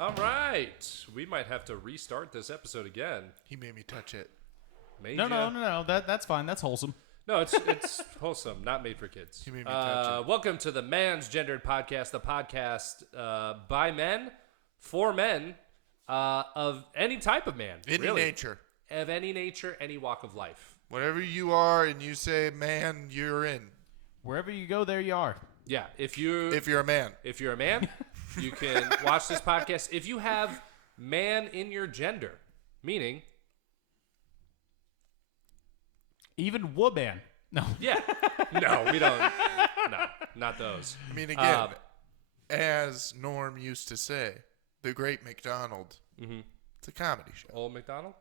All right. We might have to restart this episode again. He made me touch it. No. That's fine. That's wholesome. No, it's wholesome, not made for kids. He made me touch it. Welcome to the Man's Gendered Podcast, the podcast by men, for men, of any type of man. Any nature. Of any nature, any walk of life. Whatever you are and you say, man, you're in. Wherever you go, there you are. Yeah, if you're a man. If you're a man, you can watch this podcast. If you have man in your gender, meaning... Even woman. No. Yeah. No, we don't. No, not those. I mean, again, as Norm used to say, the great McDonald, it's a comedy show. Old McDonald?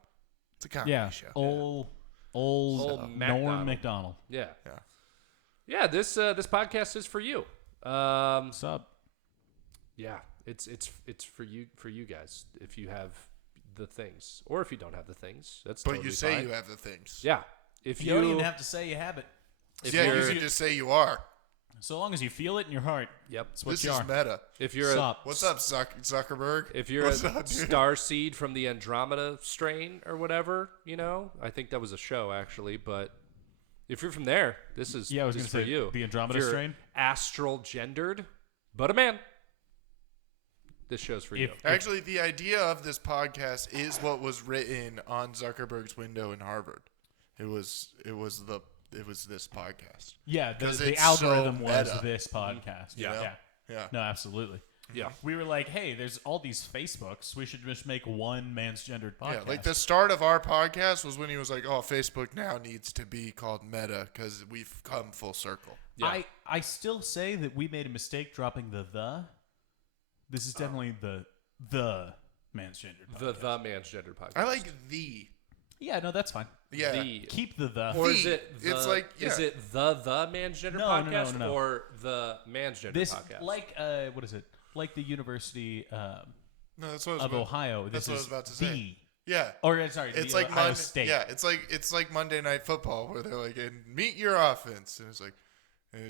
It's a comedy show. Old Norm McDonald. Yeah. Yeah, this podcast is for you. What's up? Yeah, it's for you guys if you have the things, or if you don't have the things. That's but totally you say fine. you have the things. Yeah, if you don't even have to say you have it. If you can just say you are. So long as you feel it in your heart. Yep, that's what this you is are. meta. If you're what's up, Zuckerberg? If you're star seed from the Andromeda strain or whatever, I think that was a show actually, but. If you're from there, this is I was going to say you. The Andromeda strain. Astral gendered, but a man. This show's for you. Actually, the idea of this podcast is what was written on Zuckerberg's window in Harvard. It was this podcast. Yeah, the algorithm was this podcast. Yeah. No, absolutely. Yeah. We were like, hey, there's all these Facebooks. We should just make one man's gendered podcast. Yeah, like the start of our podcast was when he was like, oh, Facebook now needs to be called Meta because we've come full circle. Yeah. I still say that we made a mistake dropping the. This is definitely the man's gendered podcast. The man's gendered podcast. I like the. Yeah, no, that's fine. Yeah. Keep the. Or is it it's like, is it the man's gendered podcast or the man's gendered podcast? Like, what is it? Like the University no, that's what I was of about, Ohio. That's what I was about to say. Yeah. Or sorry, it's the like Ohio State. Yeah, it's like Monday Night Football where they're like, and meet your offense, and it's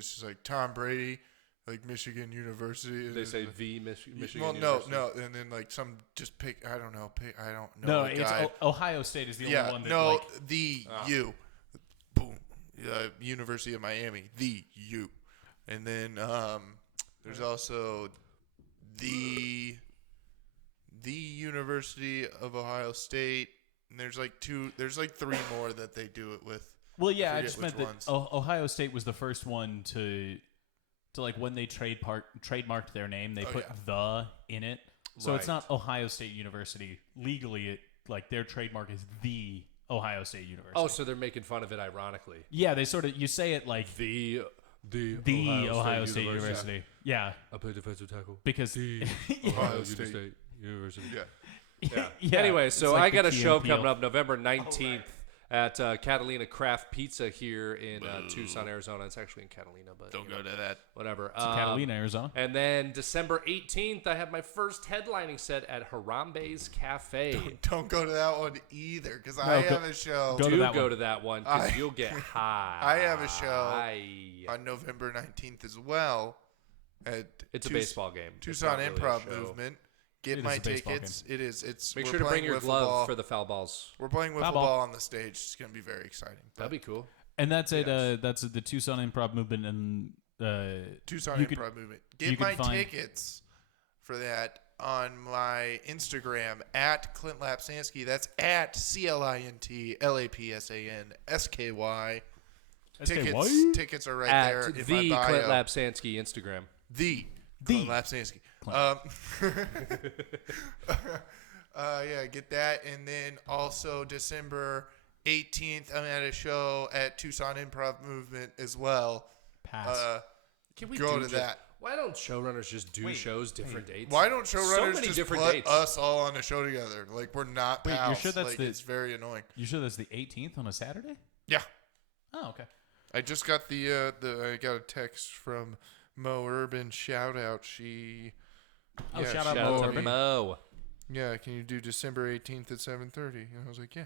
just like Tom Brady, like Michigan University. They say the Michigan. Well, University. no, and then like some just pick. I don't know. No, it's Ohio State is the only one that. No, the U. Boom. University of Miami. The U. And then there's also the University of Ohio State. And there's like three more that they do it with. Well, yeah, I just meant that Ohio State was the first one to like when they trademarked their name, they put the in it. So It's not Ohio State University. Legally, their trademark is the Ohio State University. Oh, so they're making fun of it ironically. Yeah, they you say it like the Ohio State University. Yeah. I play defensive tackle. Because the Ohio State University. Yeah. Anyway, so I got a show coming up November 19th at Catalina Craft Pizza here in Tucson, Arizona. It's actually in Catalina, but don't go to that. Whatever. It's in Catalina, Arizona. And then December 18th, I have my first headlining set at Harambe's Cafe. Don't go to that one either, because I have a show. Go to that one because you'll get high. I have a show on November 19th as well. It's a baseball game. Tucson Improv Movement. Get my tickets. It is. Make sure to bring your glove for the foul balls. We're playing wiffle ball on the stage. It's going to be very exciting. That'd be cool. And that's that's the Tucson Improv Movement and Tucson Improv Movement. Get my tickets for that on my Instagram at Clint Lapsansky. That's at CLINTLAPSANSKY. Tickets are right at there. The Clint Lapsansky Instagram. Clint Lapsansky. Get that. And then also December 18th, I'm at a show at Tucson Improv Movement as well. Can we go to that? Why don't showrunners just do shows different dates? Why don't showrunners just put dates. us all on a show together? Like, we're not pals. You're sure that's it's very annoying. You sure that's the 18th on a Saturday? Yeah. Oh, okay. I just got I got a text from Mo Urban. Shout out. Shout out to Mo. Yeah, can you do December 18th at 7:30? And I was like, yeah.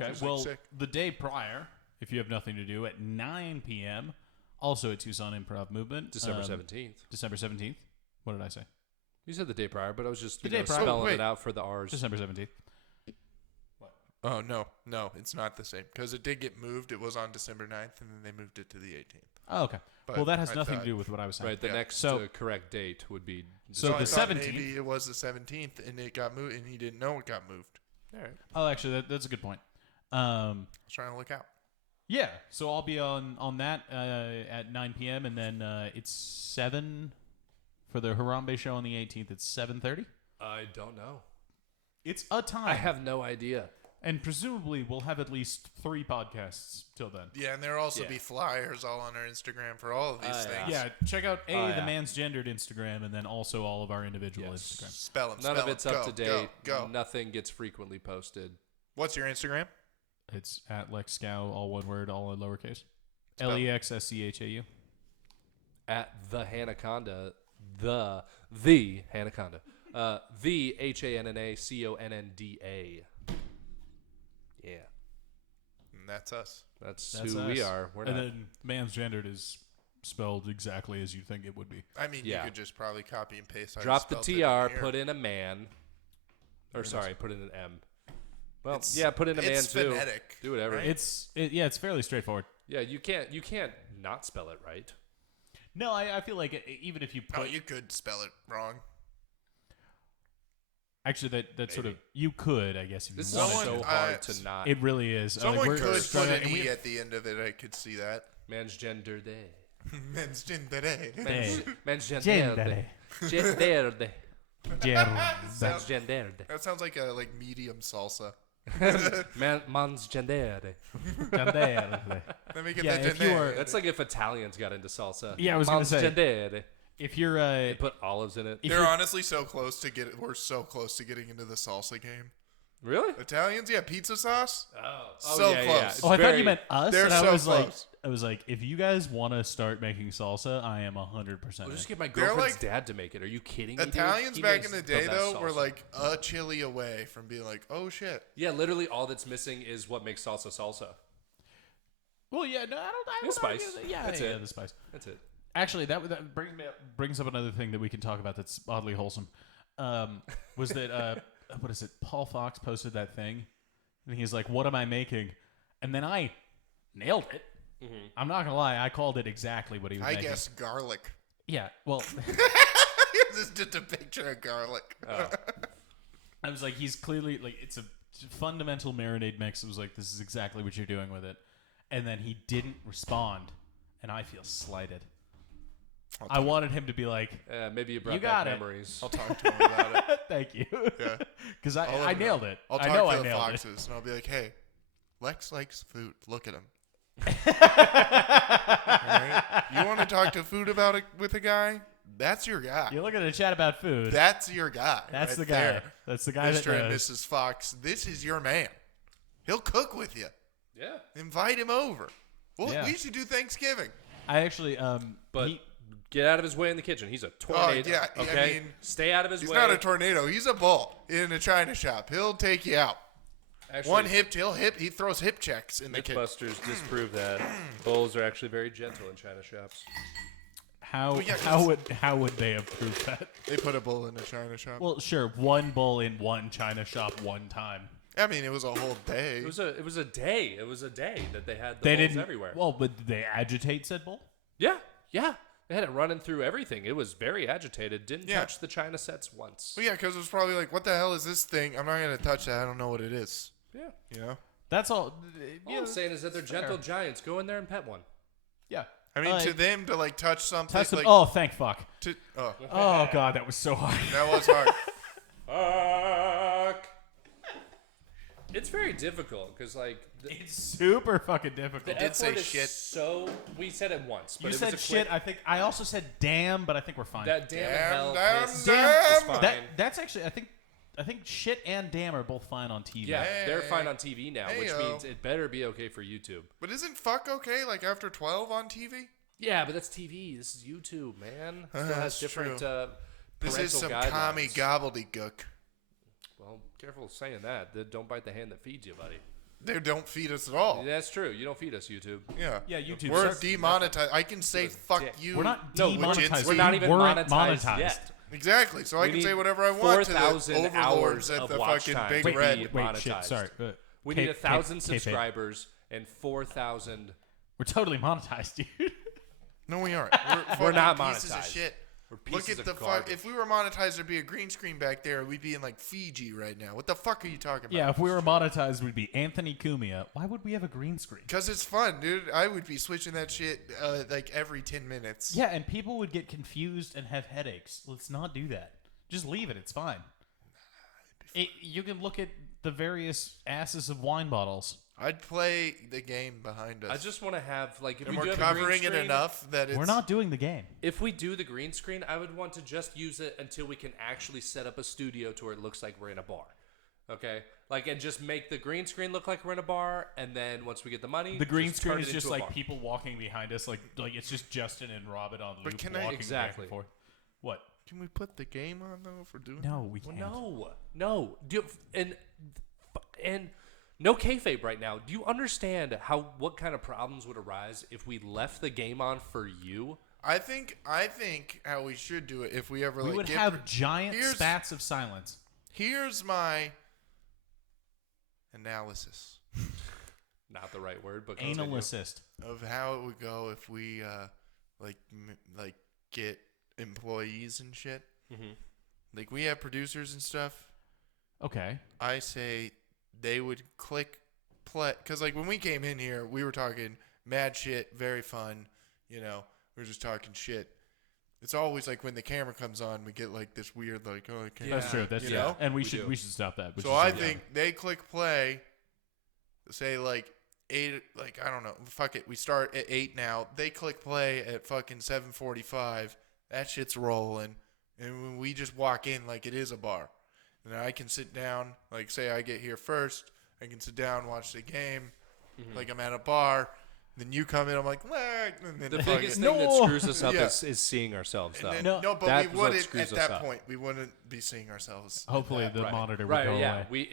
Okay. Well, the day prior, if you have nothing to do, at 9 p.m., also at Tucson Improv Movement. December 17th. December 17th. What did I say? You said the day prior, but I was just day prior. spelling Wait. it out for the R's. December 17th. Oh, no, it's not the same. Because it did get moved. It was on December 9th, and then they moved it to the 18th. Oh, okay. But Well, that has I nothing to thought- do with what I was saying. Right. The next correct date would be. So I the thought 17th. Maybe it was the 17th, and it got moved, and he didn't know it got moved. All right. Oh, actually, that's a good point. I was trying to look out. Yeah, so I'll be on that at 9 p.m. and then it's 7 for the Harambe show on the 18th. It's 7:30. I don't know. It's a time. I have no idea. And presumably we'll have at least 3 podcasts till then. Yeah, and there'll also be flyers all on our Instagram for all of these things. Yeah, check out the yeah. Man's Gendered Instagram and then also all of our individual Instagrams. Spell them. None of it's up to date. Go. Nothing gets frequently posted. What's your Instagram? It's at LexScow, all one word, all in lowercase. Spell. LEXSCHAU. At the Hanaconda, the Hanaconda, the HANNACONNDA. Yeah, And that's us. that's That's who us. we are. We're And not. then Man's Gendered is spelled exactly as you think it would be. I mean, Yeah. you could just probably copy and paste. how you Drop the spelled it TR, here. put in a man. Or sorry, put in an M. Well, It's- put in a man it's too. phonetic, Do whatever. right? It's fairly straightforward. Yeah, you can't not spell it right. No, I feel like even if you put Oh, you could spell it wrong. actually that sort of you could, I guess, if This you is wanted so to. hard to not. It really is. Someone we're could put struggling- an and we E have- at the end of it. I could see that. Man's gender day. Men's gender day. Man's gender Gender. day. Gender day. Man's Gender. gender day. That sounds like a medium salsa. Man's gender day. Gender. Let me get Yeah, that if gender. you are- That's like if Italians got into salsa. Yeah, I was gonna Man's say. gender day. If you're They put olives in it. if They're you're- honestly so close to get. We're so close to getting into the salsa game. Really? Italians, yeah, pizza sauce. Oh, So yeah, close. Yeah. It's Oh, I thought very- you meant us. they're And so I was like, if you guys want to start making salsa, I am 100%. I'll just get my They're girlfriend's like- dad to make it. Are you kidding me? dude? Italians He back makes in the day, best though, were salsa. like a chili away from being like, oh shit. Yeah, literally all that's missing is what makes salsa salsa. Well, yeah, no, I don't. The spice. argue that- Yeah, That's yeah, it. the spice. That's it. Actually, that brings up another thing that we can talk about that's oddly wholesome. Was that what is it? Paul Fox posted that thing, and he's like, "What am I making?" And then I nailed it. Mm-hmm. I'm not gonna lie, I called it exactly what he was I making. guess garlic. Yeah. Well, This is just a picture of garlic. Oh. I was like, he's clearly like, it's a fundamental marinade mix. I was like, this is exactly what you're doing with it. And then he didn't respond, and I feel slighted. I wanted him to be like, Maybe you brought You back got it. memories. I'll talk to him about it. thank you. Yeah. Because I'll let I him nailed know. it. I'll I talk know to I the nailed Foxes, and I'll be like, hey, Lex likes food. Look at him. Alright? You want to talk to food about it with a guy? That's your guy. it. You're looking to chat about food. That's your guy. That's right the guy. there. That's the guy that Mr. and knows. Mrs. Fox, this is your man. He'll cook with you. Yeah. Invite him over. Well, Yeah. we should do Thanksgiving. I actually, But he- get out of his way in the kitchen. He's a tornado. yeah, I Okay. mean, Stay out of his He's way. not a tornado. He's a bull in a china shop. He'll take you out. Actually, One hip, he throws hip checks in the kitchen. Mythbusters disprove that bulls are actually very gentle in china shops. how yeah, how would they have proved that? They put a bull in a china shop. Well, sure, one bull in one china shop one time. I mean, it was a whole day. It was a day. It was a day that they had the They bulls didn't everywhere. Well, but did they agitate said bull? Yeah. They had it running through everything. It was very agitated. Didn't Yeah. touch the china sets once. Well, yeah, because it was probably like, what the hell is this thing? I'm not going to touch that. I don't know what it is. Yeah. You know? That's all. All I'm saying is that they're gentle giants. Go in there and pet one. Yeah. I mean, to them, to like touch something. Touch them. like, Oh, thank fuck. Oh, God, that was so hard. that was hard. Fuck. It's very difficult because, like, It's super fucking difficult. the did F say word is shit. So we said it once, but You it said was a shit. quick, I also said damn, but I think we're fine. that damn, Damn, hell damn, piss damn. is fine. That's actually I think shit and damn are both fine on TV. Yeah, they're Hey. fine on TV now, which Hey-o. means it better be okay for YouTube. But isn't fuck okay, like after 12 on TV? Yeah, but that's TV. This is YouTube, man. Still has That's different true. This is parental some guidelines. commie gobbledygook. Well, careful saying that. Don't bite the hand that feeds you, buddy. They don't feed us at all. That's true. You don't feed us, YouTube. Yeah. Yeah, YouTube We're sucks. demonetized. I can say fuck dick. you. We're not No, demonetized. legit. We're not even weren't monetized yet. Exactly. So I can need say whatever I want to the 4,000 overlords hours at of the watch fucking time big to be red. monetized. Shit, sorry. We need 1,000 subscribers and 4,000. We're totally monetized, dude. No, we aren't. We're not pieces monetized. of shit. We're Look pieces at the of garbage. If we were monetized, there'd be a green screen back there. We'd be in like Fiji right now. What the fuck are you talking about? Yeah, if we were monetized, we'd be Anthony Cumia. Why would we have a green screen? Because it's fun, dude. I would be switching that shit like every 10 minutes. Yeah, and people would get confused and have headaches. Let's not do that. Just leave it. It's fine. You can look at the various asses of wine bottles. I'd play the game behind us. I just want to have if and we we're do have a green covering it screen, enough that it's... We're not doing the game. If we do the green screen, I would want to just use it until we can actually set up a studio to where it looks like we're in a bar. Okay? And just make the green screen look like we're in a bar, and then once we get the money, The green just turn screen it is just into a like bar. people walking behind us, like it's just Justin and Robin on loop can walking I- back Exactly. and forth. What? Can we put the game on, though, if we're doing No, we Well, can't. no. And no kayfabe right now. Do you understand what kind of problems would arise if we left the game on for you? I think how we should do it if we ever We like would get have giant here's- spats of silence. Here's my analysis Not the right word, but continue. Anal assist. of how it would go if we like get employees and shit. Mm-hmm. Like we have producers and stuff. Okay. I say they would click play because like when we came in here, we were talking mad shit, very fun. You know, we were just talking shit. It's always like when the camera comes on, we get like this weird like, oh, I can't. That's true. That's you know? and we We should do. stop that. So I think they click play. Say like 8, like I don't know. Fuck it. We start at 8 now. They click play at fucking 7:45. That shit's rolling, and when we just walk in like it is a bar, and I can sit down. Like say I get here first, I can sit down, watch the game, like I'm at a bar. Then you come in, I'm like, "Wah," and then The fucking- biggest thing that screws us up Yeah. is seeing ourselves, though. and No. then, but That's we what wouldn't screws at us that up. point. We wouldn't be seeing ourselves. hopefully at the that. monitor would Right, go yeah. away.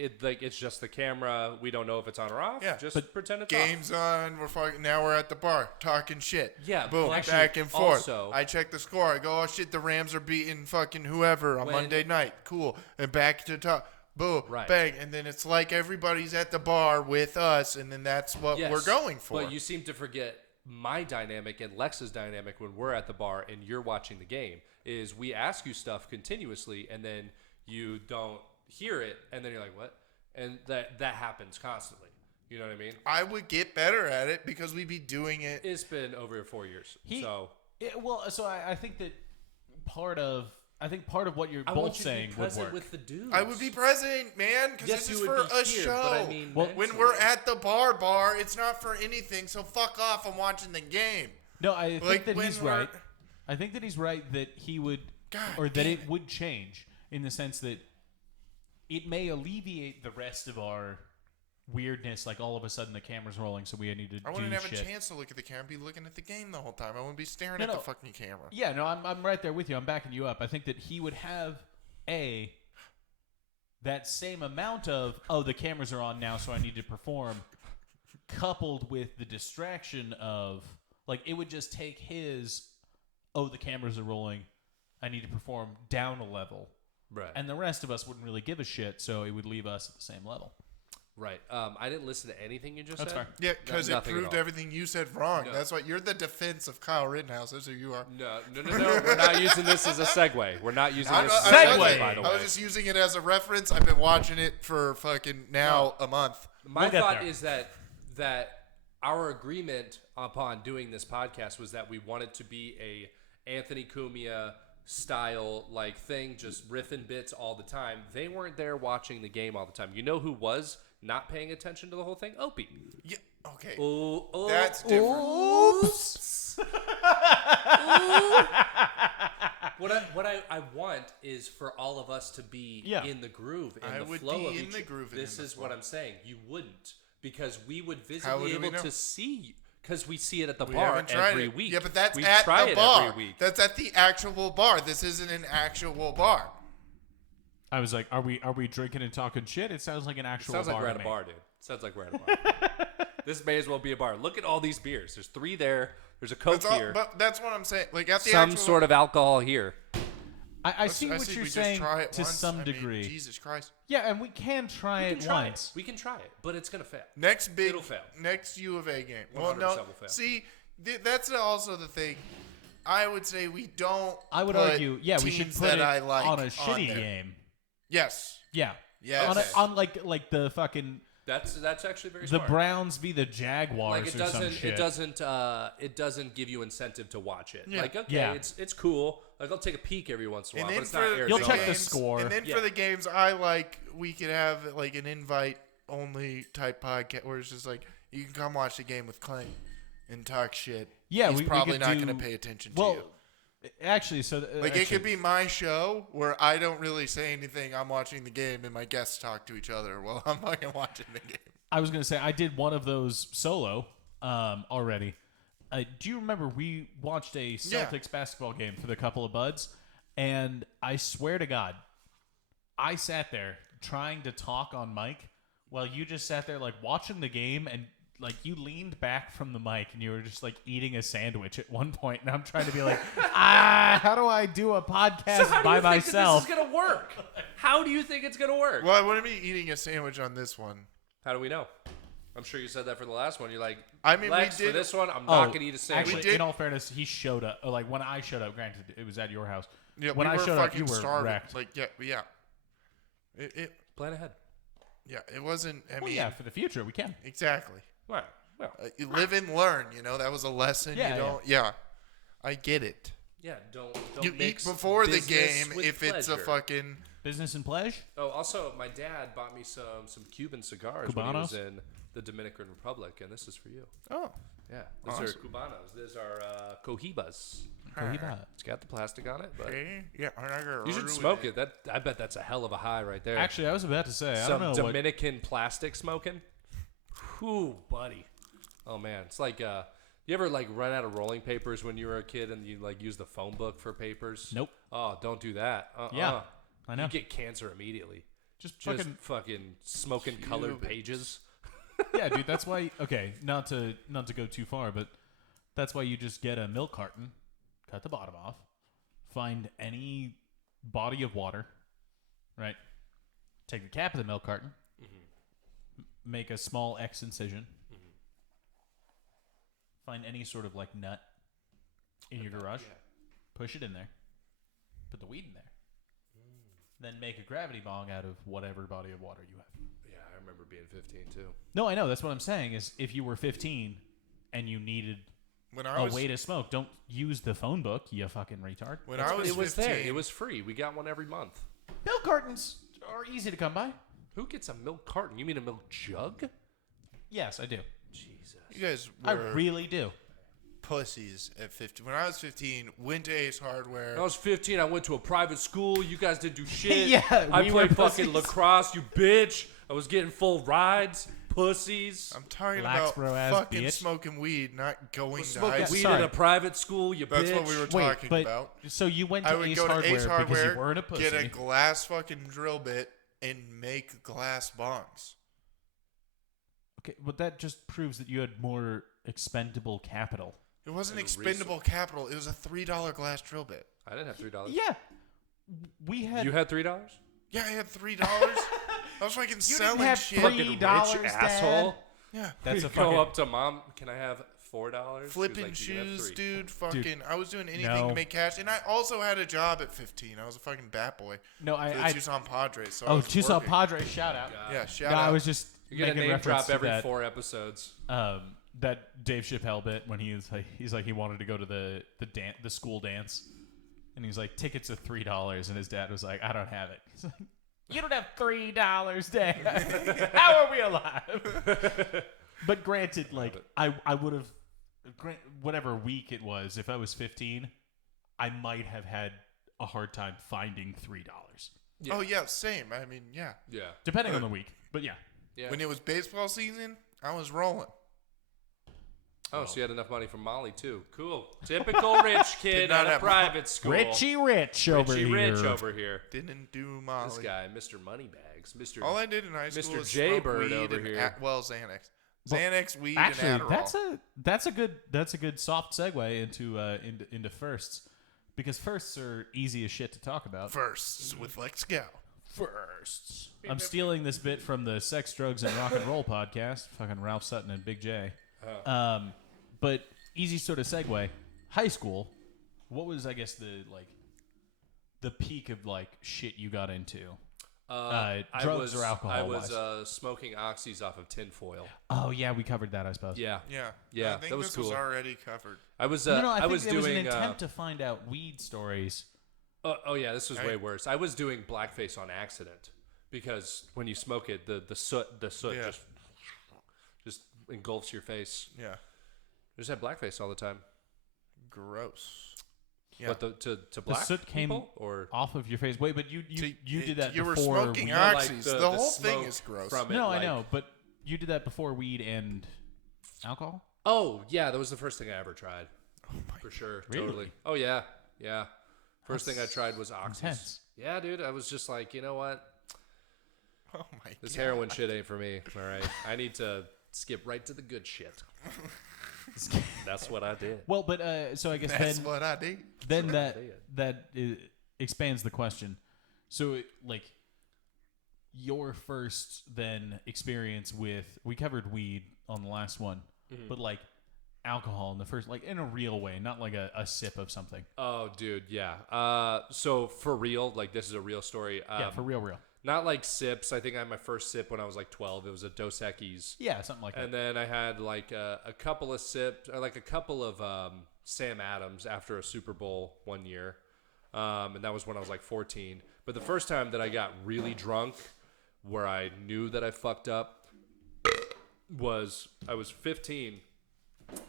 It's just the camera. We don't know if it's on or off. Yeah. Just But pretend it's Game's on. We're fucking. Now we're at the bar talking shit. Yeah, Boom. well, actually, Back and forth. also- I check the score. I go, oh shit, the Rams are beating fucking whoever on When- Monday night. Cool. And back to talk. Boom. Right. Bang. And then it's like everybody's at the bar with us, and then that's what Yes, we're going for. But you seem to forget my dynamic and Lex's dynamic when we're at the bar and you're watching the game is we ask you stuff continuously and then you don't hear it and then you're like, what? And that happens constantly. You know what I mean? I would get better at it because we'd be doing it. It's been over 4 years. So I think that part of what you're I both want you to saying be would present work. with the dudes. I would be present, man, because Yes, this you is would for be a here, show. but I mean Well, when mentally. we're at the bar, it's not for anything. So fuck off. I'm watching the game. No, I think Like, that when he's we're- right. I think that he's right that he would, God or that damn it would change in the sense that it may alleviate the rest of our weirdness. Like all of a sudden the camera's rolling, so we need to I do wouldn't have shit. a chance to look at the camera. I'd be looking at the game the whole time. I wouldn't be staring No, at the no. fucking camera. Yeah, no, I'm right there with you. I'm backing you up. I think that he would have that same amount of the cameras are on now, so I need to perform, coupled with the distraction of like it would just take his the cameras are rolling, I need to perform down a level, Right. and the rest of us wouldn't really give a shit, so it would leave us at the same level. Right. I didn't listen to anything you just That's said. fair. Yeah, because it Nothing at proved all. everything you said wrong. No. That's what you're the defense of Kyle Rittenhouse. That's who you are. No. We're not using this as a segue. We're not using this as a I segue, wasn't. by the way. I was just using it as a reference. I've been watching it for fucking now a month. My We'll get thought there. is that our agreement upon doing this podcast was that we wanted to be a Anthony Cumia style like thing, just riffing bits all the time. They weren't there watching the game all the time. You know who was not paying attention to the whole thing? Opie. Yeah. Okay. Oh, That's different. Oops. What I want is for all of us to be Yeah. in the groove, in I the would flow be of in each. the groove and This in the is what flow. I'm saying. You wouldn't, because we would How visibly would be we able know? to see you. Because we see it at the We bar haven't tried every it. week. Yeah, but that's we at try the it bar. every week. That's at the actual bar. This isn't an actual bar. I was like, are we drinking and talking shit? It sounds like an actual Sounds like bar we're to at a me. bar, dude. Sounds like we're at a bar. This may as well be a bar. Look at all these beers. There's 3 there. There's a Coke That's all, here. but that's what I'm saying. Like at the Some actual, sort of alcohol here. I see what you're saying to some degree. Mean, Jesus Christ. Yeah, and we can try it once. We can try it, but it's going to fail. It'll fail. Next U of A game. Well, no. Will fail. See, that's also the thing. I would say we don't. I would argue, yeah, we should put it on a shitty game. Yes. Yeah. Yeah. On like the fucking. That's actually very smart. The Browns v. the Jaguars or some shit. It doesn't give you incentive to watch it. Yeah. Like, okay, it's cool. Like, I'll take a peek every once in a while, but it's not Arizona. You'll check the score. And then for the games we could have like an invite-only type podcast where it's just like, you can come watch the game with Clint and talk shit. Yeah, He's probably not going to pay attention to you. Actually, it could be my show where I don't really say anything. I'm watching the game and my guests talk to each other while I'm fucking watching the game. I was going to say, I did one of those solo already. Do you remember we watched a Celtics basketball game for the couple of buds? And I swear to God, I sat there trying to talk on mic while you just sat there like watching the game and like you leaned back from the mic and you were just like eating a sandwich at one point, and I'm trying to be like, how do I do a podcast by myself? This is gonna work. How do you think it's gonna work? Well, I wouldn't be eating a sandwich on this one. How do we know? I'm sure you said that for the last one. You're like, I mean, Lex, we did for this one. I'm not gonna eat a sandwich. Actually, in all fairness, he showed up. Like when I showed up, granted, it was at your house. Yeah, when I showed up, you were starving. wrecked. Like, yeah. It plan ahead. Yeah, it wasn't. I mean, yeah, for the future, we can. Exactly. Right. Well, you live and learn. You know, that was a lesson. Yeah, you don't. Yeah, I get it. Yeah, don't you mix eat before the business game with if pleasure. it's a fucking business and pleasure. Oh, also, my dad bought me some Cuban cigars Cubanos? when he was in the Dominican Republic, and this is for you. Oh, yeah, these are Cubanos. These are Cohibas. Cohiba. It's got the plastic on it, but yeah, you should smoke it. I bet that's a hell of a high right there. Actually, I was about to say, some I don't know Dominican plastic smoking. Whew, buddy. Oh man, it's like you ever like run out of rolling papers when you were a kid and you like use the phone book for papers? Nope. Oh, don't do that. Yeah, I know. You get cancer immediately. Just fucking smoking colored pages. Yeah, dude. That's why. Okay, not to go too far, but that's why you just get a milk carton, cut the bottom off, find any body of water, right? Take the cap of the milk carton, make a small X incision. Find any sort of like nut in your garage, push it in there, put the weed in there, then make a gravity bong out of whatever body of water you have. Yeah, I remember being 15 too. No, I know. That's what I'm saying is if you were 15 and you needed a way to smoke, don't use the phone book, you fucking retard. It was there. It was free. We got one every month. Milk cartons are easy to come by. Who gets a milk carton? You mean a milk jug? Yes, I do. Jesus. You guys I really do. Pussies at 15. When I was 15, went to Ace Hardware. When I was 15, I went to a private school. You guys didn't do shit. Yeah, I played fucking lacrosse, you bitch. I was getting full rides. Pussies. I'm talking about fucking smoking weed, not going to high school. Weed in a private school, you bitch. That's what we were talking about. So you went to Ace Hardware because you weren't a pussy. Get a glass fucking drill bit and make glass bongs. Okay, but that just proves that you had more expendable capital. It wasn't expendable capital. It was a $3 glass drill bit. I didn't have $3. Yeah. We had. You had $3? Yeah, I had $3. I was fucking selling shit. $3, Fucking rich asshole. Yeah. That's you a go up to mom. Can I have $4? Flipping shoes, dude. Fucking. I was doing anything to make cash, and I also had a job at 15. I was a fucking bat boy. No, I Tucson Padres. So Tucson Padres. Shout out. Yeah, shout out. I was just. You're gonna name drop every 4 episodes. That Dave Chappelle bit when he's like he wanted to go to the school dance, and he's like tickets are $3, and his dad was like, I don't have it. He's like, you don't have $3, Dad. How are we alive? But granted, like I would have, whatever week it was, if I was 15, I might have had a hard time finding $3. Yeah. Oh yeah, same. I mean, yeah. Yeah. Depending on the week, but yeah. Yeah. When it was baseball season, I was rolling. Oh, so you had enough money from Molly too. Cool. Typical rich kid at a private school. Richie Rich over here. Didn't do Molly. This guy, Mr. Moneybags, Mr. All I did in high school was Jaybird smoke weed over here. Xanax. Xanax, weed, actually, and Adderall. that's a good soft segue into firsts. Because firsts are easy as shit to talk about. Firsts with Lex Gow. Firsts. I'm stealing this bit from the Sex, Drugs, and Rock and Roll podcast. Fucking Ralph Sutton and Big J. But easy sort of segue. High school. What was, I guess, the peak of shit you got into? Drugs or alcohol? I was smoking oxys off of tinfoil. Oh yeah, we covered that, I suppose. Yeah. I think that was this cool. was already covered. I was. I think was there doing was an attempt to find out weed stories. Oh yeah, this was way worse. I was doing blackface on accident because when you smoke it, the soot just engulfs your face. Yeah. I just had blackface all the time. Gross. Yeah. But to black the soot came people or off of your face. Wait, but you did that you before. were smoking weed. oxys. Like the whole thing is gross. No, I know, but you did that before weed and alcohol. Oh yeah, that was the first thing I ever tried. Oh my For sure, Really? totally. Oh yeah. First thing I tried was oxys. Intense. Yeah, dude. I was just like, you know what? Oh my This God. heroin shit ain't for me. All right, I need to skip right to the good shit. That's what I did. Well, but so I guess That's what I did. then that expands the question. So your first then experience with, we covered weed on the last one, but alcohol in the first, in a real way, not like a sip of something. Oh, dude, yeah. So for real, this is a real story. Yeah, for real. Not like sips. I think I had my first sip when I was 12. It was a Dos Equis. Yeah, something like that. And then I had a couple of sips, or a couple of Sam Adams after a Super Bowl one year. And that was when I was 14. But the first time that I got really drunk, where I knew that I fucked up, was I was 15.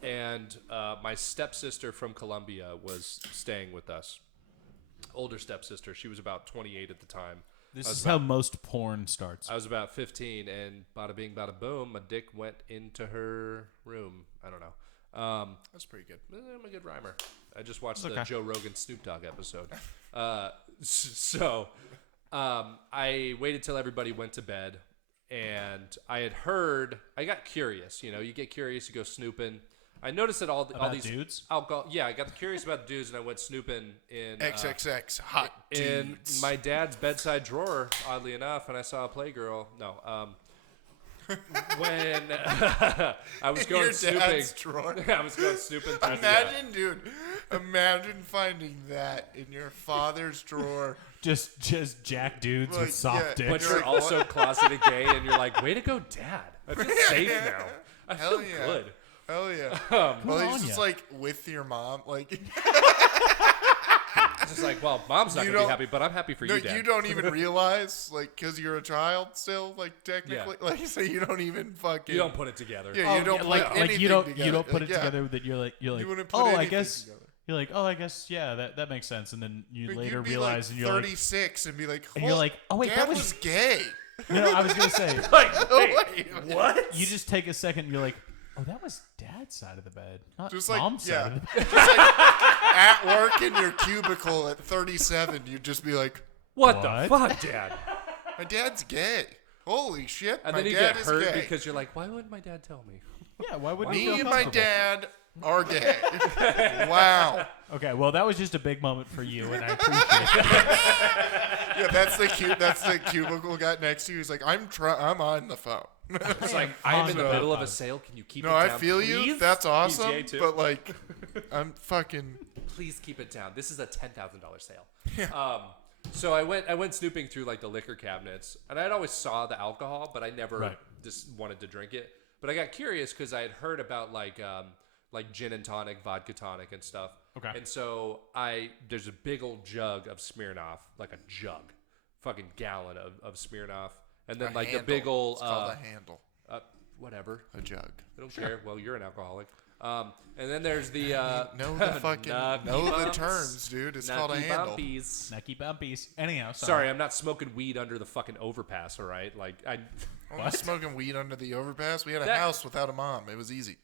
And my stepsister from Colombia was staying with us. Older stepsister. She was about 28 at the time. This is how most porn starts. I was about 15, and bada bing, bada boom, my dick went into her room. I don't know. That's pretty good. I'm a good rhymer. I just watched the Joe Rogan Snoop Dogg episode. So I waited till everybody went to bed, and I had heard. I got curious. You get curious, you go snooping. I noticed that all these dudes. Alcohol. Yeah, I got curious about the dudes, and I went snooping in XXX hot in dudes. my dad's bedside drawer. Oddly enough, and I saw a Playgirl. No, when I was going Your snooping. dad's drawer. I was going snooping. Imagine finding that in your father's drawer. Just jack dudes with soft dicks. But you're also closeted gay, and you're like, way to go, Dad. I feel safe now. I feel good. Hell yeah. Well, he's just with your mom. It's just well, Mom's not going to be happy, but I'm happy for you, Dad. You don't even realize, because you're a child still, technically. Yeah. So you don't even fucking... You don't put it together. Yeah, you don't put anything you don't together. put it together that you're like, you wouldn't put oh, I anything guess... together. You're like, oh, I guess, yeah, that makes sense. And then you later You'd be realize, and you're 36 and be like, and you're like, oh, wait, Dad that was gay. No, I was going to say... Wait, what? You just take a second, and you're like, oh, that was Dad's side of the bed, not Just Mom's side of the bed. Just at work in your cubicle at 37, you'd just be like, What the fuck, Dad? my dad's gay. Holy shit, And my then you dad get is hurt gay. because you're like, why wouldn't my dad tell me? Yeah, why wouldn't Me you feel and my comfortable? dad are gay. Wow. Okay, well, that was just a big moment for you, and I appreciate it. Yeah, that's the cubicle guy next to you. He's like, I'm on the phone. It's like, I'm in the middle of a sale. Can you keep it No, down, I feel you. please? That's awesome. He's gay, too. But I'm fucking. Please keep it down. This is a $10,000 sale. Yeah. So I went snooping through the liquor cabinets, and I'd always saw the alcohol, but I never just wanted to drink it. But I got curious because I had heard about gin and tonic, vodka tonic, and stuff. Okay. And so there's a big old jug of Smirnoff, a jug, fucking gallon of Smirnoff, and then A the handle. big old It's called a handle. whatever. A jug. I don't care. Well, you're an alcoholic. And then there's the know the fucking know the bumps. terms, dude. It's called a Nucky handle. bumpies. Nucky bumpies. Anyhow, Sorry, I'm not smoking weed under the fucking overpass. All right, I'm not smoking weed under the overpass. We had a house without a mom. It was easy.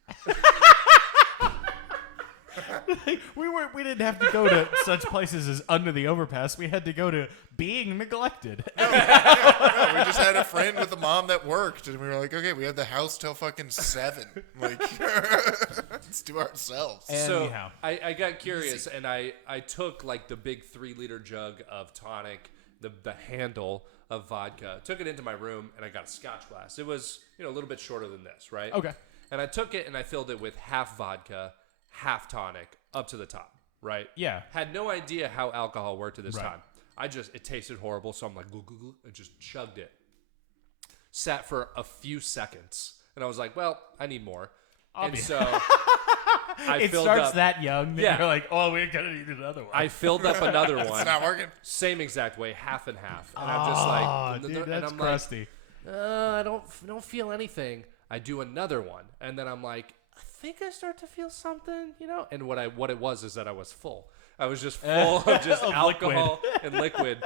We didn't have to go to such places as under the overpass. We had to go to being neglected. No, we just had a friend with a mom that worked, and we were like, okay, we had the house till fucking 7. Like, let's do ourselves. Anyhow. So I got curious, and I took like the big 3-liter jug of tonic, the handle of vodka, took it into my room, and I got a scotch glass. It was a little bit shorter than this, right? Okay. And I took it and I filled it with half vodka, half tonic, up to the top, right? Yeah. Had no idea how alcohol worked at this Right. time. It tasted horrible, so I'm like, glug, glug, glug, and just chugged it. Sat for a few seconds, and I was like, well, I need more. So I it filled starts up, that young, then Yeah. you're like, oh, we're going to need another one. I filled up another one. It's not working. Same exact way, half and half. And I'm just like, dude, and that's I'm crusty. like, I don't feel anything. I do another one, and then I'm like, I think I start to feel something, And what it was is that I was full. I was just full of just Of alcohol and liquid.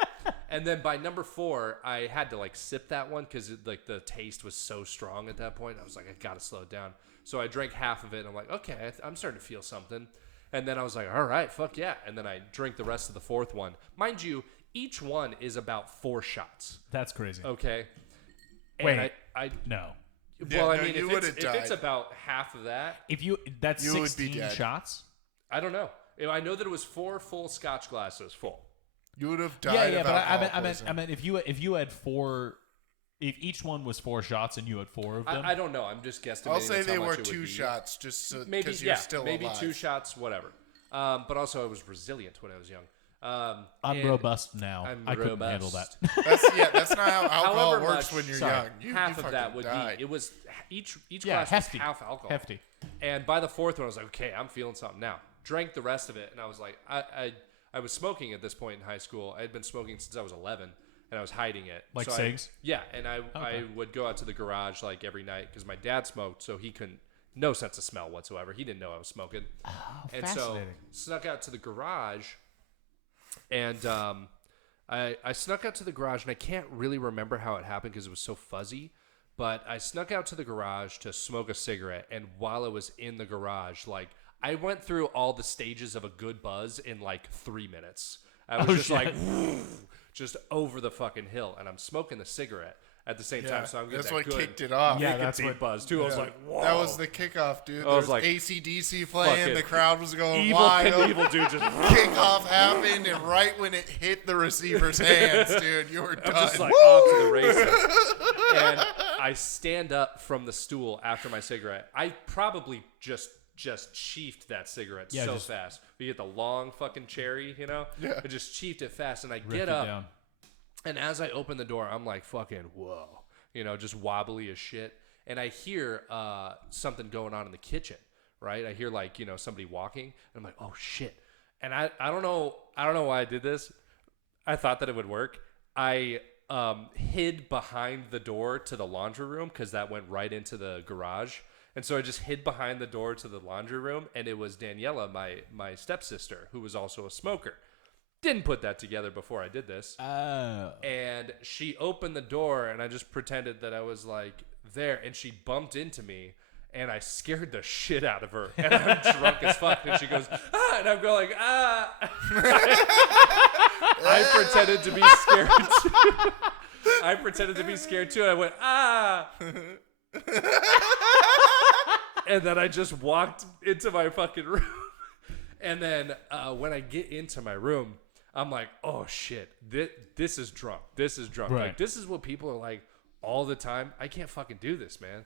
And then by number 4, I had to like sip that one because like the taste was so strong at that point. I was like, I gotta slow it down. So I drank half of it, and I'm like, okay, I'm starting to feel something. And then I was like, all right, fuck yeah. And then I drank the rest of the 4th one. Mind you, each one is about 4 shots. That's crazy. Okay. Wait. And I No. well, Yeah, I mean, you if would've it's died. about half of that, That's You would be 16 dead. shots? I don't know. I know that it was 4 full Scotch glasses full. You would have died. Yeah, of but alcohol I meant if you had 4, if each one was 4 shots and you had 4 of them. I don't know. I'm just guesstimating. I'll say that's how they much were it would 2 be. shots, just so Maybe because you're still maybe alive. 2 shots, whatever. But also, I was resilient when I was young. I'm and robust now. I'm I couldn't handle robust. that. That's not how alcohol However works much- when you're sorry, young. You half of that fucking would died. be. It was each Yeah, glass hefty. was half alcohol. Hefty. And by the 4th one, I was like, okay, I'm feeling something now. Drank the rest of it, and I was like, I was smoking at this point in high school. I had been smoking since I was 11, and I was hiding it. Like So cigs? Yeah, and I Okay. would go out to the garage like every night because my dad smoked, so he couldn't, no sense of smell whatsoever. He didn't know I was smoking. Oh, And so fascinating. snuck out to the garage, and I snuck out to the garage, and I can't really remember how it happened because it was so fuzzy. But I snuck out to the garage to smoke a cigarette, and while I was in the garage, like I went through all the stages of a good buzz in like 3 minutes. I was just shit. like, just over the fucking hill, and I'm smoking the cigarette at the same time. So I'm getting that's that what good kicked it off. Yeah, nicotine that's what- buzz too. I was Yeah. like, whoa. That was the kickoff, dude. I There was was like, AC/DC playing. fucking The crowd was going evil wild. Knievel dude just. Kickoff happened, and right when it hit the receiver's hands, dude, you were done. I'm just like off to the races. And I stand up from the stool after my cigarette. I probably just chiefed that cigarette Yeah, so just- fast. You get the long fucking cherry, Yeah. I just chiefed it fast, and I Ripped get it up, down. and as I open the door, I'm like, fucking whoa, just wobbly as shit. And I hear something going on in the kitchen, right? I hear like somebody walking, and I'm like, oh shit. And I don't know why I did this. I thought that it would work. I hid behind the door to the laundry room because that went right into the garage. And so I just hid behind the door to the laundry room, and it was Daniela, my stepsister, who was also a smoker. Didn't put that together before I did this. Oh. And she opened the door, and I just pretended that I was like there, and she bumped into me, and I scared the shit out of her. And I'm drunk as fuck, and she goes, ah, and I'm going, ah. I pretended to be scared too. And I went, ah. And then I just walked into my fucking room. And then when I get into my room, I'm like, oh shit, this is drunk. This is drunk. Right. Like, this is what people are like all the time. I can't fucking do this, man.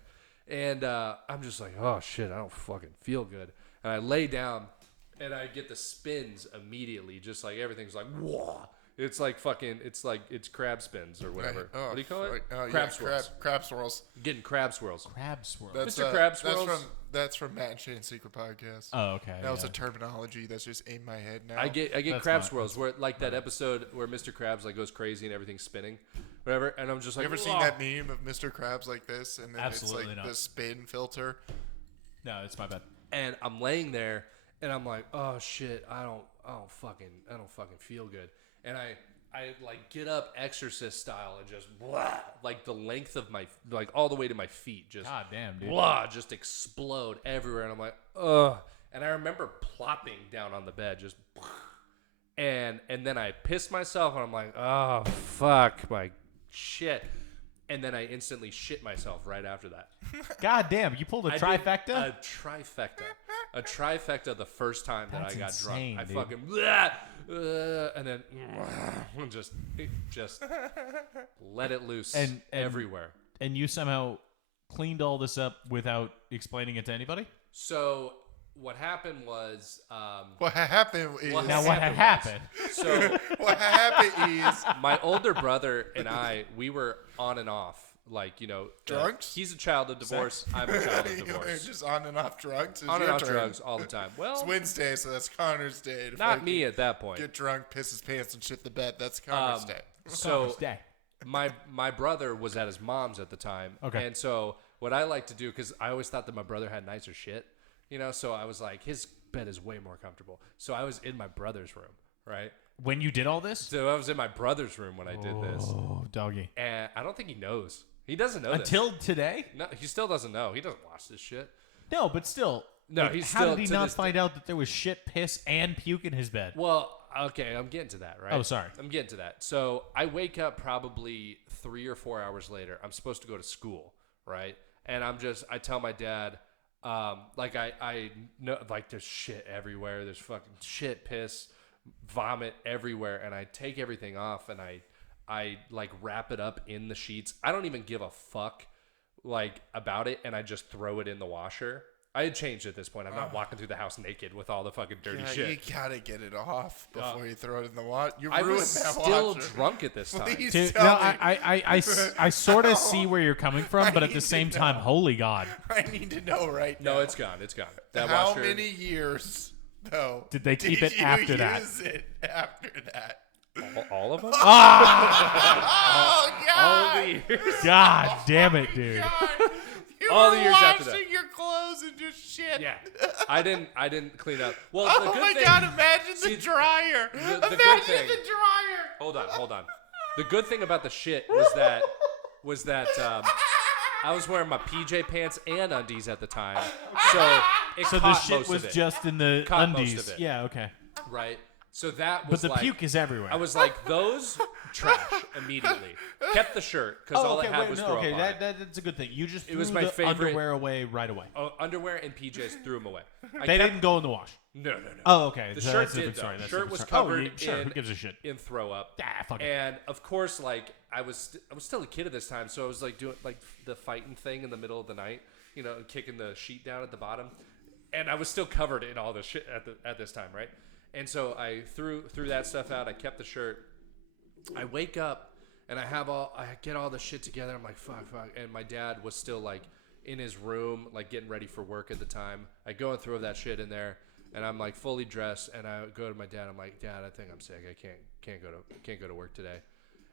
And I'm just like, oh shit, I don't fucking feel good. And I lay down, and I get the spins immediately, just like everything's like, whoa. It's like fucking, it's crab spins or whatever. Oh, What do you call it? fuck. Crab swirls. Crab swirls. Getting crab swirls. Crab swirl. Mr. Crab swirls? That's from Matt and Shane's Secret Podcast. Oh, okay. That was yeah. a terminology that's just in my head now. I get That's crab not- swirls where like that episode where Mr. Krabs like goes crazy and everything's spinning, whatever. And I'm just like, You ever seen "Whoa." that meme of Mr. Krabs like this, and then Absolutely it's like not. the spin filter? No, it's my bad. And I'm laying there, and I'm like, oh shit, I don't fucking feel good. And I like get up exorcist style and just blah, like the length of my, like all the way to my feet, just God damn, dude. blah, just explode everywhere. And I'm like, ugh. And I remember plopping down on the bed, just, and then I pissed myself, and I'm like, oh, fuck, my shit. And then I instantly shit myself right after that. God damn, you pulled a trifecta? A trifecta. A trifecta the first time that I got insane, drunk. I dude. fucking, and then just let it loose everywhere. And you somehow cleaned all this up without explaining it to anybody? So what happened was... what happened is... What happened? So what happened is... my older brother and I, we were on and off. Like, you know... Drugs? He's a child of divorce. I'm a child of You're divorce. just on and off drugs? On and off drugs all the time. Well... It's Wednesday, so that's Connor's day. To Not me at that point. Get drunk, piss his pants, and shit the bed. That's Connor's day. So... My brother was at his mom's at the time. Okay. And so what I like to do, because I always thought that my brother had nicer shit, you know, so I was like, his bed is way more comfortable. So I was in my brother's room, right? When you did all this? So I was in my brother's room when I did this. Oh, doggy. And I don't think he knows. He doesn't know Until this. today? No, he still doesn't know. He doesn't watch this shit. No, but still. No, like, he's how still... did he to not this find out that there was shit, piss, and puke in his bed? Well, okay, I'm getting to that, right? Oh, sorry. I'm getting to that. So I wake up probably 3 or 4 hours later. I'm supposed to go to school, right? And I tell my dad, like I know, like there's shit everywhere. There's fucking shit, piss, vomit everywhere. And I take everything off and I like wrap it up in the sheets. I don't even give a fuck like about it. And I just throw it in the washer. I had changed at this point. I'm not walking through the house naked with all the fucking dirty shit. You gotta get it off before you throw it in the water. You I ruined was that still washer. drunk at this time. Please Dude, tell no, me. I sort of see where you're coming from, but at the same time, holy God. I need to know right now. No, it's gone. It's gone. That How washer, many years, though, Did they keep it after that? use it after that? all of them? Oh, God. All the years. God damn it, dude. God. You All were the years after that. washing your clothes and just shit. Yeah. I didn't clean up. Well, the Oh good my thing, God! Imagine See, the dryer. the good Imagine thing- the dryer. Hold on. The good thing about the shit was that I was wearing my PJ pants and undies at the time. So So the caught shit most was of it, just in the Caught most undies. of it. Yeah, okay. right. So that But was the like, puke is everywhere. I was like, those trash immediately. Kept the shirt because all okay, I had wait, was no, throw okay, up on it. that's a good thing. You just threw was my the favorite- underwear away right away. Oh, underwear and PJs threw them away. They didn't go in the wash. No. Oh, okay. The so shirt that's a did different though. story. That's Shirt a was different story. covered Oh, sure. in, Who gives a shit? in throw up. Ah, fuck it. And of course, like I was still a kid at this time, so I was like doing like the fighting thing in the middle of the night, you know, kicking the sheet down at the bottom, and I was still covered in all this shit at this time, right? And so I threw that stuff out. I kept the shirt. I wake up and I get all the shit together. I'm like fuck, and my dad was still like in his room, like getting ready for work at the time. I go and throw that shit in there. And I'm like fully dressed, and I go to my dad. I'm like, Dad, I think I'm sick. I can't go to work today,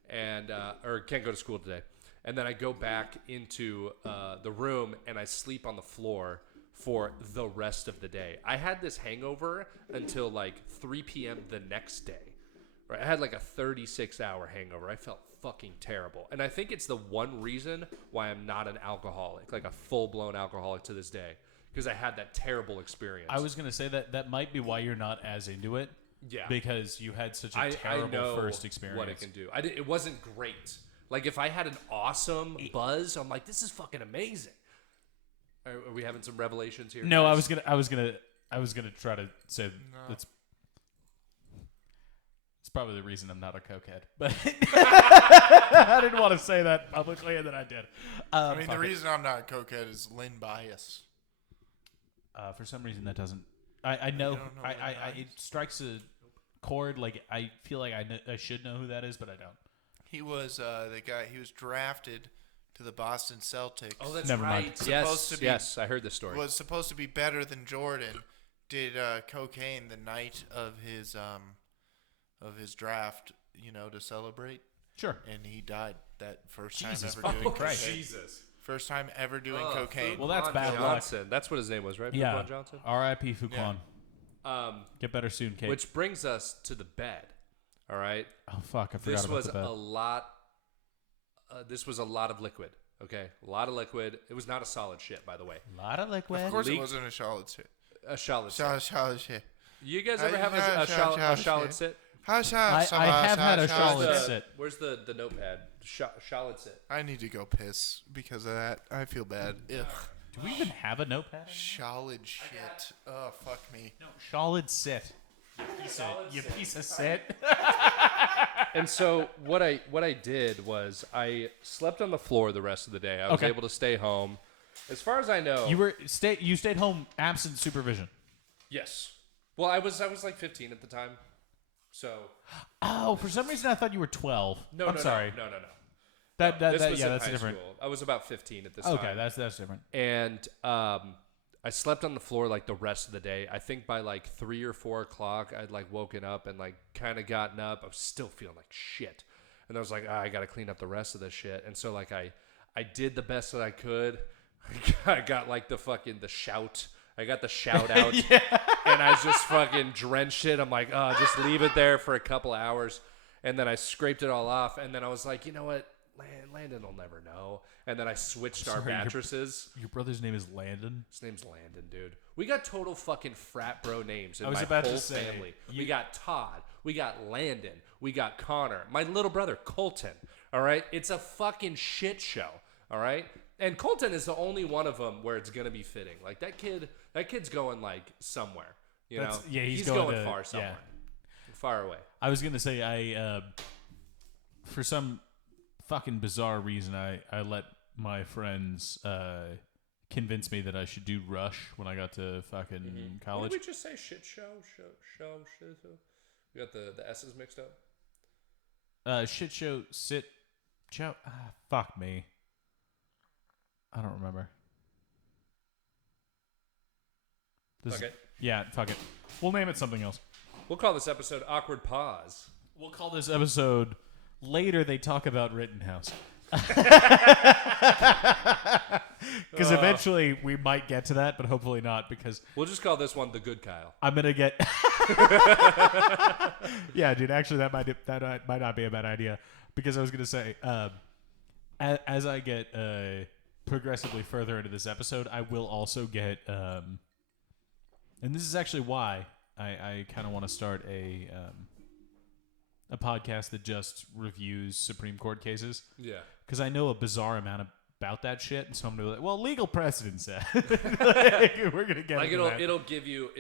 and or can't go to school today. And then I go back into the room and I sleep on the floor for the rest of the day. I had this hangover until like 3 p.m. the next day. Right? I had like a 36-hour hangover. I felt fucking terrible, and I think it's the one reason why I'm not an alcoholic, like a full-blown alcoholic to this day. Because I had that terrible experience. I was going to say that might be why you're not as into it. Yeah. Because you had such a I terrible know first experience. what it can do. It wasn't great. Like if I had an awesome buzz, I'm like, this is fucking amazing. Are we having some revelations here? No, guys? I was gonna try to say it's probably the reason I'm not a cokehead, but I didn't want to say that publicly, and then I did. I mean, the reason I'm not a cokehead is Lynn bias. For some reason, that doesn't. I know. You don't know It strikes a chord. Like I feel like I should know who that is, but I don't. He was the guy. He was drafted to the Boston Celtics. Oh, that's Never mind. right. Supposed to be- Yes, I heard this story. Was supposed to be better than Jordan. Did cocaine the night of his draft, you know, to celebrate, Sure. and he died that first Jesus time ever doing fucking Christ. cocaine. Jesus. First time ever doing cocaine. Well, that's bad luck. Johnson. That's what his name was, right? Yeah. Fuquan Johnson. R.I.P. Fuquan. Get better soon, Kate. Which brings us to the bed. All right. Oh fuck! I forgot This about was the bed. a lot. This was a lot of liquid. Okay, a lot of liquid. It was not a solid shit, by the way. lot of liquid. Of course, it Leaked- wasn't a solid shit. A shallot sit. Shallot sit. You guys ever have a shallot sit? I have had a shallot sit. Where's the notepad? Shallot sit. I need to go piss because of that. I feel bad. Ugh. Do we even have a notepad? Shallot shit. Oh, fuck me. No, shallot sit. You piece of shit. And so what I did was I slept on the floor the rest of the day. I was able to stay home. As far as I know, you stayed home absent supervision. Yes. Well, I was like 15 at the time. So. Oh, for some reason I thought you were 12. No, I'm sorry. No. That's high different. School. I was about 15 at this time. Okay, that's different. And I slept on the floor like the rest of the day. I think by like 3 or 4 o'clock, I'd like woken up and like kind of gotten up. I was still feeling like shit. And I was like, I got to clean up the rest of this shit. And so like I did the best that I could. I got like the shout. I got the shout out. Yeah. And I just fucking drenched it. I'm like, just leave it there for a couple hours. And then I scraped it all off. And then I was like, you know what? Landon will never know. And then I switched our mattresses. Your brother's name is Landon? His name's Landon, dude. We got total fucking frat bro names in my whole family. We got Todd. We got Landon. We got Connor. My little brother, Colton. All right? It's a fucking shit show. All right? And Colton is the only one of them where it's going to be fitting. Like, that kid's going, like, somewhere. You know? Yeah, he's going far somewhere. Yeah. Far away. I was going to say, for some fucking bizarre reason, I let my friends convince me that I should do Rush when I got to fucking college. What did we just say? Shit show? We got the S's mixed up? Shit show, sit, show. Fuck me. I don't remember. Okay. Yeah, fuck it. We'll name it something else. We'll call this episode Awkward Pause. We'll call this episode Later They Talk About Rittenhouse. Because eventually we might get to that, but hopefully not, because we'll just call this one The Good Kyle. I'm going to get... Yeah, dude, actually that might not be a bad idea, because I was going to say, as I get progressively further into this episode, I will also get... and this is actually why I kind of want to start a podcast that just reviews Supreme Court cases. Yeah. Because I know a bizarre amount about that shit, and so I'm gonna be like, well, legal precedent said. Like, we're gonna get like into it'll give you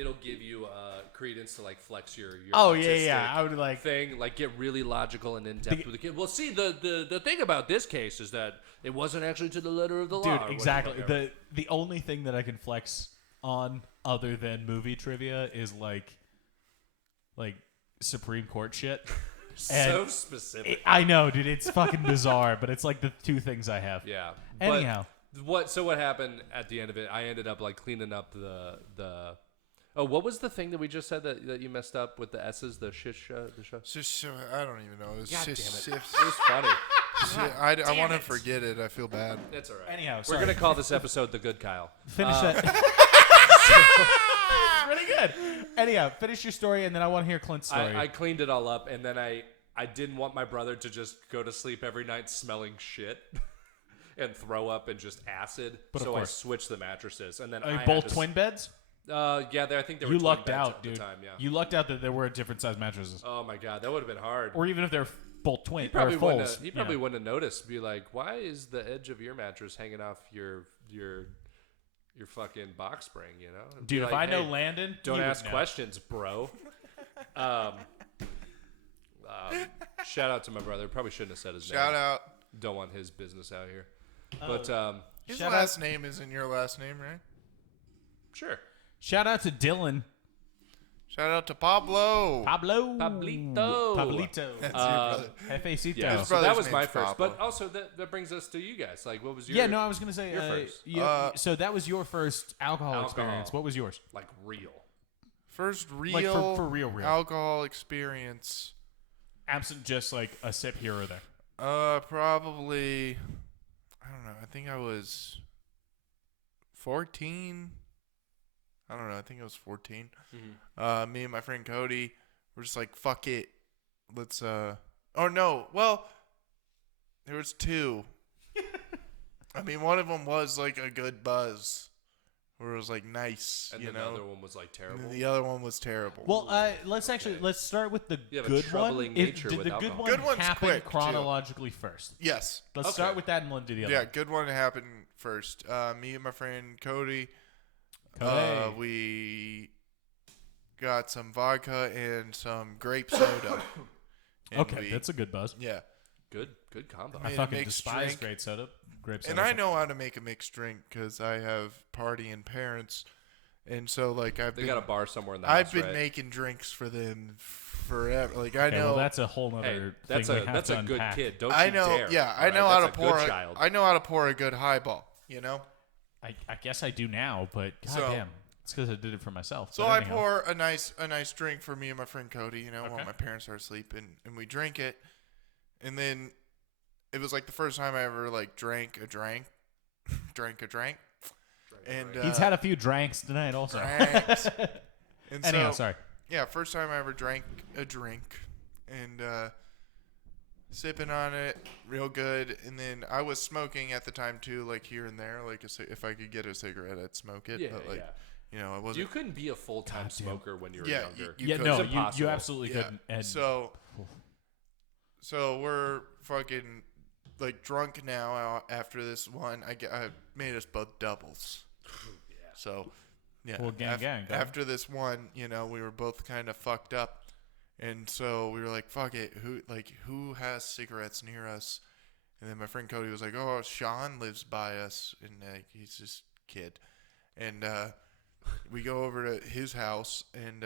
credence to like flex your I would like thing, like get really logical and in depth with the kid. Well, see, the thing about this case is that it wasn't actually to the letter of the law. Dude, exactly. The only thing that I can flex on other than movie trivia is like Supreme Court shit. So specific. I know, dude. It's fucking bizarre, but it's like the two things I have. Yeah. Anyhow, what happened at the end of it? I ended up like cleaning up the. Oh, what was the thing that we just said that you messed up with the S's? The shish. I don't even know. It was God damn it! It was funny. I want to forget it. I feel bad. That's all right. Anyhow, we're gonna call this episode The Good Kyle. Finish that. It's really good. Anyhow, finish your story, and then I want to hear Clint's story. I cleaned it all up, and then I didn't want my brother to just go to sleep every night smelling shit and throw up and just acid. So I switched the mattresses, and then both twin beds. Yeah, I think they were. You twin lucked beds out, at dude. The time, yeah. You lucked out that there were different size mattresses. Oh my god, that would have been hard. Or even if they're both twin. He probably wouldn't wouldn't have noticed. Be like, why is the edge of your mattress hanging off your fucking box spring, you know? Dude, like, if I know Landon, don't ask questions, bro. Shout out to my brother. Probably shouldn't have said his name. Shout out. Don't want his business out here. But his last name isn't your last name, right? Sure. Shout out to Dylan. Shout out to Pablito. Pablito. That's your brother. F-A-C-T-O. Yeah, so that was my first. But also that brings us to you guys. Like, what was your... Yeah, no, I was going to say... your first. So that was your first alcohol experience. What was yours? Like, real. First real... Like, for real. Alcohol experience. Absent just, like, a sip here or there. Probably... I don't know. I think I was 14... I don't know. I think it was 14. Mm-hmm. Me and my friend Cody were just like, fuck it. Let's, oh, no. Well, there was two. I mean, one of them was like a good buzz. where it was like nice, And you then know. the other one was like terrible. And then the other one was terrible. Well, let's start with the You have a good troubling one. nature Did with the good alcohol. one Good one's happen quick, too. chronologically first? Yes. Let's Okay. start with that and we'll do the other. Yeah, one. good one happened first. Me and my friend Cody, Cody. we got some vodka and some grape soda. And Okay, that's a good buzz. yeah. Good combo. I made a fucking mixed despise drink. grape soda. And I know how to make a mixed drink because I have partying parents, and so like They got a bar somewhere in the I've house, been right? making drinks for them forever. Like I Okay, know well, that's a whole Hey, nother that's thing a we have that's to a good unpack. kid. Don't I you know. dare. Yeah, all I right? know how to That's a pour. good child. I know how to pour a good highball. You know. I guess I do now, but So- goddamn, it's because I did it for myself. So but I anyhow. pour a nice drink for me and my friend Cody, you know, Okay. while my parents are asleep, and we drink it, and then it was like the first time I ever like drank a drink, and He's had a few drinks tonight, also. drinks. And Anyhow, so, sorry. yeah, first time I ever drank a drink, and sipping on it real good, and then I was smoking at the time too, like here and there, like if I could get a cigarette, I'd smoke it, Yeah, but like. yeah. You know, I wasn't. You couldn't be a full-time Goddamn. smoker when you were Yeah, younger. you Yeah, could. no, It's you impossible. absolutely Yeah. couldn't. And So we're fucking like drunk now after this one. I made us both doubles. Yeah. So yeah. Well, gang, gang, go. After this one, you know, we were both kind of fucked up, and so we were like, "Fuck it, who has cigarettes near us?" And then my friend Cody was like, "Oh, Sean lives by us, and he's this kid," and we go over to his house, and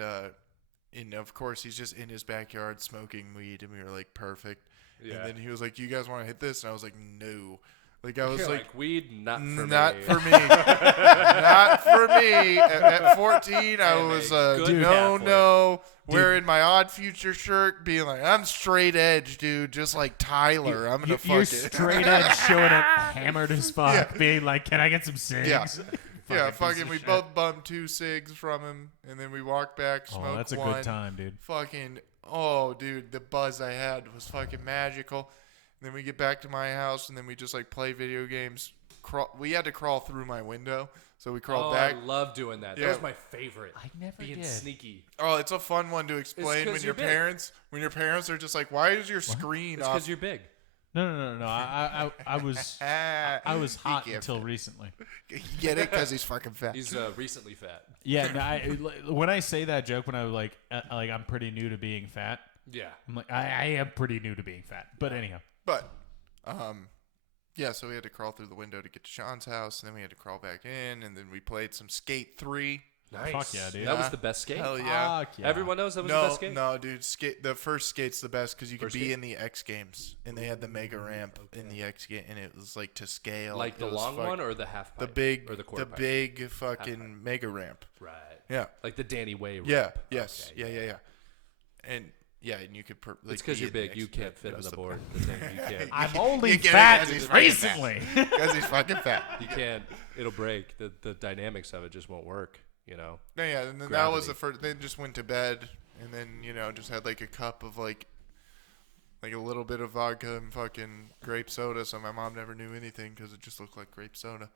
of course he's just in his backyard smoking weed, and we were like, perfect. Yeah. And then he was like, "You guys want to hit this?" And I was like, "No." Like I was You're like, weed, not for "Not me. for me, not for me." At 14, I And was a good no, Catholic. wearing my Odd Future shirt, being like, "I'm straight edge, dude, just like Tyler. I'm gonna fuck you're it." straight edge showing up hammered as fuck, Yeah. being like, "Can I get some cigs?" Yeah. Yeah, piece fucking. of We shit. both bummed 2 cigs from him, and then we walked back, smoked Oh, that's a one. good time, dude. Fucking, oh, dude, the buzz I had was fucking magical. And then we get back to my house, and then we just like play video games. We had to crawl through my window, so we crawled back. I love doing that. Yeah. That was my favorite. I never Being did. sneaky. Oh, it's a fun one to explain 'cause when you're your big. parents are just like, "Why is your screen It's off?" because you're big. No. I was hot He until recently. You get it because he's fucking fat. He's recently fat. Yeah, no, when I say that joke, when I was like I'm pretty new to being fat, Yeah. I'm like I am pretty new to being fat. But anyhow, But, yeah, so we had to crawl through the window to get to Sean's house, and then we had to crawl back in, and then we played some Skate 3. Nice. Fuck yeah, dude. That was Yeah. the best skate. Hell yeah. fuck yeah. Everyone knows that was the best skate. No, dude. The first skate's the best because you could First be skate? in the X Games, and they had the mega ramp in the X game, and it was like to scale. Like It the was long fuck- one or the half pipe? the big, or the quarter the pipe? big fucking mega ramp. Right. Yeah, Like the Danny Way. yeah, ramp. yes, Okay, yeah. And yeah, and you could. Like, It's because be you're in the big. You X- can't it fit on was the the- board. The thing you can't. I'm only You get it fat 'cause he's fucking recently. because he's fucking fat. You can't. It'll break. The dynamics of it just won't work. You know. No, yeah, and then that was Gravity. the first. Then just went to bed, and then just had like a cup of like a little bit of vodka and fucking grape soda. So my mom never knew anything because it just looked like grape soda.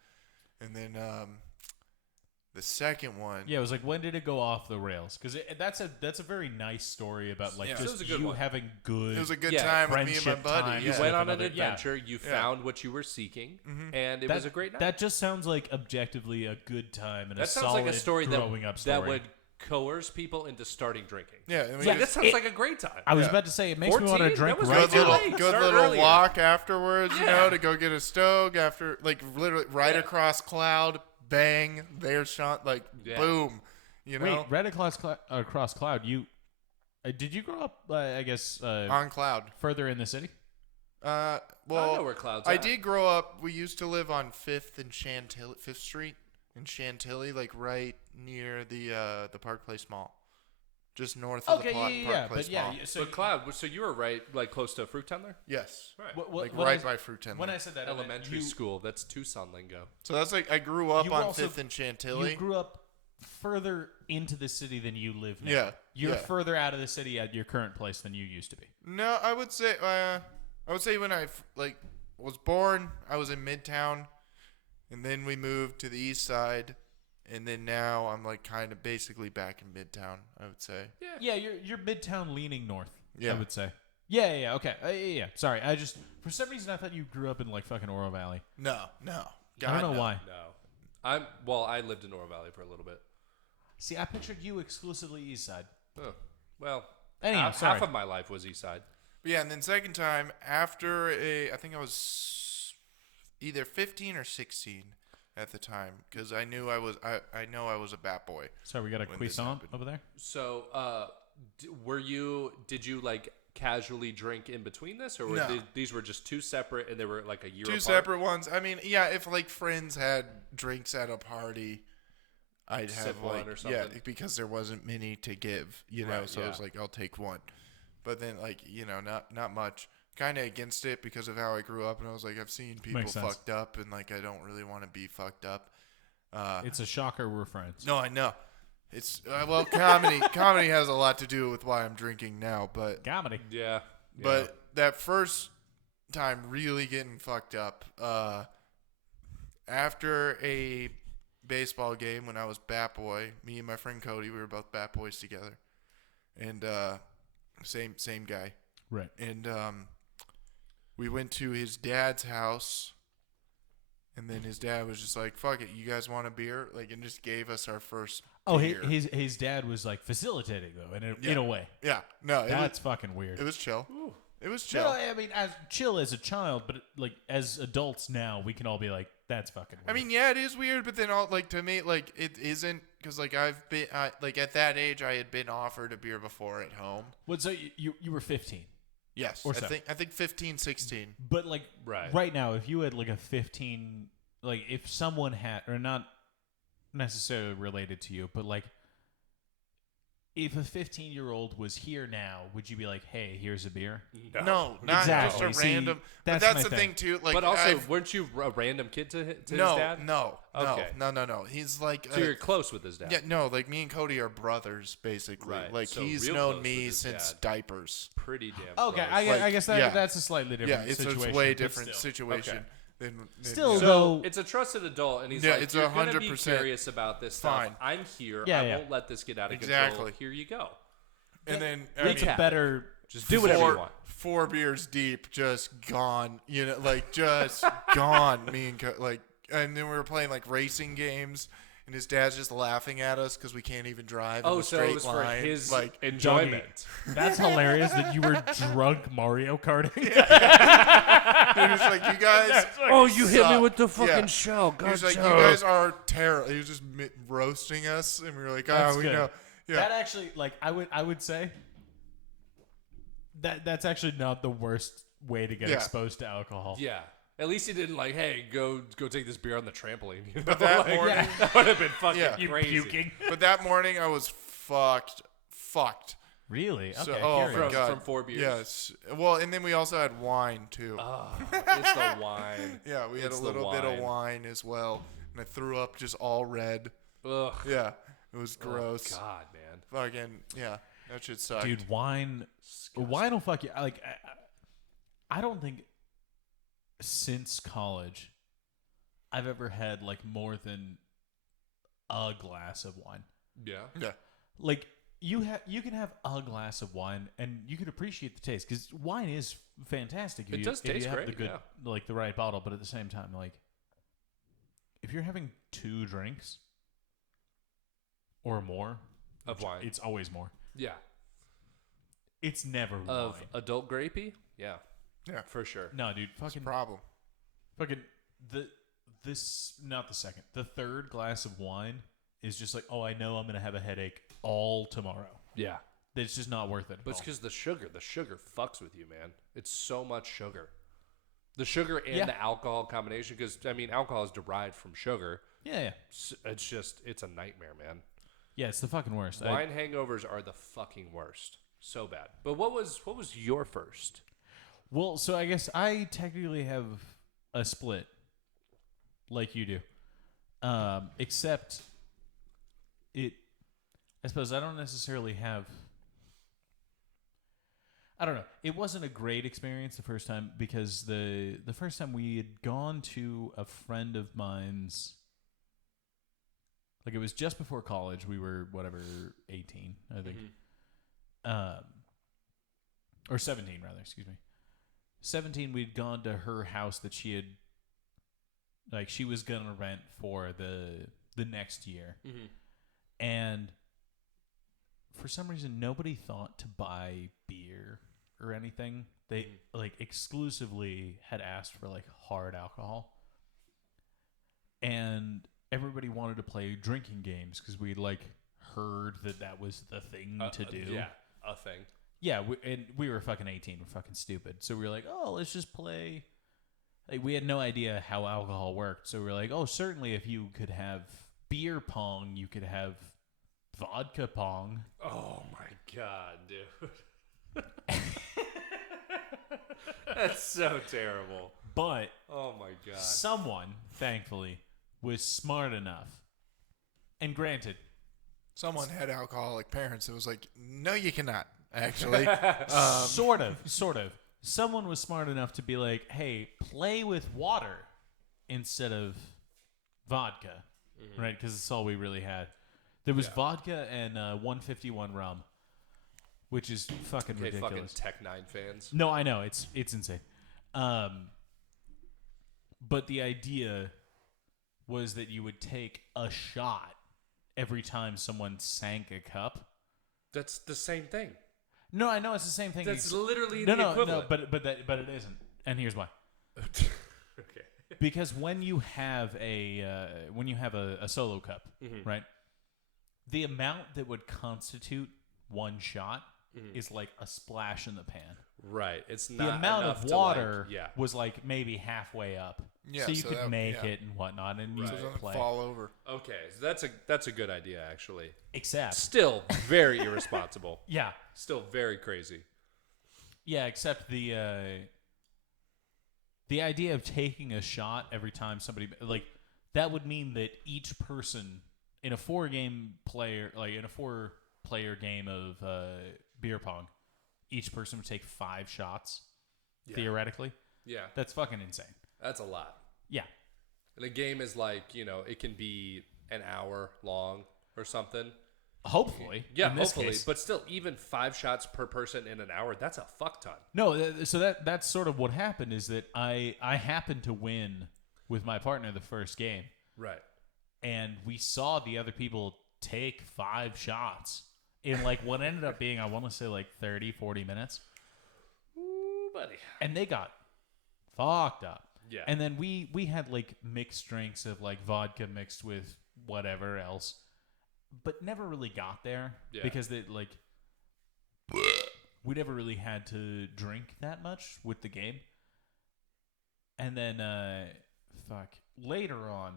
And then the second one, Yeah, it was like, when did it go off the rails? Because that's a very nice story about like Yeah. It was just a good you one. having good. it was a good Yeah, time with me and my friendship buddy. time. You Yeah. went with on an another- yeah. adventure. You Yeah. found what you were seeking, and it was a great night. That just sounds like objectively a good time and That a sounds solid like a story growing up story. that would coerce people into starting drinking. Yeah, and we Yeah, just- that sounds it- like a great time. I was Yeah. about to say it makes me want to 14? drink That was right good right. now. little Start little earlier. walk afterwards, Yeah. to go get a stoke after, like literally right Yeah. across Cloud, bang, there's Sean, like Yeah. boom, Wait, know, across cloud. You did you grow up? I guess on Cloud. further in the city. I Well, know where Cloud's I at. did grow up. We used to live on 5th and Chantilly, 5th Street in Chantilly, like right near the Park Place Mall, just north of the Park Place Mall. So But Cloud, so you were right, like close to Fruittown there? Yes, Right. like right by Fruittown. When I said that, I meant Elementary you, school. That's Tucson lingo. So that's like I grew up You on also- 5th and Chantilly. you grew up further into the city than you live now. Yeah, You're yeah. further out of the city at your current place than you used to be. No, I would say when I was born, I was in Midtown, and then we moved to the east side, And then now I'm like kind of basically back in Midtown, I would say. Yeah, you're Midtown leaning north. Yeah. I would say. Yeah, okay. Yeah. Sorry, I just for some reason I thought you grew up in like fucking Oro Valley. No. I don't know why. No. I lived in Oro Valley for a little bit. See, I pictured you exclusively East Side. Oh, well, Anyhow, half of my life was East Side. But yeah, and then second time after I think I was either 15 or 16 at the time because I knew I was a bat boy. Sorry, we got a croissant over there. So, did you like casually drink in between this, or No. these were just two separate and they were like a year Two apart? separate ones. I mean, yeah, if like friends had drinks at a party, I'd Sip have one like or something. because there wasn't many to give, you know. Right, So yeah. I was like, I'll take one, but then like not much. Kind of against it because of how I grew up, and I was like, I've seen people Makes sense. fucked up, and like I don't really want to be fucked up. It's a shocker we're friends. No, I know. It's well, comedy has a lot to do with why I'm drinking now, but Comedy. Yeah. But that first time really getting fucked up, after a baseball game when I was bat boy, me and my friend Cody, we were both bat boys together, and same guy, Right. and we went to his dad's house. And then his dad was just like, "Fuck it, you guys want a beer?" Like, and just gave us our first. Oh, beer. his dad was like facilitating though, in a way. Yeah, no, That's fucking weird. it was chill. It was chill. No, I mean, as chill as a child, but like as adults now, we can all be like, "That's fucking weird." I mean, yeah, it is weird, but then like to me, like it isn't because like I've been like at that age, I had been offered a beer before at home. what? So you were 15, Yes, Or I so. think 15, 16. but like Right. right now, if you had like a 15, like if someone had, or not necessarily related to you, but like if a 15-year-old was here now, would you be like, "Hey, here's a beer"? No, not Exactly. just a See, random. that's but my that's the thing. thing too. Like, But also, weren't you a random kid to his dad? No. Okay. No. He's like. So you're close with his dad. Yeah, no, like me and Cody are brothers, basically. Right, Like so he's real known close me with his since dad. diapers. Pretty damn Okay, close. I guess yeah. that's a slightly different Yeah, it's situation. a way but different still. situation. Okay. Than Still, yeah. So though- it's a trusted adult, and he's Yeah, like, it's "You're gonna be 100% curious about this stuff. fine. I'm here. Yeah, I yeah. won't let this get out of Exactly. control. Here you go. And then I It's mean, a better. Just do whatever you four, want." 4 beers deep, just gone. You know, like just gone. Me and and then we were playing like racing games, and his dad's just laughing at us because we can't even drive. Oh, in a so straight it was for line. his like. enjoyment. That's hilarious that you were drunk Mario Karting. He was like, "You guys." Oh, you hit me suck." with the fucking Yeah. shell. He was like, "You Gotcha. guys are terrible." He was just roasting us, and we were like, That's "Oh, we good. know." Yeah. That actually, like, I would say that's actually not the worst way to get Yeah. exposed to alcohol. Yeah. At least he didn't like, "Hey, go take this beer on the trampoline." You know? But that Like, morning- that would have been fucking Yeah. You crazy. puking. But that morning, I was fucked. Really? Okay. So, oh curious. my god. From 4 beers? Yes. Well, and then we also had wine too. Oh, it's the wine. Yeah, we had It's a the little bit of wine. wine as well, and I threw up just all red. Ugh. Yeah, it was gross. Oh, God, man. Fucking yeah, that shit sucked. Dude, wine will fuck you. Like, I don't think since college I've ever had like more than a glass of wine. Yeah. Yeah, Like you can have a glass of wine and you can appreciate the taste because wine is fantastic. If It you, does if you taste have great, the good, yeah. like the right bottle, but at the same time, like if you're having 2 drinks or more Of which wine. it's always more. Yeah. It's never Of wine. adult grapey? Yeah. Yeah. For sure. No, dude, it's a problem. fucking not the second. The third glass of wine is just like, oh, I know I'm gonna have a headache all tomorrow. Yeah. It's just not worth it. But it's because the sugar fucks with you, man. It's so much sugar. The sugar and Yeah. the alcohol combination, because, I mean, alcohol is derived from sugar. yeah. It's a nightmare, man. Yeah, it's the fucking worst. Wine hangovers are the fucking worst. So bad. But what was your first? Well, so I guess I technically have a split, like you do, except I suppose I don't necessarily have. I don't know. It wasn't a great experience the first time because the first time we had gone to a friend of mine's Like, it was just before college. We were, 18, I think. Or 17, rather, excuse me. 17, we'd gone to her house that she had, like, she was going to rent for the next year. Mm-hmm. And for some reason, nobody thought to buy beer or anything. They, like, exclusively had asked for, like, hard alcohol. And everybody wanted to play drinking games because we'd, like, heard that was the thing to do. Yeah, a thing. Yeah, we were fucking 18. We're fucking stupid. So we were like, oh, let's just play. Like, we had no idea how alcohol worked. So we were like, oh, certainly if you could have beer pong, you could have vodka pong. Oh, my God, dude. That's so terrible. But oh, my God. Someone, thankfully, was smart enough. And granted, someone had alcoholic parents. It was like, no, you cannot. Actually, sort of. Someone was smart enough to be like, hey, play with water instead of vodka, right? Because it's all we really had. There was vodka and 151 rum, which is fucking ridiculous. Fucking Tech 9 fans. No, I know. It's insane. But the idea was that you would take a shot every time someone sank a cup. That's the same thing. No, I know it's the same thing. That's literally the equivalent. No, but it isn't. And here's why. Okay. Because when you have a solo cup, right? The amount that would constitute one shot is like a splash in the pan. Right. It's not the amount enough of water to was like maybe halfway up. Yeah, so you could make it and whatnot, and you could play. Fall over. Okay, so that's a good idea actually. Except still very irresponsible. Yeah. Still very crazy. Yeah, except the idea of taking a shot every time somebody, like, that would mean that each person in a four-player game of beer pong, each person would take 5 shots theoretically. Yeah. That's fucking insane. That's a lot. Yeah. And a game is like, it can be an hour long or something. Hopefully. Yeah, in this hopefully. case. But still, even 5 shots per person in an hour, that's a fuck ton. No, so that's sort of what happened is that I happened to win with my partner the first game. Right. And we saw the other people take 5 shots in like what ended up being, I want to say like 30, 40 minutes. Ooh, buddy. And they got fucked up. Yeah. And then we had like mixed drinks of like vodka mixed with whatever else, but never really got there because they like we never really had to drink that much with the game. And then later on,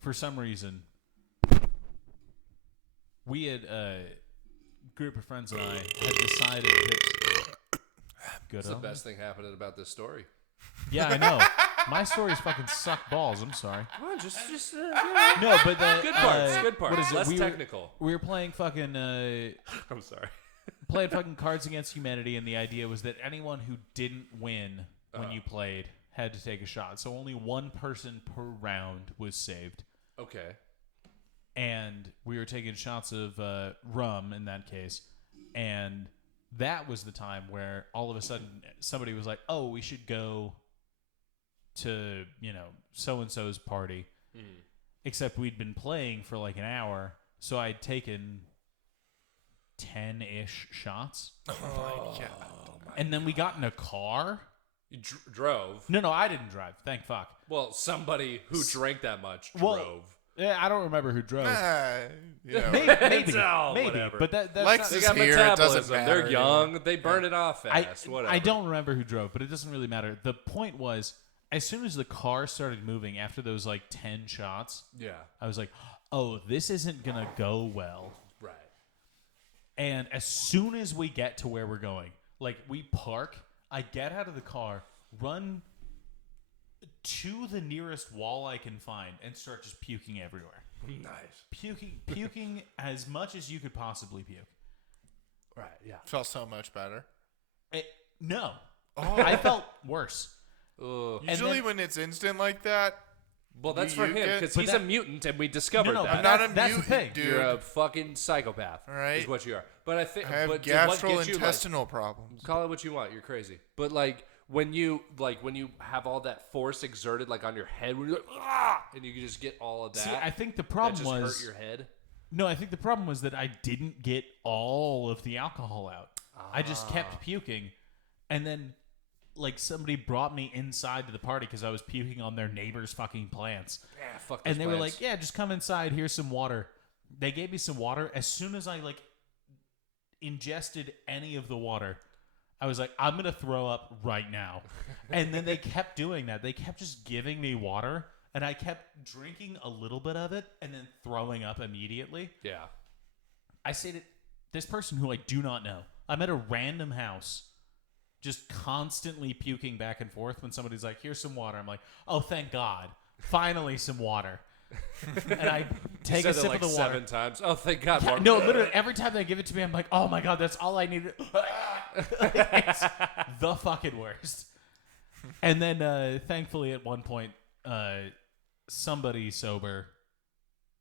for some reason, we had a group of friends and I had decided that That's the best thing happening about this story. Yeah, I know. My stories fucking suck balls. I'm sorry. Come on, just no, but good parts. Good parts. What is it? Less technical. We were playing fucking. I'm sorry. Playing fucking Cards Against Humanity, and the idea was that anyone who didn't win when you played had to take a shot. So only one person per round was saved. Okay. And we were taking shots of rum in that case, and that was the time where all of a sudden somebody was like, "Oh, we should go to, so-and-so's party." Except we'd been playing for like an hour, so I'd taken 10-ish shots. Oh my God. And then we got in a car. You drove? No, I didn't drive. Thank fuck. Well, somebody who drank that much drove. Yeah, I don't remember who drove. Maybe. Whatever. But that's Lex they is got here. It metabolism. doesn't matter. They're young. They burn it off fast. Whatever. I don't remember who drove, but it doesn't really matter. The point was, as soon as the car started moving after those like 10 shots, I was like, "Oh, this isn't gonna go well." Right. And as soon as we get to where we're going, like we park, I get out of the car, run to the nearest wall I can find, and start just puking everywhere. Nice. Puking as much as you could possibly puke. Right, yeah. Felt so much better. No. I felt worse. Usually when it's instant like that, Well, that's for him because But he's a mutant, and we discovered No, that. I'm not a that's the mutant, thing. dude. You're a fucking psychopath. All right. Is what you are. But I think I have but dude, what gets gastrointestinal problems. call it what you want. You're crazy. But when you have all that force exerted on your head, when you're like, ah, and you can just get all of that. See, I think the problem that just was hurt your head. No, I think the problem was that I didn't get all of the alcohol out. I just kept puking, and then somebody brought me inside to the party because I was puking on their neighbor's fucking plants. Yeah, fuck those And they were plants. like, "Yeah, just come inside. Here's some water." They gave me some water. As soon as I ingested any of the water, I was like, "I'm gonna throw up right now." And then they kept doing that. They kept just giving me water, and I kept drinking a little bit of it and then throwing up immediately. Yeah. I say to this person who I do not know, I'm at a random house, just constantly puking back and forth when somebody's like, "Here's some water." I'm like, "Oh, thank God. Finally some water." And I take a sip of the water. 7 times. Oh, thank God. Yeah, no, literally, every time they give it to me, I'm like, "Oh my God, that's all I needed." It's the fucking worst. And then, thankfully, at one point, somebody sober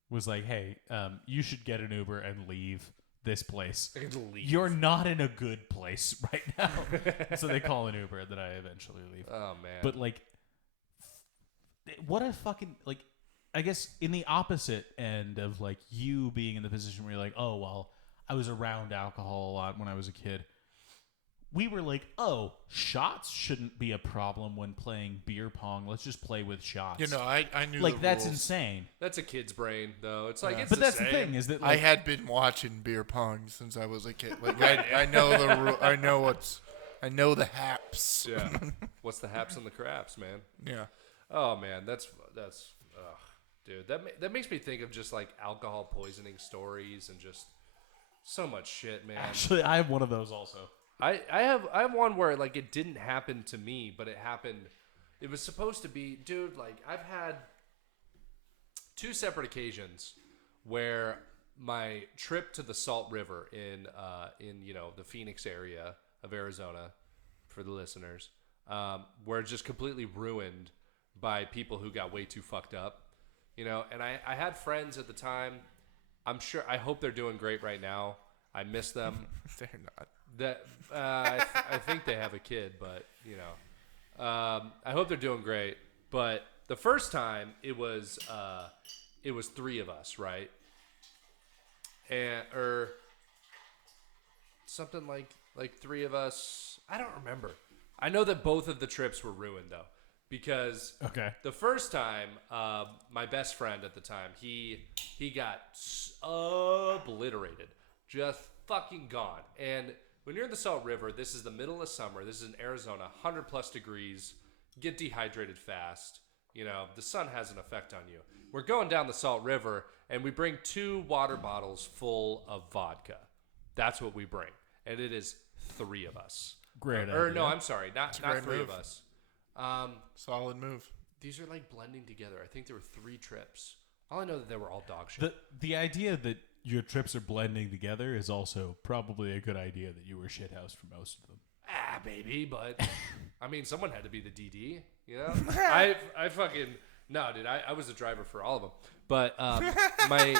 was like, "Hey, you should get an Uber and leave this place. You're not in a good place right now." So they call an Uber, and then I eventually leave. Oh, man. But what a fucking I guess in the opposite end of you being in the position where you're like, "Oh well, I was around alcohol a lot when I was a kid." We were like, "Oh, shots shouldn't be a problem when playing beer pong. Let's just play with shots." I knew that's the rules. insane. That's a kid's brain, though. It's Yeah. it's But that's same. the thing is that I had been watching beer pong since I was a kid. I know the I know the haps. Yeah. What's the haps and the craps, man? Yeah. Oh man, that's dude. That makes me think of just alcohol poisoning stories and just so much shit, man. Actually, I have one of those also. I have one where it didn't happen to me, but it happened. It was supposed to be, dude. I've had 2 separate occasions where my trip to the Salt River in the Phoenix area of Arizona, for the listeners, were just completely ruined by people who got way too fucked up. And I had friends at the time. I hope they're doing great right now. I miss them. They're not. I think they have a kid, but I hope they're doing great. But the first time it was 3 of us, right? Or something like 3 of us. I don't remember. I know that both of the trips were ruined though, because the first time, my best friend at the time, he got obliterated, just fucking gone. And when you're in the Salt River, this is the middle of summer. This is in Arizona, 100+ degrees. Get dehydrated fast. The sun has an effect on you. We're going down the Salt River, and we bring 2 water bottles full of vodka. That's what we bring. And it is 3 of us. Great Or idea. no, I'm sorry. Not 3 move. of us. Solid move. These are blending together. I think there were 3 trips. All I know that they were all dog shit. The idea that your trips are blending together is also probably a good idea that you were shithoused for most of them. Baby, but I mean, someone had to be the DD, I fucking no, dude. I was the driver for all of them, but my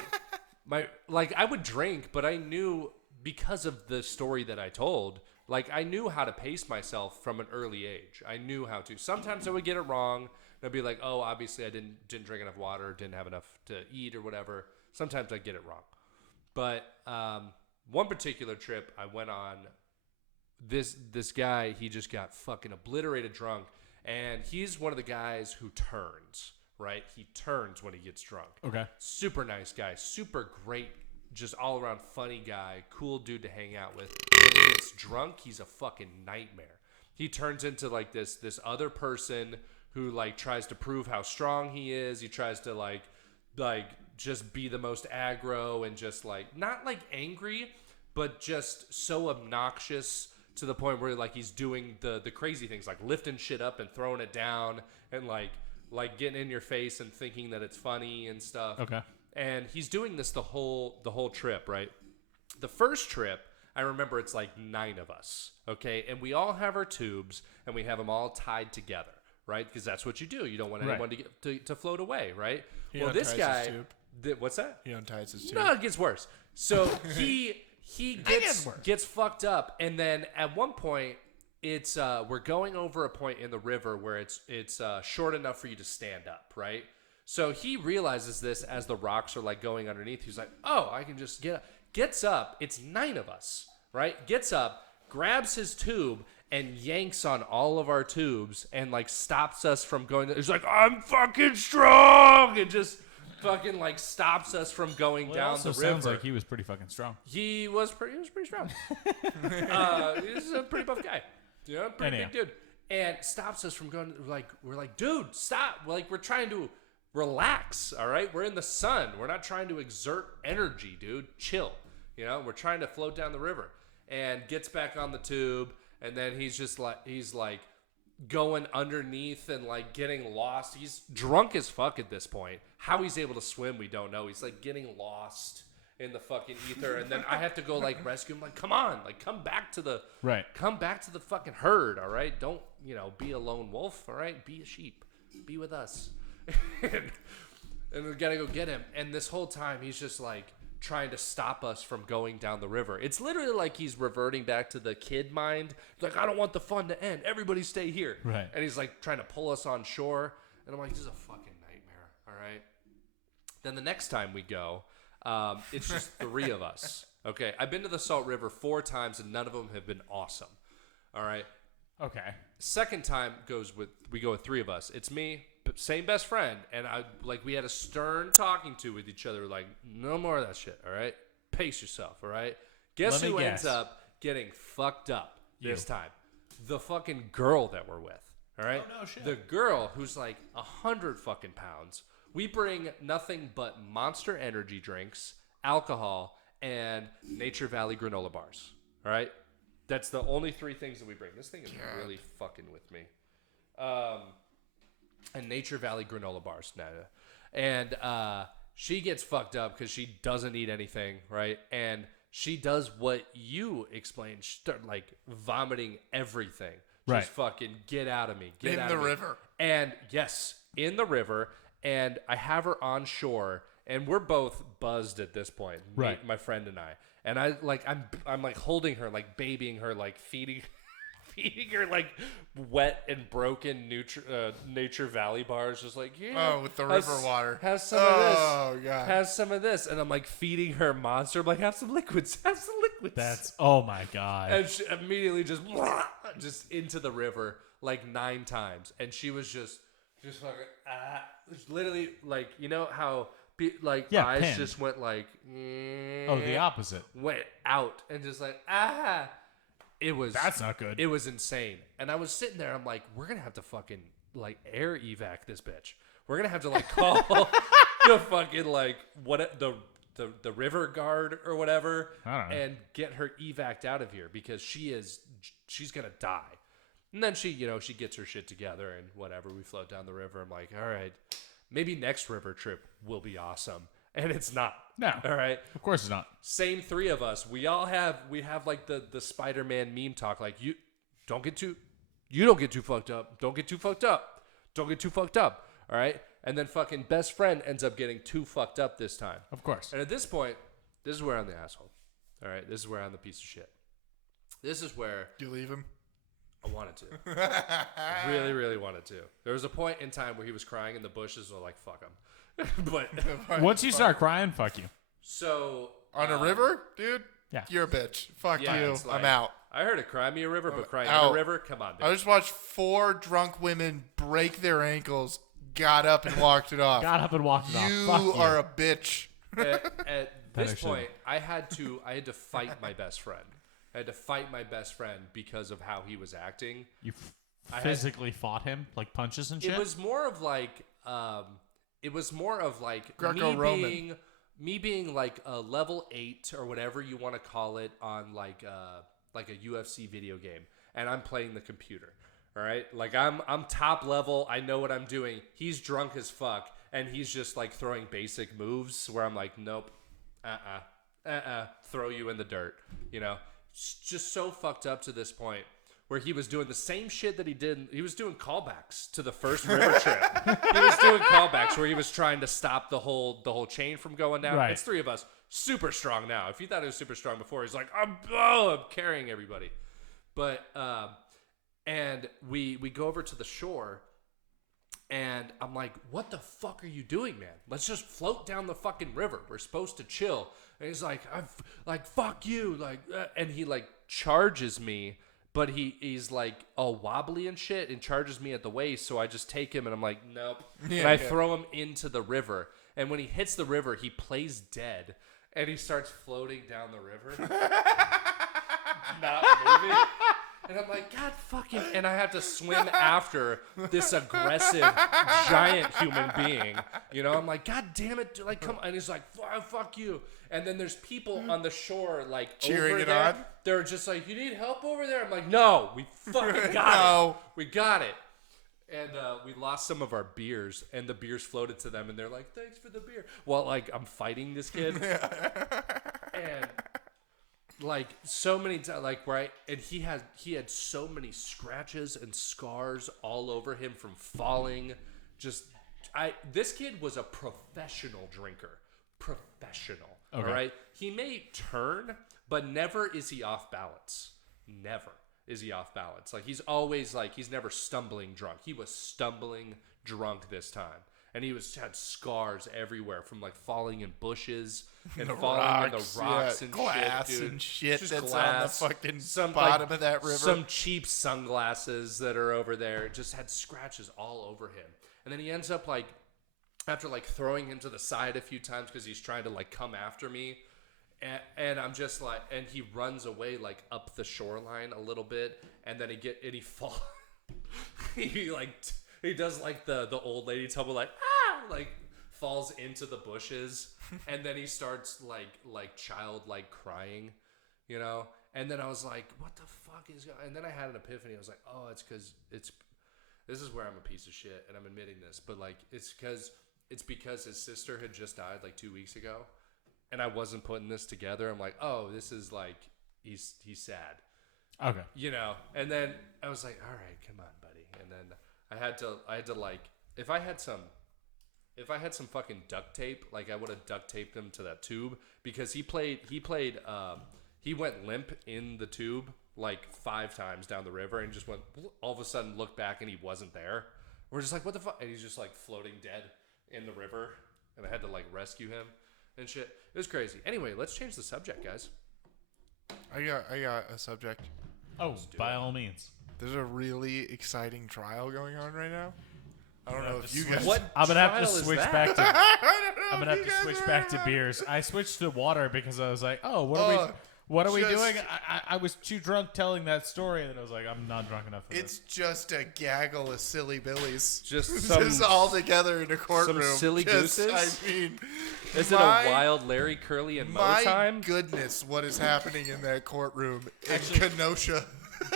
I would drink, but I knew because of the story that I told, I knew how to pace myself from an early age. I knew how to. Sometimes I would get it wrong. And I'd be like, "Oh, obviously I didn't drink enough water, didn't have enough to eat or whatever." Sometimes I get it wrong. But one particular trip I went on, this guy, he just got fucking obliterated drunk, and he's one of the guys who turns, right? He turns when he gets drunk. Okay. Super nice guy, super great, just all around funny guy, cool dude to hang out with. When he gets drunk, he's a fucking nightmare. He turns into this other person who tries to prove how strong he is. He tries to just be the most aggro and just not angry, but just so obnoxious to the point where he's doing the crazy things, lifting shit up and throwing it down and getting in your face and thinking that it's funny and stuff. Okay. And he's doing this the whole trip, right? The first trip, I remember it's 9 of us, okay? And we all have our tubes and we have them all tied together, right? Because that's what you do. You don't want anyone to float away, right? He This unties guy, his tube. what's that? He unties his tube. No, it gets worse. So he gets fucked up, and then at one point, it's we're going over a point in the river where it's short enough for you to stand up, right? So he realizes this as the rocks are like going underneath. He's like, "Oh, I can just get up." Gets up. It's 9 of us, right? Gets up, grabs his tube, and yanks on all of our tubes, and like stops us from going. He's like, "I'm fucking strong," and just fucking like stops us from going down the river. Sounds like he was pretty fucking strong. He was pretty strong. He's a pretty buff guy. Yeah, pretty big dude. And stops us from going. We're like, dude, stop. We're trying to relax. All right, we're in the sun. We're not trying to exert energy, dude. Chill. We're trying to float down the river. And gets back on the tube, and then he's like going underneath and like getting lost. He's drunk as fuck at this point. How he's able to swim, we don't know. He's like getting lost in the fucking ether, and then I have to go like rescue him. Like, come on, like come back to the fucking herd. All right, don't be a lone wolf. All right, be a sheep. Be with us. and we gotta go get him. And this whole time he's just like trying to stop us from going down the river. It's literally like he's reverting back to the kid mind. He's like, I don't want the fun to end. Everybody stay here. Right. And he's like trying to pull us on shore. And I'm like, this is a fucking nightmare. All right. Then the next time we go, it's just 3 of us. Okay. I've been to the Salt River 4 times and none of them have been awesome. All right. Okay. Second time we go with 3 of us. It's me, same best friend, and we had a stern talking to with each other. Like, no more of that shit. All right, pace yourself. All right. Guess who ends up getting fucked up this time? The fucking girl that we're with. All right. Oh no shit. The girl who's like 100 fucking pounds. We bring nothing but Monster energy drinks, alcohol, and Nature Valley granola bars. All right. That's the only 3 things that we bring. This thing is really fucking with me. And Nature Valley granola bars. And she gets fucked up because she doesn't eat anything, right? And she does what you explained. She started like vomiting everything. Right. Just fucking get out of me. In the river. And yes, in the river. And I have her on shore. And we're both buzzed at this point. Right. My friend and I. And I'm like holding her, like babying her, like feeding her like wet and broken Nature Valley bars, just like with the river water. Have some of this. Oh god. Have some of this, and I'm like feeding her Monster. I'm like, have some liquids. Have some liquids. That's oh my god. And she immediately just into the river like 9 times, and she was just fucking literally like how. Eyes pinned. just went like the opposite. Went out and just like it was that's not good. It was insane. And I was sitting there, I'm like, we're gonna have to fucking like air evac this bitch. We're gonna have to like call the fucking like what the river guard or whatever and get her evac'd out of here because she's gonna die. And then she gets her shit together and whatever, we float down the river. I'm like, all right, maybe next river trip will be awesome. And it's not. No. All right. Of course it's not. Same 3 of us. We have like the Spider-Man meme talk. Like, you don't get too fucked up. Don't get too fucked up. Don't get too fucked up. All right. And then fucking best friend ends up getting too fucked up this time. Of course. And at this point, this is where I'm the asshole. All right. This is where I'm the piece of shit. This is where. Do you leave him? I wanted to. I really, really wanted to. There was a point in time where he was crying in the bushes. I was like, fuck him. But once you start crying, fuck you. So on a river, dude. Yeah, you're a bitch. Fuck you. Like, I'm out. I heard it cry me a river, but crying out. in a river. Come on, dude. I just watched 4 drunk women break their ankles, got up and walked it off. Got up and walked it off. You are a bitch. At this point, I had to fight my best friend. I had to fight my best friend because of how he was acting. You physically fought him, like punches and shit? It was more of like Greco-Roman. Me being like a level 8 or whatever you want to call it on like a UFC video game, and I'm playing the computer. All right, like I'm top level. I know what I'm doing. He's drunk as fuck, and he's just like throwing basic moves where I'm like, nope, throw you in the dirt. Just so fucked up to this point where he was doing the same shit that he did. He was doing callbacks to the first river trip. He was doing callbacks where he was trying to stop the whole chain from going down. Right. It's three of us, super strong now. If you thought he was super strong before, he's like, I'm carrying everybody. But and we go over to the shore, and I'm like, what the fuck are you doing, man? Let's just float down the fucking river. We're supposed to chill. And he's like, fuck you, and he like charges me. But he's like all wobbly and shit and charges me at the waist. So I just take him and I'm like, nope. And I throw him into the river. And when he hits the river, he plays dead. And he starts floating down the river. Not moving. And I'm like, God fucking. And I have to swim after this aggressive, giant human being. You know, I'm like, God damn it. Like, come on. And he's like, fuck you. And then there's people on the shore, like, cheering over it there. on. They're just like, you need help over there? I'm like, no, we fucking got it. We got it. And we lost some of our beers, and the beers floated to them, and they're like, thanks for the beer. Well, like, I'm fighting this kid. And, like, so many times, like, right? And he had so many scratches and scars all over him from falling. This kid was a professional drinker. Professional. Okay. All right. He may turn, but never is he off balance. Never is he off balance. Like, he's always like, he's never stumbling drunk. He was stumbling drunk this time. And he had scars everywhere from like falling in bushes and falling in the rocks and glass shit, dude. And shit Just that's glass, on the fucking bottom of that river. Some cheap sunglasses that are over there. Just had scratches all over him. And then he ends up like, after like throwing him to the side a few times because he's trying to like come after me, and I'm just like, and he runs away like up the shoreline a little bit, and then he falls. he does like the old lady tumble, like falls into the bushes, and then he starts like childlike crying, you know. And then I was like, what the fuck is going on? And then I had an epiphany. I was like, oh, it's because this is where I'm a piece of shit, and I'm admitting this, but like it's because his sister had just died like 2 weeks ago, and I wasn't putting this together. I'm like, oh, this is like he's sad, okay, you know. And then I was like, all right, come on, buddy. And then I had to like, if I had some fucking duct tape, like I would have duct taped him to that tube, because he went limp in the tube like 5 times down the river, and just went all of a sudden looked back and he wasn't there. We're just like, what the fuck? And he's just like floating dead in the river, and I had to like rescue him and shit. It was crazy. Anyway, let's change the subject, guys. I got a subject. Oh, by all means. There's a really exciting trial going on right now. I don't know if you guys. I'm gonna have to switch back to. I'm gonna have to switch back to beers. I switched to water because I was like, oh, what are we doing? I was too drunk telling that story, and then I was like, I'm not drunk enough for It's this. just a gaggle of silly billies. Just all together in a courtroom. Some silly gooses? I mean, is it a wild Larry, Curly, and Moe time? My goodness, what is happening in that courtroom in Kenosha?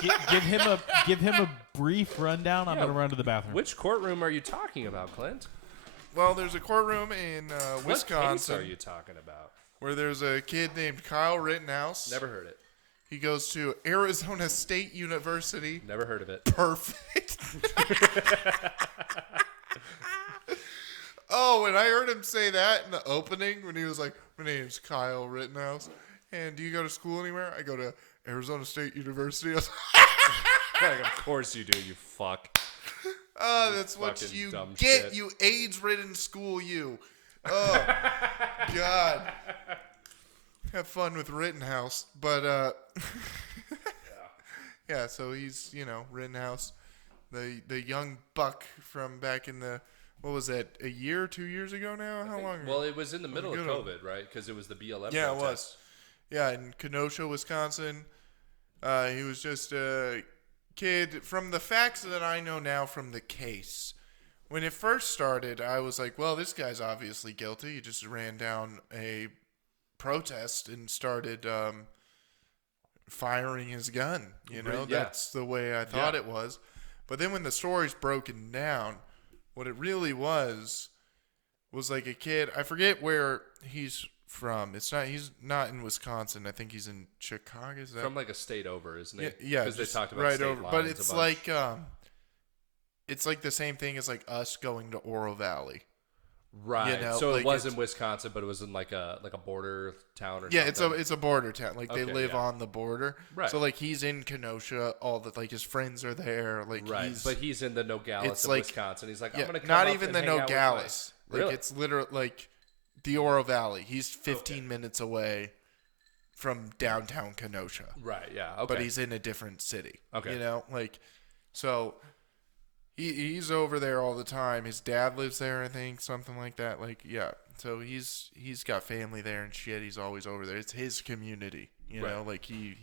Give him a brief rundown. I'm gonna run to the bathroom. Which courtroom are you talking about, Clint? Well, there's a courtroom in Wisconsin. What case are you talking about? Where there's a kid named Kyle Rittenhouse. Never heard it. He goes to Arizona State University. Never heard of it. Perfect. Oh, and I heard him say that in the opening when he was like, my name's Kyle Rittenhouse. And do you go to school anywhere? I go to Arizona State University. I was like, of course you do, you fuck. Oh, that's what you get, shit. You AIDS-ridden school, you. Oh, God. Have fun with Rittenhouse. But, yeah, so he's, Rittenhouse, the young buck from back in the, what was that, a year, 2 years ago now? How long? Well, it was in the middle of COVID, right? Because it was the BLM Yeah, protest. It was. Yeah, in Kenosha, Wisconsin. He was just a kid. From the facts that I know now from the case, when it first started, I was like, well, this guy's obviously guilty. He just ran down a protest and started firing his gun. That's the way I thought it was. But then when the story's broken down, what it really was like a kid. I forget where he's from. He's not in Wisconsin. I think he's in Chicago. Is that From like a state over, isn't he? Yeah, because they talked about right state over. lines But a it's bunch. it's like the same thing as like us going to Oro Valley. Right. You know, so like it was in Wisconsin, but it was in like a border town or Yeah, something. it's a border town. Like they Okay, live yeah. on the border. Right. So like he's in Kenosha. All the like his friends are there. Like Right. But he's in the Nogales it's of like- Wisconsin. He's like, I'm yeah, gonna come not up even and the hang out with Nogales. my... Like Really? it's literally like the Oro Valley. He's 15 minutes away from downtown Kenosha. Right. Yeah. Okay. But he's in a different city. Okay. You know, like so he's over there all the time. His dad lives there, I think, something like that. Like, yeah. So he's got family there and shit. He's always over there. It's his community, you know, like he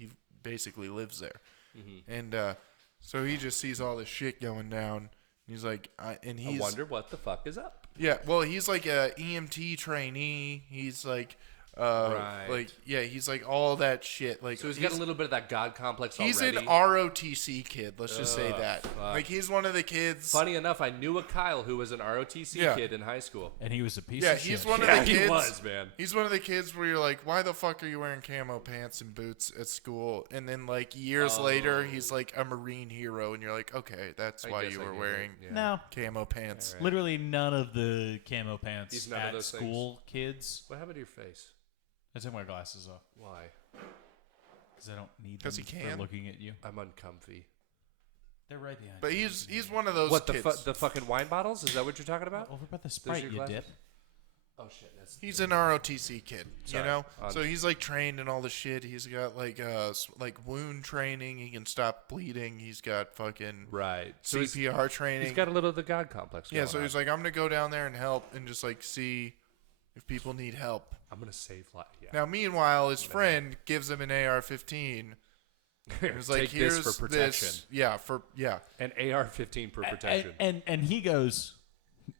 basically lives there. Mm-hmm. And so he just sees all this shit going down. He's like, I wonder what the fuck is up. yeah, well, he's like a EMT trainee. He's like, Right. like, yeah, he's like all that shit. Like, So he's got a little bit of that God complex he's already. an ROTC kid. Let's just say Ugh, that. fuck. Like, he's one of the kids. Funny enough, I knew a Kyle who was an ROTC Yeah. kid in high school. And he was a piece Yeah, of shit. he's one of Yeah, the he kids. was, man. He's one of the kids where you're like, why the fuck are you wearing camo pants and boots at school? And then like years later, he's like a Marine hero, and you're like, okay, that's I why guess you I were get it, wearing yeah. No. camo pants. All right. Literally none of the camo pants He's none of at those school kids. What happened to your face? I took my glasses off Why? because I don't need 'Cause them he can. for looking at you. I'm uncomfy. They're right behind But you. he's one of those What, kids. the fucking wine bottles? Is that what you're talking about? Over by the Sprite, your you glasses? dip. Oh, shit. That's He's an ROTC kid, Sorry. you know. On- So he's like trained in all the shit. He's got like wound training. He can stop bleeding. He's got fucking right. So CPR training. he's got a little of the God complex. Yeah, going so on. he's like, I'm gonna go down there and help and just like see if people need help. I'm going to save life. Yeah. Now, meanwhile, his friend gives him an AR-15. He's like, Take here's this for protection. this. Yeah. An AR-15 for protection. And he goes,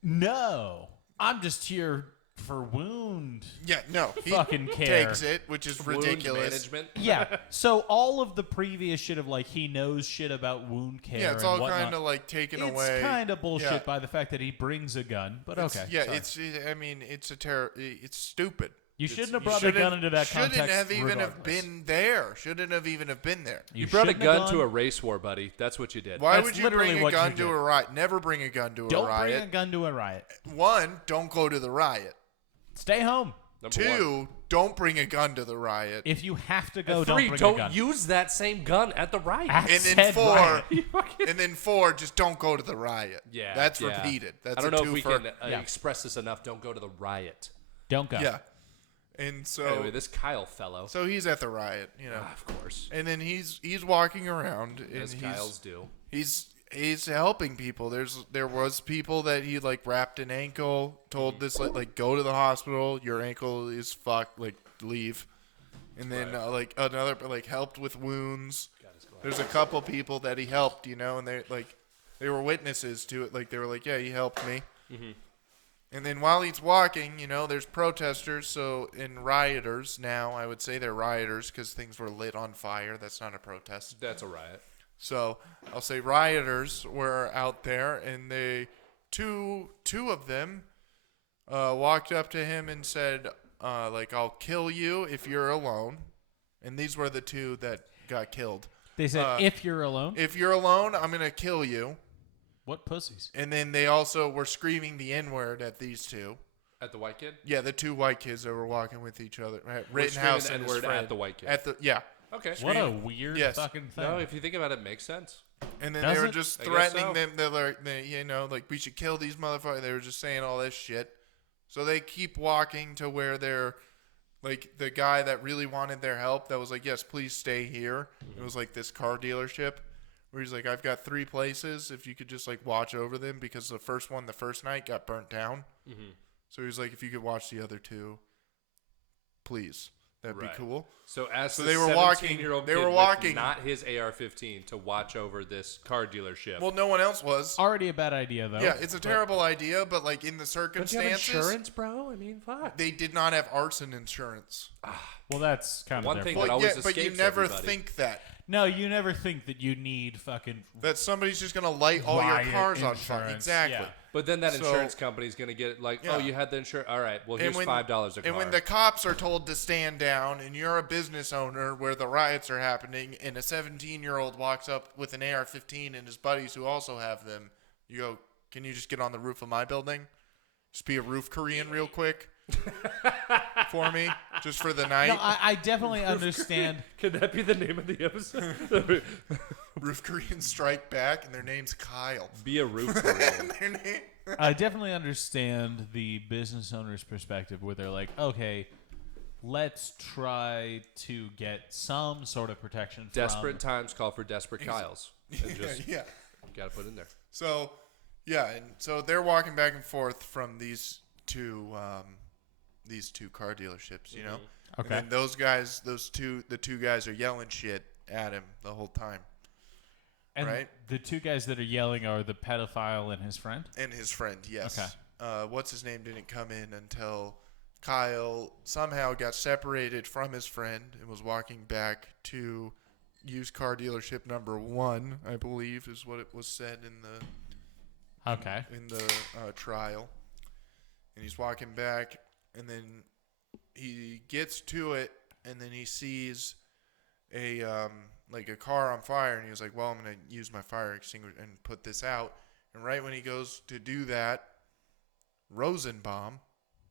no, I'm just here for wound. Yeah, no. He Fucking care. takes it, which is Wound ridiculous. management. Yeah. So all of the previous shit of like he knows shit about wound care. Yeah, it's and all whatnot, kind of like taken it's away. kind of bullshit Yeah. by the fact that he brings a gun. But It's- okay. Yeah, sorry. I mean, it's it's stupid. You shouldn't have You brought a gun into that shouldn't context. have even have regardless. been there. Shouldn't have even have been there. You brought a shouldn't have gun to gone- a race war, buddy. That's what you did. Why That's would you literally bring a what you gun did. to a riot? Never bring a gun to a Don't riot. bring a gun to a riot. One, don't go to the riot. Stay home. Number one. Two, don't bring a gun to the riot. If you have to go, And don't three, bring don't a gun. use that same gun at the riot. At And then said four, riot. and then four, just don't go to the riot. Yeah, that's yeah. repeated. That's I don't a know if we twofer. can Yeah. express this enough. Don't go to the riot. Don't go. Yeah, and so Anyway, this Kyle fellow. so he's at the riot, you know, Of course. and then he's walking around and As Kyle's do. he's helping people. There was people that he like wrapped an ankle, told this like go to the hospital. Your ankle is fucked. Like leave, and then like another like helped with wounds. There's a couple people that he helped, you know, and they were witnesses to it. Like they were like, yeah, he helped me. Mm-hmm. And then while he's walking, you know, there's protesters. So in rioters now, I would say they're rioters because things were lit on fire. That's not a protest. That's a riot. So I'll say rioters were out there, and two of them walked up to him and said, like, I'll kill you if you're alone. And these were the two that got killed. They said, if you're alone. If you're alone, I'm going to kill you. What pussies? And then they also were screaming the N-word at these two. At the white kid? Yeah, the two white kids that were walking with each other. We're Rittenhouse screaming and the his N-word friend. at the white kid. Yeah. Okay. What a weird Yes. fucking thing. No, if you think about it, it makes sense. And then Does they were it? just I guess threatening so. them. They're like, you know, like we should kill these motherfuckers. They were just saying all this shit. So they keep walking to where they're, like, the guy that really wanted their help that was like, yes, please stay here. It was like this car dealership where he's like, I've got 3 places. If you could just like watch over them, because the first night got burnt down. Mm-hmm. So he was like, if you could watch the other 2, please. That'd Right. be cool. So as So the they were walking- 17-year-old they kid were with walking- not his AR-15 to watch over this car dealership. Well, no one else was. Already a bad idea, though. Yeah, it's a terrible idea, but like in the Don't you have circumstances, insurance, bro? I mean, fuck. they did not have arson insurance. Well, that's kind of One their thing fault. that always but you escapes never everybody. think that No, you never think that you need fucking somebody's just gonna light all your riot cars on fire. insurance. Exactly. Yeah. But then that insurance company's going to get like, oh, you had the insurance. All right, well, here's $5 a car. And when the cops are told to stand down and you're a business owner where the riots are happening and a 17-year-old walks up with an AR-15 and his buddies who also have them, you go, can you just get on the roof of my building? Just be a roof Korean real quick for me, just for the night. No, I definitely understand. Could that be the name of the episode? Roof Koreans strike back, and their name's Kyle. Be a roof Korean. I definitely understand the business owner's perspective where they're like, okay, let's try to get some sort of protection. Desperate times call for desperate Kyles. And just got to put in there. So, yeah, and so they're walking back and forth from these two car dealerships, you know? Okay. And those guys, the two guys are yelling shit at him the whole time. And right? The two guys that are yelling are the pedophile and his friend? And his friend, yes. Okay. What's his name didn't come in until Kyle somehow got separated from his friend and was walking back to used car dealership number 1, I believe, is what it was said in the trial. And he's walking back, and then he gets to it, and then he sees a car on fire, and he was like, well, I'm going to use my fire extinguisher and put this out. And right when he goes to do that, Rosenbaum,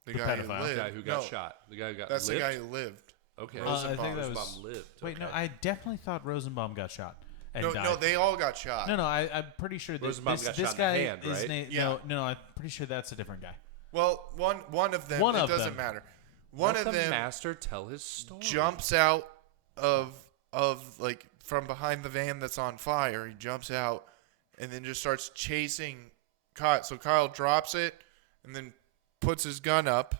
the guy pedophile. who lived. The guy who got shot. The guy who got That's lived? the guy who lived. Okay. I think that was... Rosenbaum lived. Wait, okay. no, I definitely thought Rosenbaum got shot and died. No, they all got shot. No, I'm pretty sure that Rosenbaum this got shot guy in the hand, is right? No, I'm pretty sure that's a different guy. Well, one of them, it doesn't matter. One Let of the them master tell his story. jumps out of like from behind the van that's on fire. He jumps out and then just starts chasing Kyle. So Kyle drops it and then puts his gun up,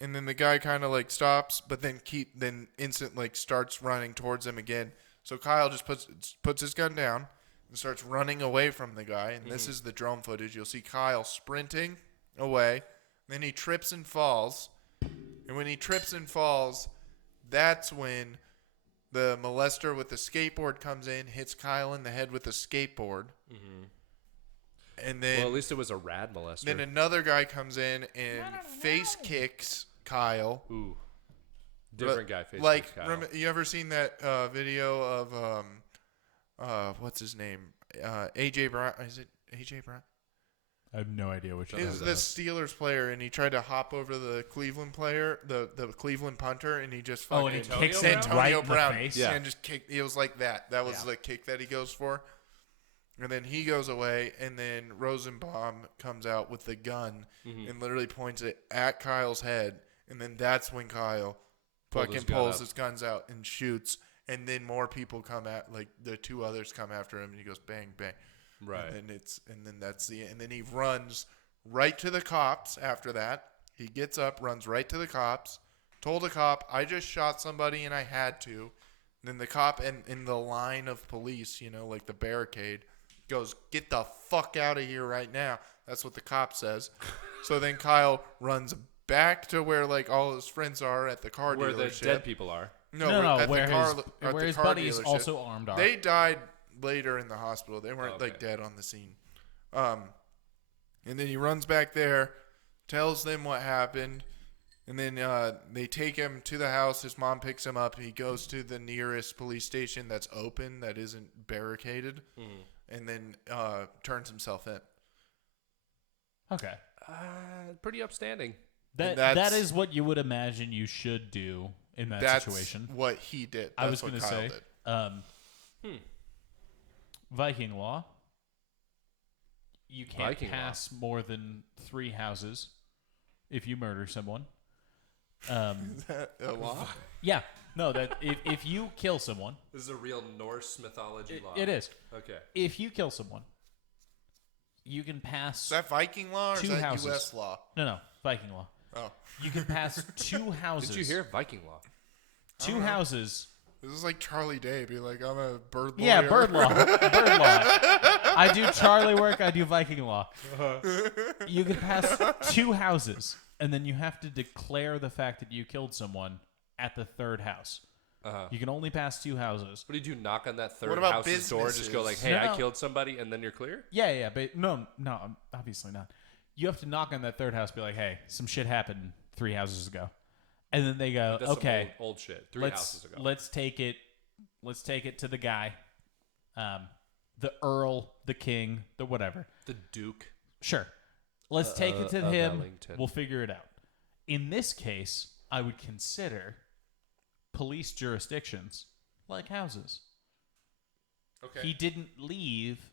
and then the guy kind of like stops, but then starts running towards him again. So Kyle just puts his gun down and starts running away from the guy. And this is the drone footage. You'll see Kyle sprinting away. Then he trips and falls. And when he trips and falls, that's when the molester with the skateboard comes in, hits Kyle in the head with a skateboard. And then, well, at least it was a rad molester. Then another guy comes in and face kicks Kyle. Ooh. Different guy face like, kicks Kyle. You ever seen that video of, what's his name? AJ Brown. Is it AJ Brown? I have no idea what you're He's the Steelers player, and he tried to hop over the Cleveland player, the Cleveland punter, and he just fucking and he kicks Antonio it Antonio right in Brown, the face. Yeah. and just kicked. It was like that. That was the kick that he goes for, and then he goes away, and then Rosenbaum comes out with the gun and literally points it at Kyle's head, and then that's when Kyle fucking pulls his guns out and shoots, and then more people come at, like the two others come after him, and he goes bang bang. Right. And then that's the end. And then he runs right to the cops after that. He gets up, runs right to the cops, told the cop, I just shot somebody and I had to. And then the cop in the line of police, you know, like the barricade, goes, get the fuck out of here right now. That's what the cop says. So then Kyle runs back to where like all his friends are at the car where dealership. the dead people are. No, at where the car, where his car buddies dealership. also armed are. They died later in the hospital. They weren't Okay. like dead on the scene. And then he runs back there, tells them what happened, and then they take him to the house. His mom picks him up. He goes to the nearest police station that's open, that isn't barricaded, and then turns himself in. Okay. Pretty upstanding. That is what you would imagine you should do in that situation. That's what he did. I was going to say, Viking law. You can't Viking pass more than 3 houses if you murder someone. Is that a law? Yeah. No, that if you kill someone, This is a real Norse mythology law. it is. Okay. If you kill someone, you can pass. Is that Viking law or 2 is that houses. U.S. law? No, Viking law. Oh. You can pass 2 houses. Did you hear Viking law? 2 houses. This is like Charlie Day. Be like, I'm a bird lawyer. Yeah, bird law. Bird law. I do Charlie work. I do Viking law. You can pass 2 houses, and then you have to declare the fact that you killed someone at the 3rd house. You can only pass 2 houses. What do you do? Knock on that third What about house's door and just go like, businesses? "Hey, No. I killed somebody," and then you're clear? Yeah, but no, obviously not. you have to knock on that third house, be like, hey, some shit happened 3 houses ago. And then they go, That's okay, some old shit. 3 houses ago. Let's take it to the guy, the Earl, the King, the whatever. The Duke. Sure. Let's take it to him. Ellington. We'll figure it out. In this case, I would consider police jurisdictions like houses. Okay. He didn't leave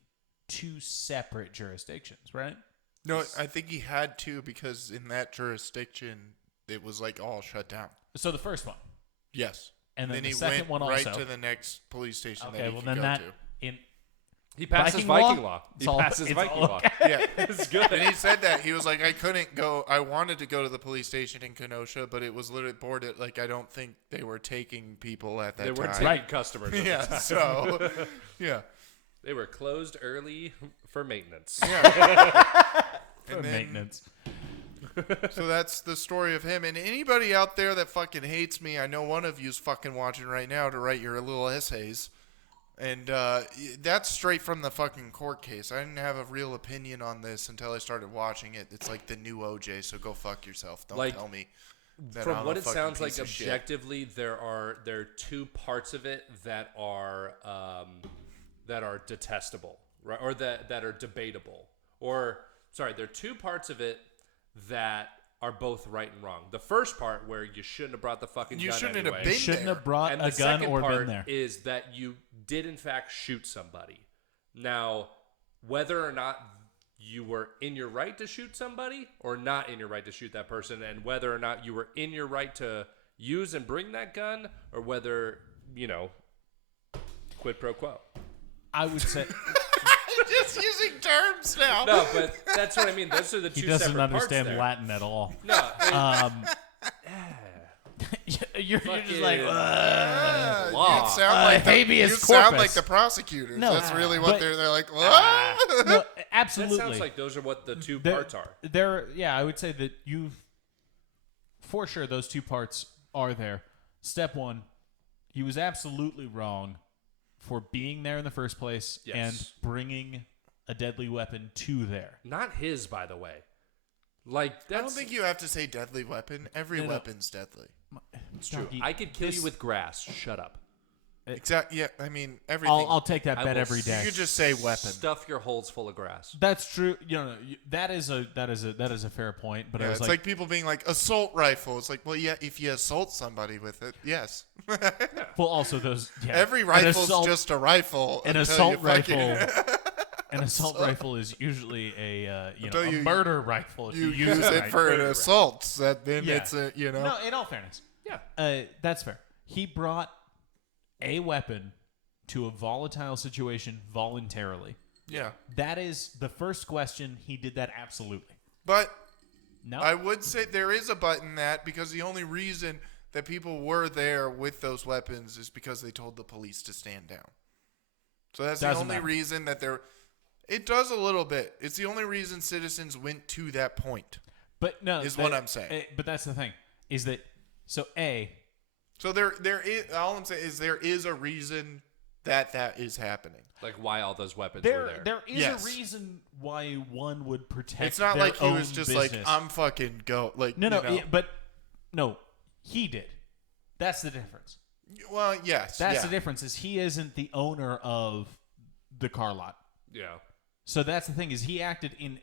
2 separate jurisdictions, right? No, I think he had to because in that jurisdiction, it was like all shut down. So the first one. Yes. And then the he second went one right also. to the next police station Okay, that he well could then go that to. He passes Viking Viking law? law. He It's all- passes it's Viking all law. okay. Yeah. It's good. And he said that. He was like, I couldn't go. I wanted to go to the police station in Kenosha, but it was literally boarded. Like, I don't think they were taking people at that They time. weren't taking customers at Yeah, the time. so, yeah. They were closed early for maintenance. Yeah. For maintenance. So that's the story of him. And anybody out there that fucking hates me, I know one of you's fucking watching right now to write your little essays. And that's straight from the fucking court case. I didn't have a real opinion on this until I started watching it. It's like the new OJ, so go fuck yourself. Don't Like, tell me that From I'm what a it fucking sounds like, piece of shit. objectively, there are 2 parts of it that are detestable, right? Or that are debatable. Or sorry, there are 2 parts of it that are both right and wrong. The first part, where you shouldn't have brought the fucking You gun shouldn't anyway. have been Shouldn't there. have brought And a the gun second or part been there. is that you did in fact shoot somebody. Now, whether or not you were in your right to shoot somebody or not in your right to shoot that person, and whether or not you were in your right to use and bring that gun, or whether, quid pro quo. I would say Just using terms now. No, but that's what I mean. Those are the 2 he doesn't separate understand parts there. Latin at all. No, You're just like, law. You sound like habeas you sound corpus. like the prosecutors. No, That's really but- what they're like. What? no, that absolutely. sounds like those are what the 2 There- parts are. Yeah, I would say that for sure, those 2 parts are there. Step 1, he was absolutely wrong for being there in the first place Yes. and bringing a deadly weapon to there. Not his, by the way. Like, I don't that's think you have to say deadly weapon. Every No. weapon's deadly. it's true. Doggy, I could kill this- you with grass. Shut up. Exactly. Yeah. I mean, everything. I'll take that I bet will every day. you could just say weapon. Stuff your holes full of grass. That's true. That is a fair point. But Yeah, I was it's like people being like assault rifle. It's like, well, yeah, if you assault somebody with it, yes. well, also those. Yeah, Every an rifle's assault, just a rifle. an until assault you fucking- rifle. An assault rifle is usually a Until a you- murder rifle. If You you use it right. for an Murder assault. That then Yeah. it's a No, in all fairness, Yeah. that's fair. He brought a weapon to a volatile situation voluntarily. Yeah. That is the first question. He did that absolutely. But No, I would say there is a but in that because the only reason that people were there with those weapons is because they told the police to stand down. So that's the Doesn't only matter. reason that they're. It does a little bit. It's the only reason citizens went to that point. but no is what I'm saying. But that's the thing. Is that so? So there is. All I'm saying is there is a reason that is happening. Like, why all those weapons were there. There is Yes. a reason why one would protect. It's not their like he was own just business. like I'm fucking go like No, you know. but no, he did. That's the difference. Well, yes, That's yeah. the difference. Is he isn't the owner of the car lot. Yeah. So that's the thing. Is he acted in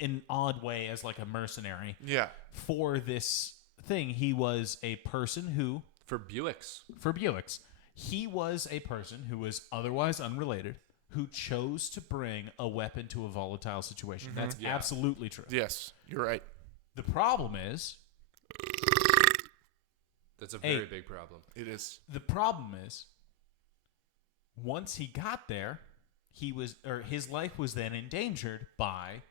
an odd way as like a mercenary Yeah. for this thing. He was a person who For Buicks. for Buicks. He was a person who was otherwise unrelated, who chose to bring a weapon to a volatile situation. That's Yeah. absolutely true. Yes, you're right. The problem is, That's a Hey. very big problem. It is. once he got there, his life was then endangered by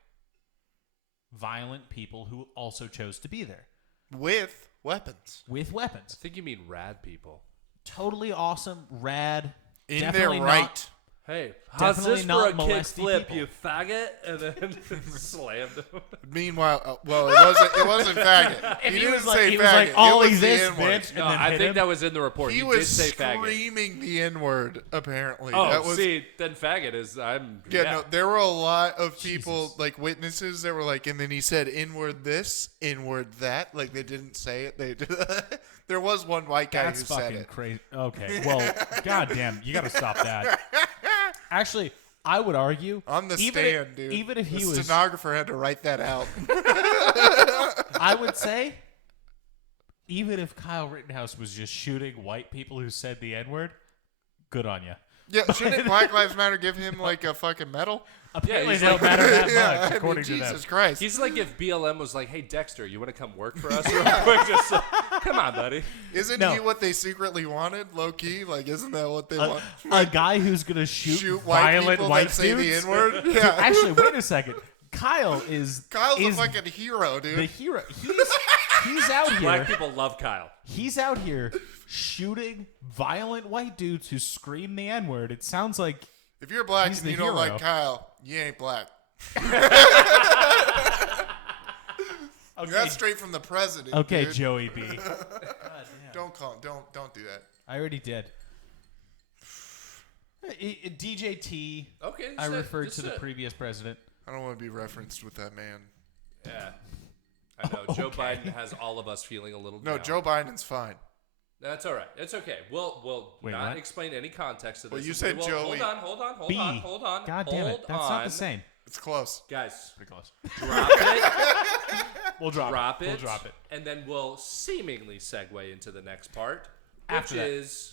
violent people who also chose to be there With weapons. with I weapons. think you mean rad people. Totally awesome, rad. In definitely their right. Hey, how's Definitely this not for a molesty kickflip, people. you faggot? And then slammed him. Meanwhile, well, it wasn't faggot. If He he didn't was like, say he faggot. was like, It Ollie was the this N-word. bitch, and No, then I hit think him. that was in the report. He He was did say faggot. screaming the N-word, apparently. Oh, that was, see, then faggot is no, there were a lot of people, Jesus. like witnesses, that were like, and then he said N-word this, N-word that. Like, they didn't say it. They There was one white guy That's who said fucking it. crazy. Okay, well, goddamn, you got to stop that. Actually, I would argue On the even stand, if, dude. Even if the he was, stenographer had to write that out. I would say, even if Kyle Rittenhouse was just shooting white people who said the N-word, good on you. Yeah, shouldn't Black Lives Matter give him like a fucking medal? Apparently, he's they don't like- matter that much, Yeah, I mean, according to them. Jesus Christ. He's like if BLM was like, hey, Dexter, you want to come work for us real quick? Just come on, buddy. Isn't No. he what they secretly wanted, low key? Like, isn't that what they A, want? a guy who's gonna shoot white violent people white that say the dudes. N-word? Dude, Yeah. actually, wait a second. Kyle's a fucking hero, dude. the hero. He's out here. Black people love Kyle. He's out here shooting violent white dudes who scream the N-word. It sounds like If you're black He's and the you don't hero. like Kyle, you ain't black. okay, That's straight from the president. okay, dude. Joey B. Don't do that. I already did. DJT. Okay. I just referred just to the previous president. I don't want to be referenced with that man. Yeah. I know. Joe Okay. Biden has all of us feeling a little No, down. Joe Biden's fine. That's all right. It's okay. We'll Wait, not what? explain any context to this. Well, you said Hold Joey. on. B. Hold on. God damn it. Hold That's not on. the same. It's close. Guys, Pretty close. drop it. We'll drop it. We'll drop it. And then we'll seemingly segue into the next part, After which that. is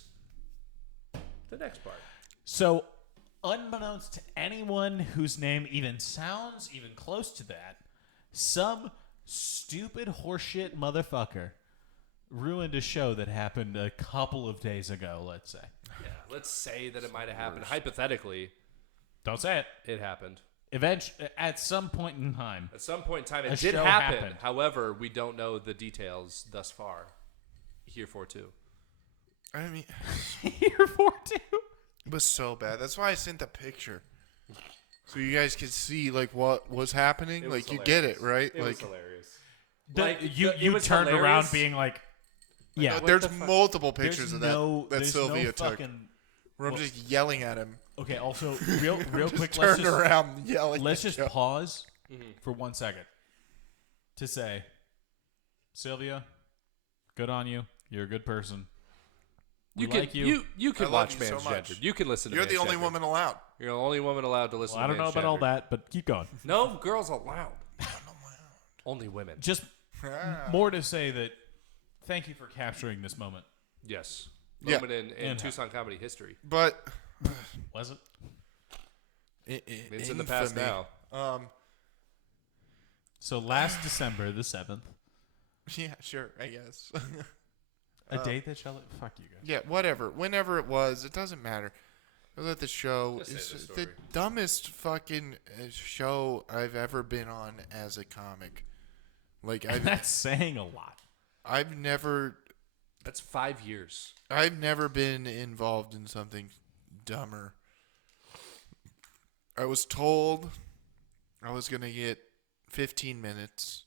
the next part. So, unbeknownst to anyone whose name even sounds even close to that, some stupid horseshit motherfucker ruined a show that happened a couple of days ago, let's say. Yeah, let's say that it might have happened. Hypothetically, Don't say it. it happened. Eventually, at some point in time. At some point in time, A it did show happen. happened. However, we don't know the details thus far. Herefor too. I mean, Here for two. it was so bad. That's why I sent the picture. So you guys could see like what was happening. It was Like you get it, hilarious. right? It like was hilarious. You it was turned hilarious. around being like, yeah. What there's the fuck? multiple pictures there's of no, that there's Sylvia no took. fucking, Where I'm well- just yelling at him. Okay, also, real Just quick, turned around and yelling. let's at just Joe. pause Mm-hmm. for 1 second to say, Sylvia, good on you. You're a good person. We You can like you. you I can love watch you so Man's much. Gendered. You can listen to You're the Man's only Gendered. woman allowed. You're the only woman allowed to listen Well, I to don't know Man's about all Gendered. that, but keep going. No girls allowed. Only women. Just more to say that thank you for capturing this moment. Yes. Yeah. Moment in And- Tucson comedy history. But Was it? It's in the past infamy. now. So last December the 7th, Yeah, sure, I guess. a date that shall fuck you guys. Yeah, whatever. Whenever it was, it doesn't matter. I was at the show. Just say It's the the story. dumbest fucking show I've ever been on as a comic. Like That's saying a lot. I've never That's 5 years. been involved in something dumber. I was told I was gonna get 15 minutes.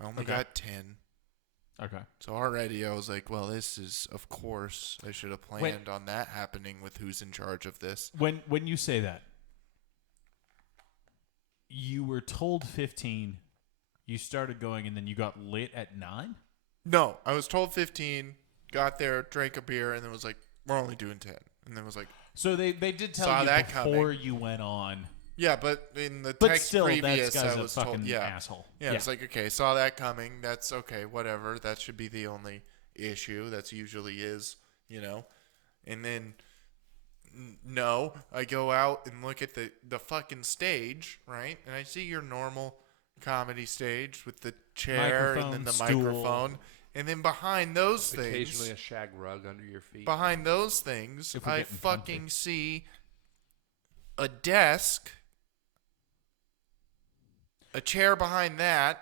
I only Okay. got 10. Okay. So already I was like, well, this is, of course, I should have planned on that happening with who's in charge of this. When you say that, you were told 15, you started going, and then you got lit at 9? No, I was told 15, got there, drank a beer, and then was like, we're only doing 10. And then was like, So they did tell Saw you that before you went on. yeah, but in the But text still, that previous, guy's I a was fucking told, yeah. asshole. Yeah, it's like, okay, saw that coming. That's okay, whatever. That should be the only issue. That's usually is, you know. And then, no, I go out and look at the fucking stage, right? And I see your normal comedy stage with the chair and then the Microphone, stool. microphone. And then behind those Occasionally things, a shag rug under your feet. behind those things, If we're I getting fucking comfy. see a desk, a chair behind that,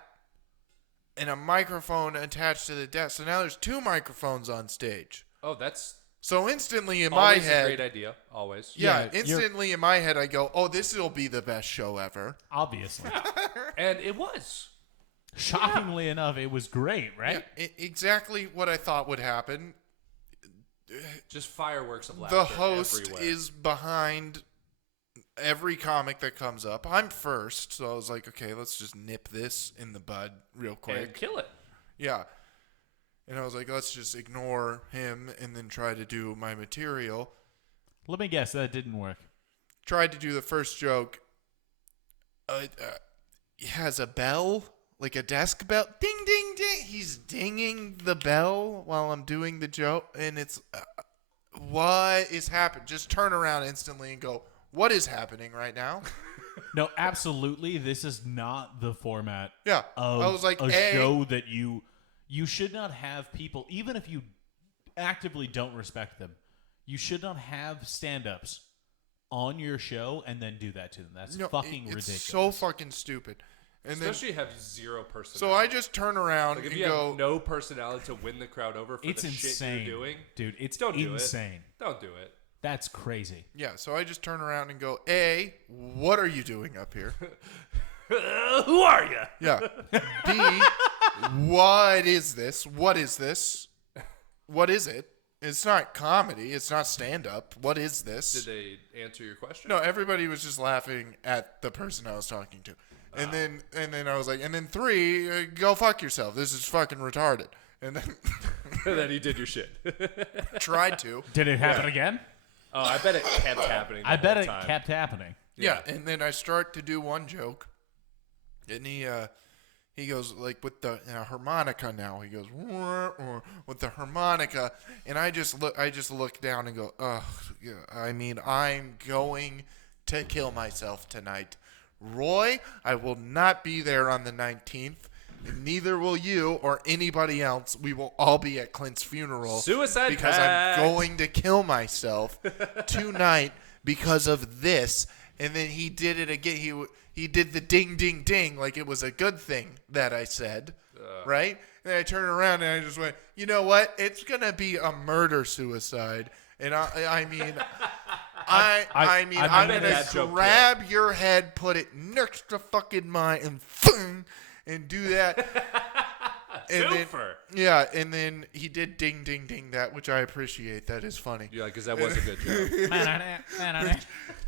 and a microphone attached to the desk. So now there's 2 microphones on stage. Oh, that's So instantly in Always my head, a great idea. Always. yeah, instantly in my head, I go, "Oh, this will be the best show ever." Obviously. And it was. Shockingly enough, it was great, right? Yeah, exactly what I thought would happen. Just fireworks of laughter The host everywhere. is behind every comic that comes up. I'm first, so I was like, okay, let's just nip this in the bud real quick. And kill it. Yeah. And I was like, let's just ignore him and then try to do my material. Let me guess, that didn't work. Tried to do the first joke. He has a bell, like a desk bell. Ding, ding, ding. He's dinging the bell while I'm doing the joke. And it's, what is happening? Just turn around instantly and go, what is happening right now? No, absolutely. This is not the format Yeah. of I was like, a show that you should not have people, even if you actively don't respect them, you should not have stand-ups on your show and then do that to them. That's fucking ridiculous. It's so fucking stupid. And Especially if you have zero personality. so I just turn around like if and you go, have no personality to win the crowd over for It's the insane, shit you're doing. dude. It's Don't do insane. it. Don't do it. That's crazy. yeah. So I just turn around and go, A, what are you doing up here? Who are you? Yeah. B, what is this? What is this? What is it? It's not comedy. It's not stand-up. What is this? Did they answer your question? No, everybody was just laughing at the person I was talking to. And then I was like, and then 3, go fuck yourself. This is fucking retarded. And then And then he did your shit. tried to. Did it happen again? Oh, I bet it kept happening. I bet whole it time. kept happening. Yeah, and then I start to do one joke, and he goes like with the harmonica. Now he goes with the harmonica, and I just look down and go, ugh. I mean, I'm going to kill myself tonight, Roy. I will not be there on the 19th. And neither will you or anybody else. We will all be at Clint's funeral. Suicide because pact. I'm going to kill myself tonight because of this. And then he did it again. He did the ding, ding, ding like it was a good thing that I said, right? And I turned around and I just went, you know what? It's gonna be a murder-suicide. And I mean, I'm gonna grab your head, put it next to fucking mine, and do that. And then he did ding, ding, ding that, which I appreciate. That is funny. Yeah, because that was a good joke.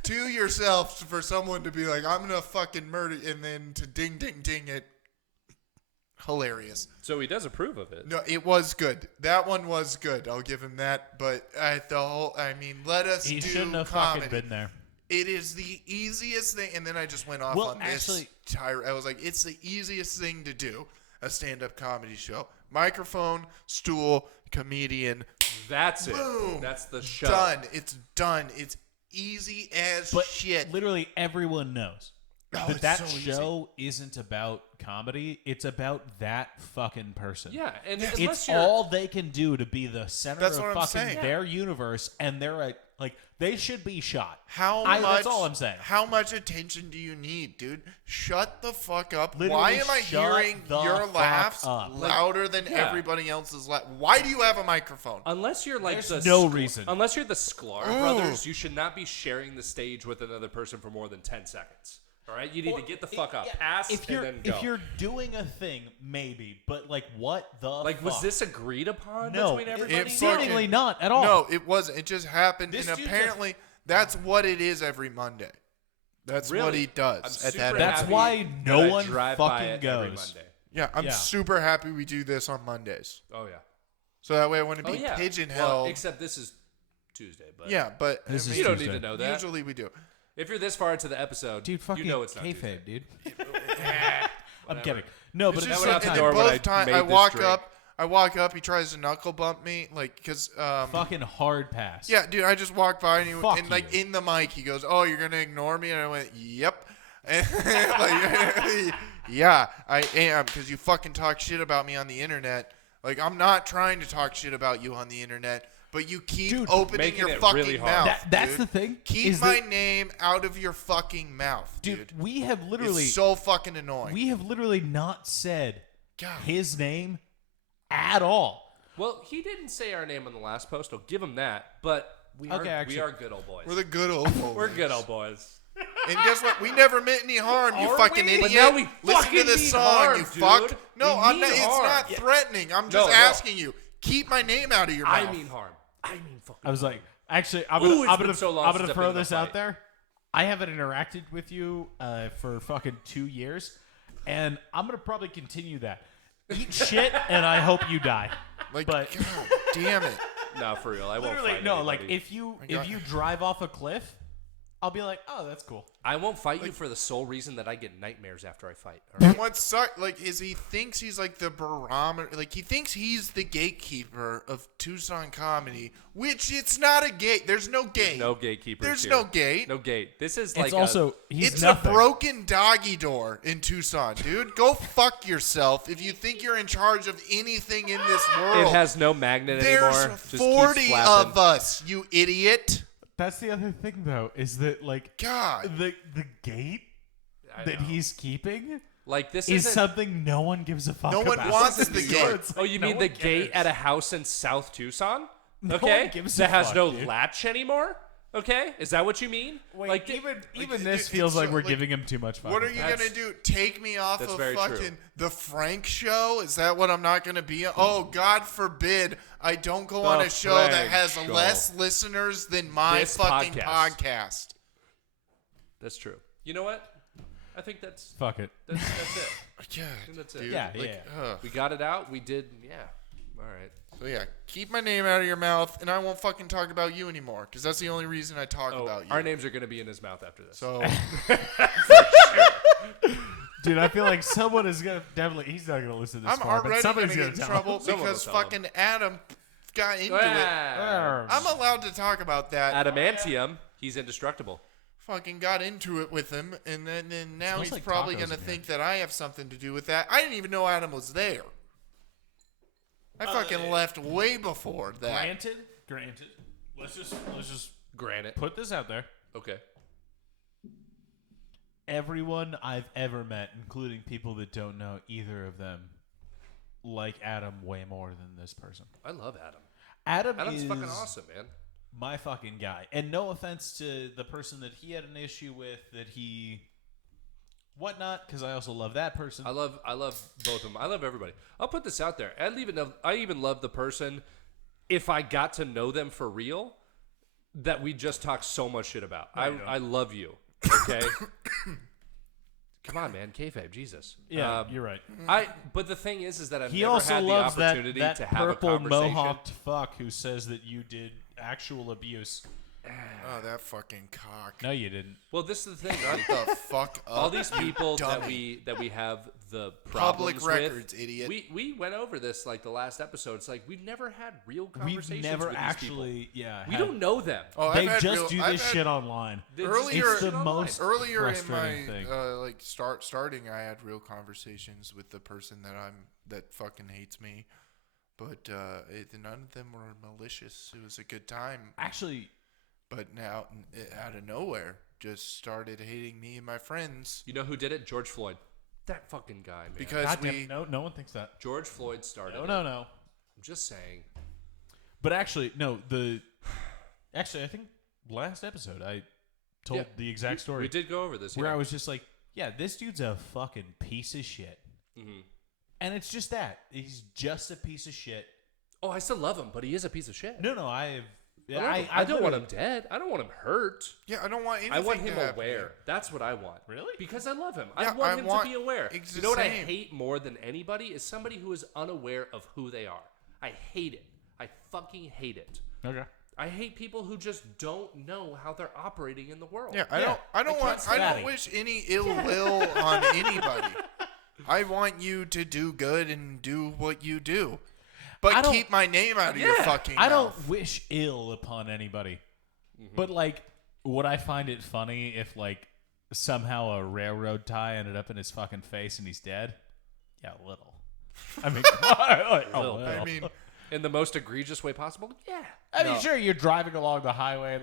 To yourself, for someone to be like, I'm gonna fucking murder, and then to ding, ding, ding it. Hilarious. So he does approve of it. No, it was good. That one was good. I'll give him that. But let us do comedy. He shouldn't have fucking been there. It is the easiest thing. And then I just went off on this. I was like, it's the easiest thing to do. A stand-up comedy show. Microphone, stool, comedian. That's it. Boom. That's the show. Done. It's done. It's easy as shit. Literally everyone knows Oh, that so show isn't about comedy. It's about that fucking person. Yeah, and it's all they can do to be the center of fucking saying. their universe, and they're like they should be shot. That's all I'm saying. How much attention do you need, dude? Shut the fuck up. Literally, why am I hearing your laughs louder than everybody else's laugh? Why do you have a microphone? Unless you're like There's no reason. Unless you're the Sklar brothers, you should not be sharing the stage with another person for more than 10 seconds. All right, you need to get the fuck up, pass, and then go. If you're doing a thing, maybe, but like, what the fuck? Was this agreed upon No, between everybody? Seemingly not at all. No, it wasn't. It just happened, This and dude apparently that's what it is every Monday. That's what he does at that. That's why no one fucking goes. Yeah, I'm super happy we do this on Mondays. Oh yeah. So that way I wouldn't be pigeonholed. Well, except this is Tuesday, but yeah, but you don't need to know that. Usually we do. If you're this far into the episode, dude, fucking you know it's not kayfabe, Tuesday. dude. I'm kidding. No, but it's just went out the and door then when both I times made I this walk drink. up. I walk up. He tries to knuckle bump me, like, because fucking hard pass. yeah, dude. I just walked by and Fuck and like you. in the mic, he goes, "Oh, you're gonna ignore me?" And I went, "Yep." And like, yeah, I am, because you fucking talk shit about me on the internet. Like, I'm not trying to talk shit about you on the internet, but you keep opening your fucking really hard. mouth. That's dude. the thing. Keep my name out of your fucking mouth, dude. We have literally It's so fucking annoying. we have literally not said God. his name at all. Well, he didn't say our name on the last post. I'll give him that. But we are good old boys. We're the good old boys. We're good old boys. And guess what? We never meant any harm, you Are fucking we? idiot. But now we Listen fucking to this mean song, harm, you dude. fuck. No, We I'm mean not. It's harm. not Yeah. threatening. I'm just asking you. Keep my name out of your mouth. I mean harm. I mean fucking. I was like, actually, I'm Ooh, it's gonna been so long I'm since gonna I've throw been in a this out fight. there. I haven't interacted with you for fucking 2 years, and I'm gonna probably continue that. Eat shit, and I hope you die. Like, But- God damn it. No, for real. I won't Literally, fight no. anybody. Like if you drive off a cliff, I'll be like, oh, that's cool. I won't fight you for the sole reason that I get nightmares after I fight. All And right? what sucks, like, is he thinks he's like the barometer, like he thinks he's the gatekeeper of Tucson comedy, which it's not a gate. There's no gate. No gatekeepers. There's here. no gate. No gate. This is It's like also he's It's nothing. a broken doggy door in Tucson, dude. Go fuck yourself if you think you're in charge of anything in this world. it has no magnet There's anymore. Just keeps 40 flapping. of us, you idiot. That's the other thing, though, is that like God. the gate I that know. he's keeping Like this is isn't. something no one gives a fuck No one about. wants This is the New gate. York. It's Oh, like, you no mean one the gate cares. at a house in South Tucson? No Okay, one gives a that has fuck, no dude. latch anymore. Okay, is that what you mean? Wait, like even this it's feels like so- we're like, giving him too much fucking What are you credit. gonna do? Take me off That's of very true. fucking the Frank show? Is that what I'm not gonna be on? Oh, God forbid I don't go on a show that Frank has Show. less listeners than my This fucking podcast. podcast. That's true. You know what? I think that's Fuck it. it. Yeah, that's it. dude. Yeah, like, yeah. ugh. We got it out. We did. Yeah. All right. So yeah, keep my name out of your mouth, and I won't fucking talk about you anymore, because that's the only reason I talk Oh, about you. our names are gonna be in his mouth after this. So Dude, I feel like someone is gonna definitely. He's not gonna listen to this I'm far, but already somebody's gonna gonna get in tell him. trouble Someone will because tell him. fucking Adam got into it. Ah, I'm allowed to talk about that. Adamantium. He's indestructible. Fucking got into it with him, and then now Smells he's like probably tacos gonna in here. think that I have something to do with that. I didn't even know Adam was there. I fucking left way before that. Granted. Let's just Granite. put this out there. Okay. Everyone I've ever met, including people that don't know either of them, like Adam way more than this person. I love Adam. Adam's Adam's fucking awesome, man. My fucking guy. And no offense to the person that he had an issue with, that he whatnot, because I also love that person. I love both of them. I love everybody. I'll put this out there. I even love the person, if I got to know them for real, that we just talk so much shit about. I love you. Okay. Come on, man. Kayfabe, Jesus. Yeah, you're right. But the thing is that I've He never also had the loves that, opportunity that to have a purple conversation. mohawked fuck who says that you did actual abuse. Oh, that fucking cock. No, you didn't. Well, this is the thing. Shut Right? the fuck up. All these people that dummy. we have the Public problems records, with, idiot. We went over this like the last episode. It's like we've never had real We've conversations never with these people. actually, We don't know them. Oh, They I've had just real- do I've this had- shit online. They Earlier- just It's the shit online. most Earlier in frustrating my thing. starting, I had real conversations with the person that fucking hates me, but none of them were malicious. It was a good time. Actually, But now, out of nowhere, just started hating me and my friends You know who did it? George Floyd. That fucking guy, man. because goddamn, no one thinks that. George Floyd started. No, it. no, no. I'm just saying. But actually, no. Actually, I think last episode I told Yeah, the exact story We did go over this. where yeah. I was just like, "Yeah, this dude's a fucking piece of shit," and it's just that he's just a piece of shit. Oh, I still love him, but he is a piece of shit. No, I don't want him dead. I don't want him hurt. yeah, I don't want anything I want to him happen. aware. That's what I want. Really? Because I love him. Yeah, I want I him want- to be aware. it's You the know what I same. hate more than anybody is somebody who is unaware of who they are. I hate it. I fucking hate it. Okay. I hate people who just don't know how they're operating in the world. Yeah, I Yeah, don't wish any ill will on anybody. I want you to do good and do what you do, I but don't- keep my name out of your fucking I mouth. don't wish ill upon anybody, but like, would I find it funny if like somehow a railroad tie ended up in his fucking face and he's dead? Yeah, a little. I mean, a little. I mean, In the most egregious way possible? Yeah. I mean, sure, you're driving along the highway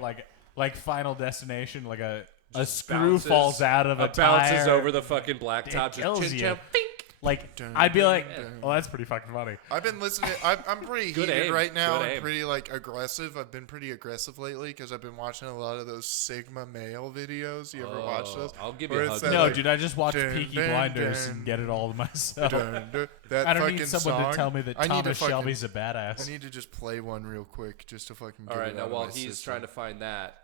like Final Destination, like a screw Bounces- falls out of a tire. bounces over the fucking blacktop. kills Just chin you. chin, bink. Like, I'd be like, oh, that's pretty fucking funny. I've been listening. I'm pretty Good heated aim. right now. Good I'm aim. pretty like aggressive. I've been pretty aggressive lately because I've been watching a lot of those Sigma male videos. You ever watch those? I'll give Where you a it's hug. that, No, like, dude, I just watched dun, Peaky dun, Blinders dun, and get it all to myself. That I don't fucking need someone song. to tell me that I need to Thomas fucking- Shelby's a badass. I need to just play one real quick just to fucking get All right, it now out while of my he's system. trying to find that,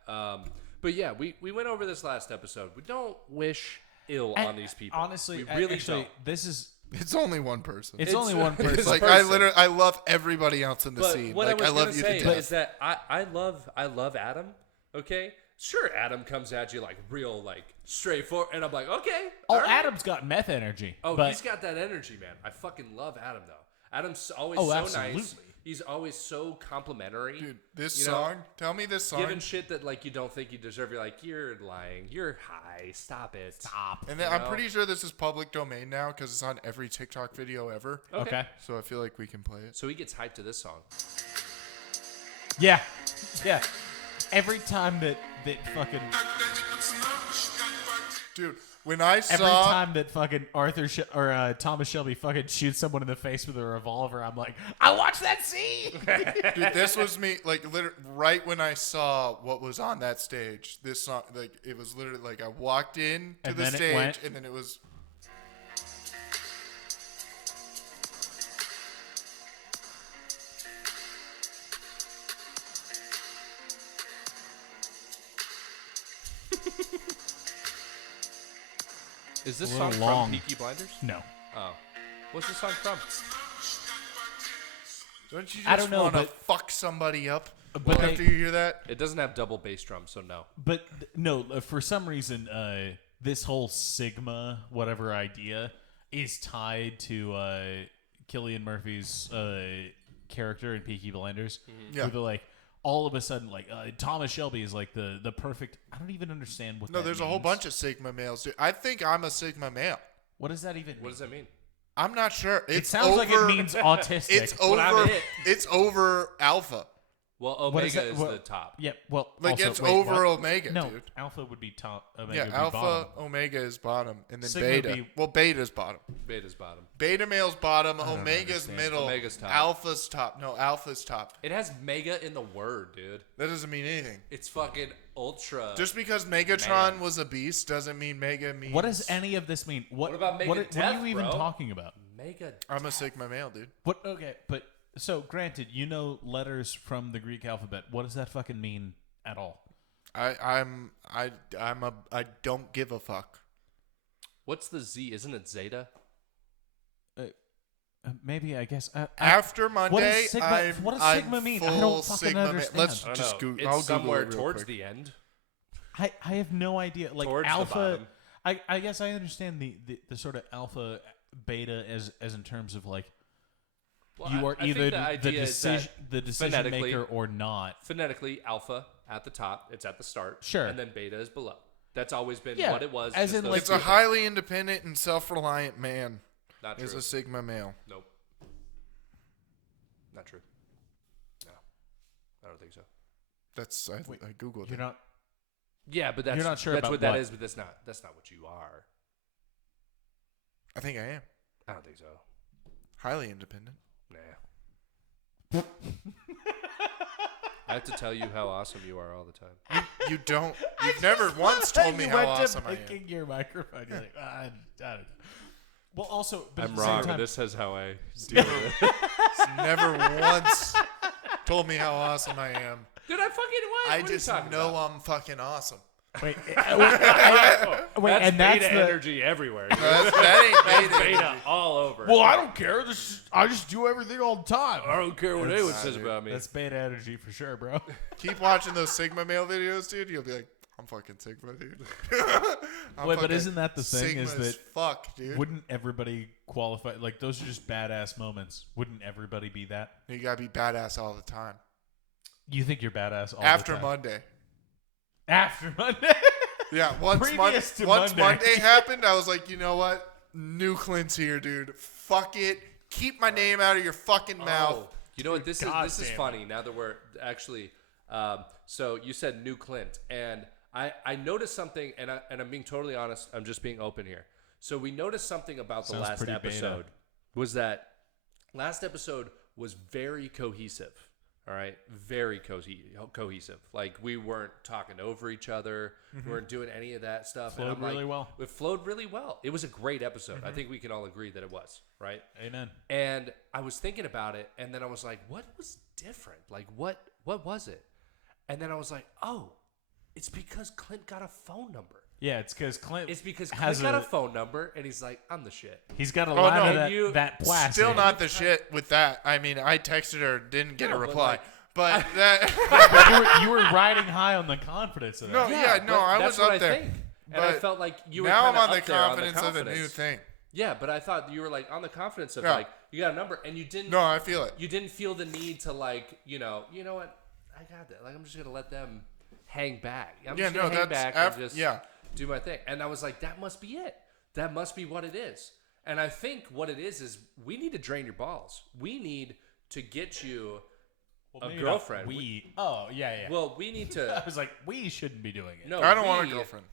but yeah, we went over this last episode. We don't wish ill And on these people. honestly, we really actually, don't. this is It's only one person. it's only one person. It's like person. I love everybody else in the But scene. what Like I I, was love gonna you say to death. is that I love Adam. Okay, sure, Adam comes at you like real like straightforward, and I'm like, okay. Oh, all right. Adam's got meth energy. Oh, but he's got that energy, man. I fucking love Adam though. Adam's always Oh, so absolutely. nice. He's always so complimentary. Dude, this you know, song. Tell me this song. giving shit that like you don't think you deserve. You're like, you're lying. You're high. Stop it. Stop. And then you I'm know? pretty sure this is public domain now because it's on every TikTok video ever. Okay. So I feel like we can play it. So he gets hyped to this song. Yeah. Yeah. Every time that fucking Dude, when I every saw time that fucking Thomas Shelby fucking shoots someone in the face with a revolver, I'm like, I watched that scene. dude, this was me like literally right when I saw what was on that stage. This song like it was literally like I walked in to And the then it stage went- and then it was Is this A song little long. from Peaky Blinders? No. Oh, what's this song from? don't you just I don't know, want to but- fuck somebody up But after you hear that? It doesn't have double bass drum, so no. But no, for some reason, this whole Sigma whatever idea is tied to Cillian Murphy's character in Peaky Blinders. Yeah. Where they're like, all of a sudden, like Thomas Shelby is like the perfect. I don't even understand what. No, that there's a whole means. bunch of Sigma males, dude. I think I'm a Sigma male. What does that even mean? What does that mean? I'm not sure. It sounds like it means autistic. It's But I'm over. it. It's over alpha. Well, What Omega that- is what- the top. Yeah, well, Like also, it's wait, over what? Omega, No, dude. Alpha would be top. Omega Yeah, would be alpha, bottom. Omega is bottom, and then Sigma would beta. be- Well, beta's bottom. Beta's bottom. Beta male's bottom. don't Omega's understand. middle. Omega's top. Alpha's top. No, alpha's top. It has mega in the word, dude. That doesn't mean anything. It's fucking ultra. Just because Megatron Man. was a beast doesn't mean Mega means. What does any of this mean? What about Mega what are Death, you even bro? talking about? mega. I'm a Sigma male, dude. What? Okay, but so granted, you know letters from the Greek alphabet. What does that fucking mean at all? I don't give a fuck. What's the Z? Isn't it Zeta? Maybe I guess. After Monday, What does Sigma mean? I don't full fucking Sigma man. understand. Let's I don't just know. Google. It's I'll Google somewhere it real towards quick. the end. I have no idea. Like Towards the alpha. bottom. I guess I understand the sort of alpha beta as in terms of like Well, you are I think either the the idea is that decision phonetically- maker or not. Phonetically, alpha at the top. It's at the start. Sure. And then beta is below. That's always been Yeah, what it was. as just in, those like- It's two a things. highly independent and self-reliant man. Not true. Is a Sigma male. Nope. Not true. No. I don't think so. That's I googled You're it. not. Yeah, but that's You're not sure that's about what that what? is, but that's not what you are. I think I am I don't think so. highly independent. Nah. I have to tell you how awesome you are all the time. You don't. You've never once told me You how went to awesome I am. picking your microphone. You're like, I don't know. Well, also, but I'm at the same wrong. time, This is how I deal with it. Never once told me how awesome I am. Dude, I fucking what? I What are you just talking know about? I'm fucking awesome. wait, wait, That's and that's beta the. energy everywhere. Dude. That ain't That's beta. beta all over. Well, I don't care. I just do everything all the time. I don't care what anyone says dude. about me. That's beta energy for sure, bro. Keep watching those Sigma male videos, dude. You'll be like, I'm fucking Sigma, dude. I'm Wait, but fucking isn't that the thing? Sigma Is as that fuck, dude? wouldn't everybody qualify? Like those are just badass moments. Wouldn't everybody be that? You gotta be badass all the time. You think you're badass all After the time? Monday. After Monday. Yeah, once Previous to once Monday. Monday happened, I was like, you know what? New Clint's here, dude. Fuck it. Keep my name out of your fucking mouth. Oh, you know what? This God is damn it. funny. Now that we're actually, so you said new Clint, and I noticed something, and I'm being totally honest. I'm just being open here. So we noticed something about the Sounds last pretty episode beta. was that last episode was very cohesive. All right, very cohesive. Like we weren't talking over each other. We weren't doing any of that stuff. Flowed really well. It flowed really well. It was a great episode. I think we can all agree that it was, right? Amen. And I was thinking about it, and then I was like, what was different? Like, what was it? And then I was like, oh, it's because Clint got a phone number. Yeah, it's because Clint. It's because Clint got a phone number, and he's like, I'm the shit. He's got a line no, of that plastic. Still not the shit with that. I mean, I texted her, didn't get a reply. But you were riding high on the confidence of that. I was up there. Think. And I felt like you were now I'm on up the there confidence of the new thing. Yeah, but I thought you were like on the confidence of like you got a number, and you didn't. No, I feel it. You didn't feel the need to like you know what, I got that. Like I'm just gonna let them hang back. I'm just gonna hang back and just do my thing. And I was like, that must be it. That must be what it is. And I think what it is we need to drain your balls. We need to get you a girlfriend. Oh, yeah. Well, we need to. I was like, we shouldn't be doing it. No, I don't want a girlfriend.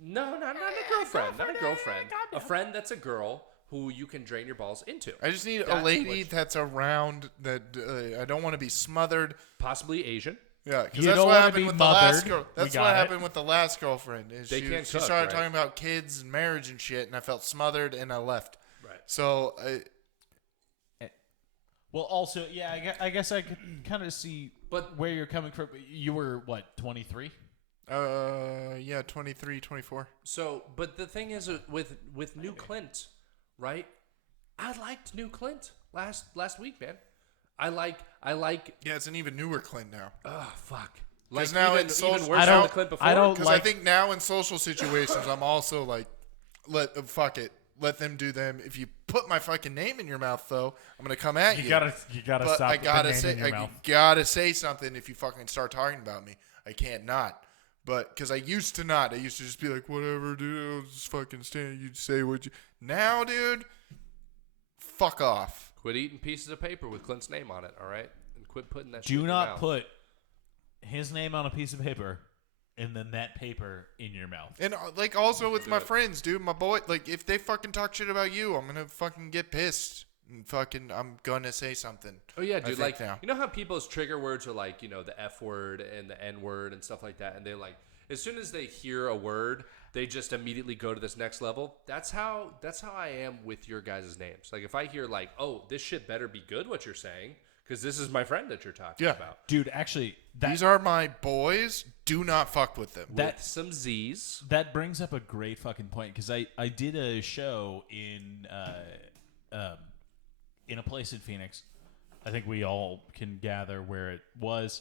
No, not a girlfriend. Not a girlfriend. A friend that's a girl who you can drain your balls into. I just need a lady that's around that I don't want to be smothered. Possibly Asian. Yeah, because that's what happened with the last girl. That's what happened with the last girlfriend. Is she started talking about kids and marriage and shit, and I felt smothered, and I left. Right. So, well, also, yeah, I guess I could kind of see where you're coming from. You were, what, 23? Yeah, 23, 24. So, but the thing is with New Clint, right? I liked New Clint last week, man. I like. Yeah, it's an even newer Clint now. Oh fuck! Like now even social, worse than the Clint before. I think now in social situations, I'm also like, fuck it, let them do them. If you put my fucking name in your mouth, though, I'm gonna come at you. You gotta but stop. I gotta say, in your mouth. gotta say something if you fucking start talking about me. I can't not. But because I used to not, I used to just be like, whatever, dude, I'll just fucking stand. You say what you. Now, dude, fuck off. Quit eating pieces of paper with Clint's name on it, all right? And quit putting that. Do not put his name on a piece of paper and then that paper in your mouth. And like also with my friends, dude, my boy, like if they fucking talk shit about you, I'm gonna fucking get pissed and fucking I'm gonna say something. Oh yeah, dude. Like now. You know how people's trigger words are like the F word and the N word and stuff like that, and they like as soon as they hear a word, they just immediately go to this next level. That's how I am with your guys' names. Like if I hear like, oh, this shit better be good what you're saying, because this is my friend that you're talking about. Dude, actually, these are my boys. Do not fuck with them. With some Z's. That brings up a great fucking point, because I did a show in a place in Phoenix. I think we all can gather where it was.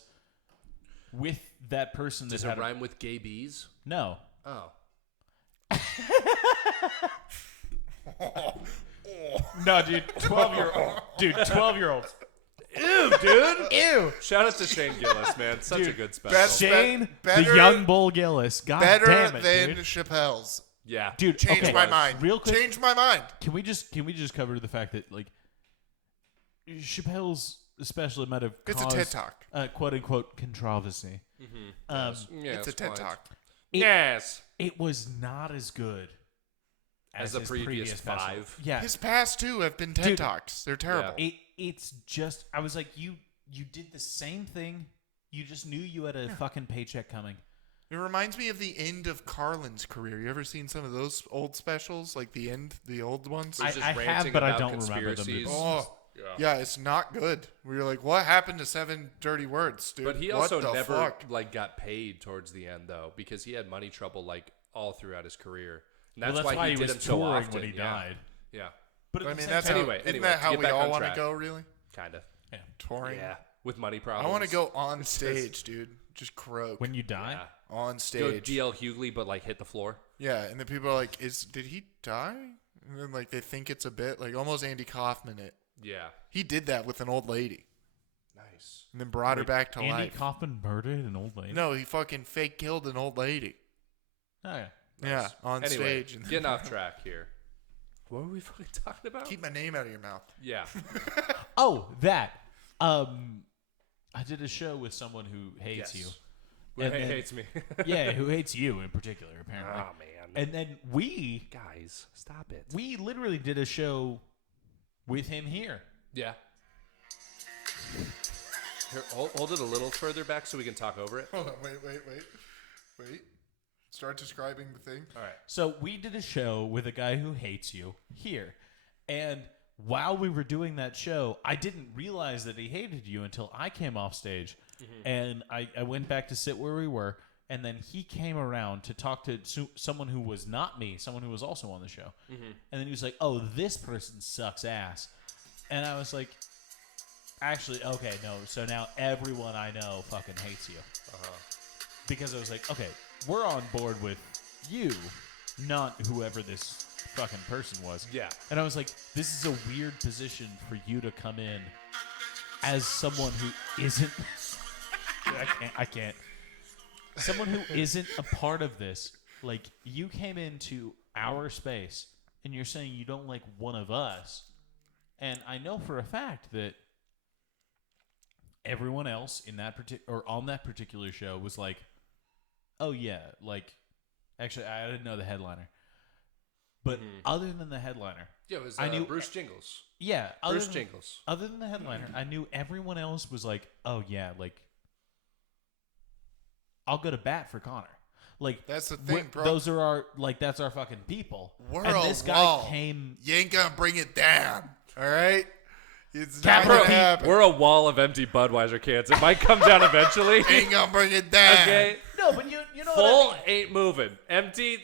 With that person Does it rhyme with gay bees? No. Oh. No, dude. 12-year-olds. Ew, dude. Ew. Shout out to Shane Gillis, man. Such a good special. Shane, the young Bull Gillis. God damn it, than dude. Chappelle's. Yeah. Dude, Change my mind. Real quick. Change my mind. Can we just cover the fact that like Chappelle's especially might have caused it's a TED Talk. Quote unquote controversy. Mm-hmm. It's a TED Talk. Yes. It was not as good as the previous special. 5. Yeah. His past 2 have been TED Talks. They're terrible. Yeah. It's just I was like you did the same thing. You just knew you had a fucking paycheck coming. It reminds me of the end of Carlin's career. You ever seen some of those old specials, like the old ones? I have, but I don't remember them. Oh, yeah, it's not good. Where you're like, what happened to 7 dirty words, dude? But he also never like got paid towards the end though, because he had money trouble like all throughout his career. And that's why he did them so often when he died. Yeah. But I mean, that's isn't that how we all want to go? Really? Kind of. Yeah. Touring. Yeah. With money problems. I want to go on stage, dude. Just croak. When you die? Yeah. On stage. Go DL Hughley, but like hit the floor. Yeah, and then people are like, did he die? And then like they think it's a bit like almost Andy Kaufman it. Yeah. He did that with an old lady. Nice. And then brought her back to life. Andy Kaufman murdered an old lady? No, he fucking fake killed an old lady. Oh, yeah. Nice. Yeah, on stage. Getting off track here. What were we fucking talking about? Keep my name out of your mouth. Yeah. Oh, that. I did a show with someone who hates you. Who hates me. Yeah, who hates you in particular, apparently. Oh, man. And then we Guys, stop it. we literally did a show with him here. Yeah. Here, hold it a little further back so we can talk over it. Hold on, wait. Start describing the thing. All right. So we did a show with a guy who hates you here. And while we were doing that show, I didn't realize that he hated you until I came off stage. Mm-hmm. And I went back to sit where we were. And then he came around to talk to someone who was not me, someone who was also on the show. Mm-hmm. And then he was like, oh, this person sucks ass. And I was like, actually, okay, no. So now everyone I know fucking hates you. Uh-huh. Because I was like, okay, we're on board with you, not whoever this fucking person was. Yeah. And I was like, this is a weird position for you to come in as someone who isn't... I can't. Someone who isn't a part of this. Like, you came into our space, and you're saying you don't like one of us. And I know for a fact that everyone else in that on that particular show was like, oh yeah, like, actually I didn't know the headliner, but other than the headliner, yeah, it was I knew Bruce Jingles. Yeah, Bruce Jingles. Other than the headliner, I knew everyone else was like, oh yeah, like, I'll go to bat for Connor. Like, that's the thing, bro. Those are our that's our fucking people. We're and a this wall. guy came. You ain't gonna bring it down, all right? It's not gonna happen. We're a wall of empty Budweiser cans. It might come down eventually. Ain't gonna bring it down. Okay. No, but you know full what I mean. ain't moving. Empty.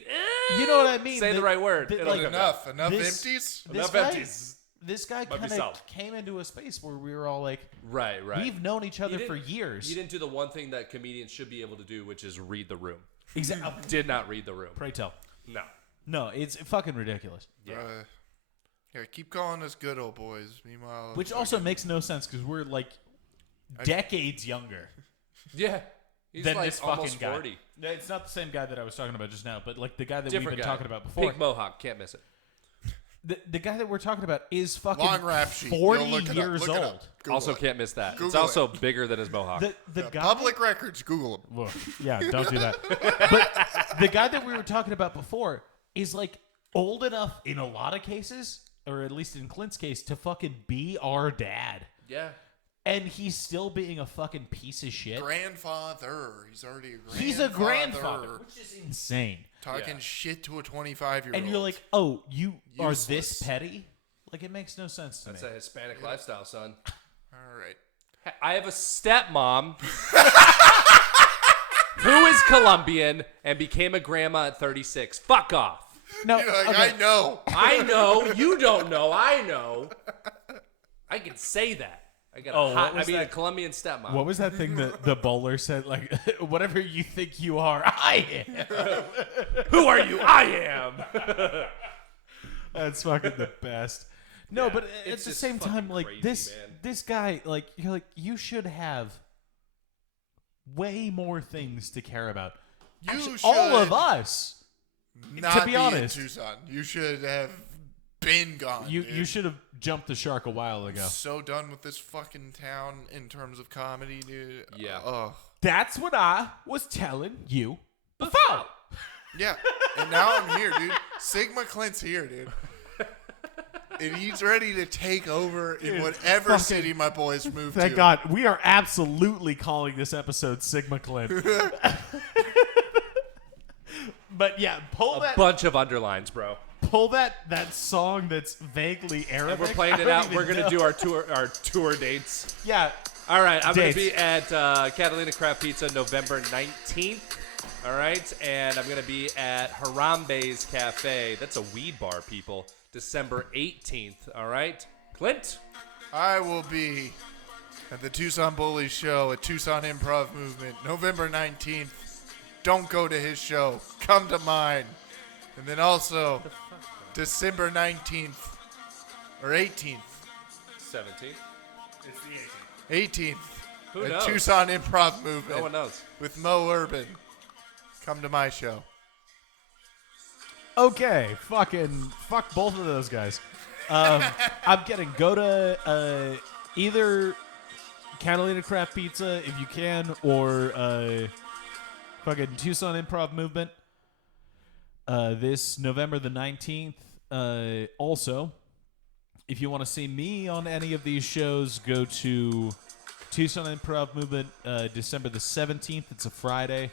You know what I mean. Say the right word. Like, enough this, empties. Enough empties. This guy kind of came into a space where we were all like, right. We've known each other for years. You didn't do the one thing that comedians should be able to do, which is read the room. Exactly. Did not read the room. Pray tell. No, it's fucking ridiculous. Yeah. Yeah, keep calling us good old boys. Meanwhile, which also makes no sense because we're like decades younger. Yeah. He's than like this fucking almost guy. 40. No, it's not the same guy that I was talking about just now, but like the guy that Different we've been guy. talking about before. Pink mohawk, can't miss it. The guy that we're talking about is fucking long rap sheet. 40 Look it up. years Look it old. up. Google Also it. can't miss that. Google it's also it. bigger than his mohawk. The guy, public records, Google him. Well, yeah, don't do that. But the guy that we were talking about before is like old enough in a lot of cases, or at least in Clint's case, to fucking be our dad. Yeah. And he's still being a fucking piece of shit. Grandfather. He's already a grandfather. He's a grandfather, which is insane. Talking shit to a 25-year-old. And you're like, oh, you Useless. are this petty? Like, it makes no sense to That's me. a Hispanic lifestyle, son. all right. I have a stepmom who is Colombian and became a grandma at 36. Fuck off. No, You're like, okay. I know. I know. You don't know. I know. I can say that. I got a Colombian stepmom. What was that thing that the bowler said? Like, whatever you think you are, I am. Who are you? I am. That's fucking the best. No, but at the just same time, like crazy, man. this guy, like you're like, you should have way more things to care about. You Actually, should all of us. not to be honest. in Tucson. You should have been gone. You dude. should have jumped the shark a while ago. So done with this fucking town in terms of comedy, dude. Yeah. That's what I was telling you before. Yeah. And now I'm here, dude. Sigma Clint's here, dude. And he's ready to take over in whatever fucking- city my boys move Thank to. God. We are absolutely calling this episode Sigma Clint. But yeah, A bunch of underlines, bro. pull that song that's vaguely Arabic. We're playing it out. We're gonna do our tour dates. Yeah. All right, I'm going Dates. to be at Catalina Craft Pizza November 19th. All right, and I'm going to be at Harambe's Cafe. That's a weed bar, people. December 18th. All right, Clint. I will be at the Tucson Bullies show at Tucson Improv Movement November 19th. Don't go to his show. Come to mine. And then also December 19th or 18th. 17th. It's the 18th. 18th Who at knows? Tucson Improv Movement No one knows. with Mo Urban. Come to my show. Okay, fuck both of those guys. I'm kidding. Go to either Catalina Craft Pizza if you can, or fucking Tucson Improv Movement. this November the 19th. Also, if you want to see me on any of these shows, go to Tucson Improv Movement December the 17th. It's a Friday.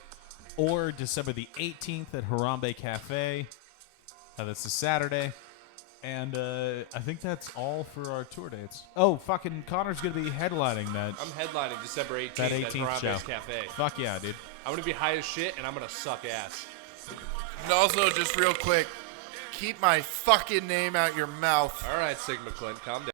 Or December the 18th at Harambe Cafe. That's a Saturday. And I think that's all for our tour dates. Oh, fucking Connor's going to be headlining that. I'm headlining December 18th, that at 18th Harambe's show. Cafe. Fuck yeah, dude. I'm going to be high as shit, and I'm going to suck ass. And also, just real quick, keep my fucking name out your mouth. All right, Sigma Clint, calm down.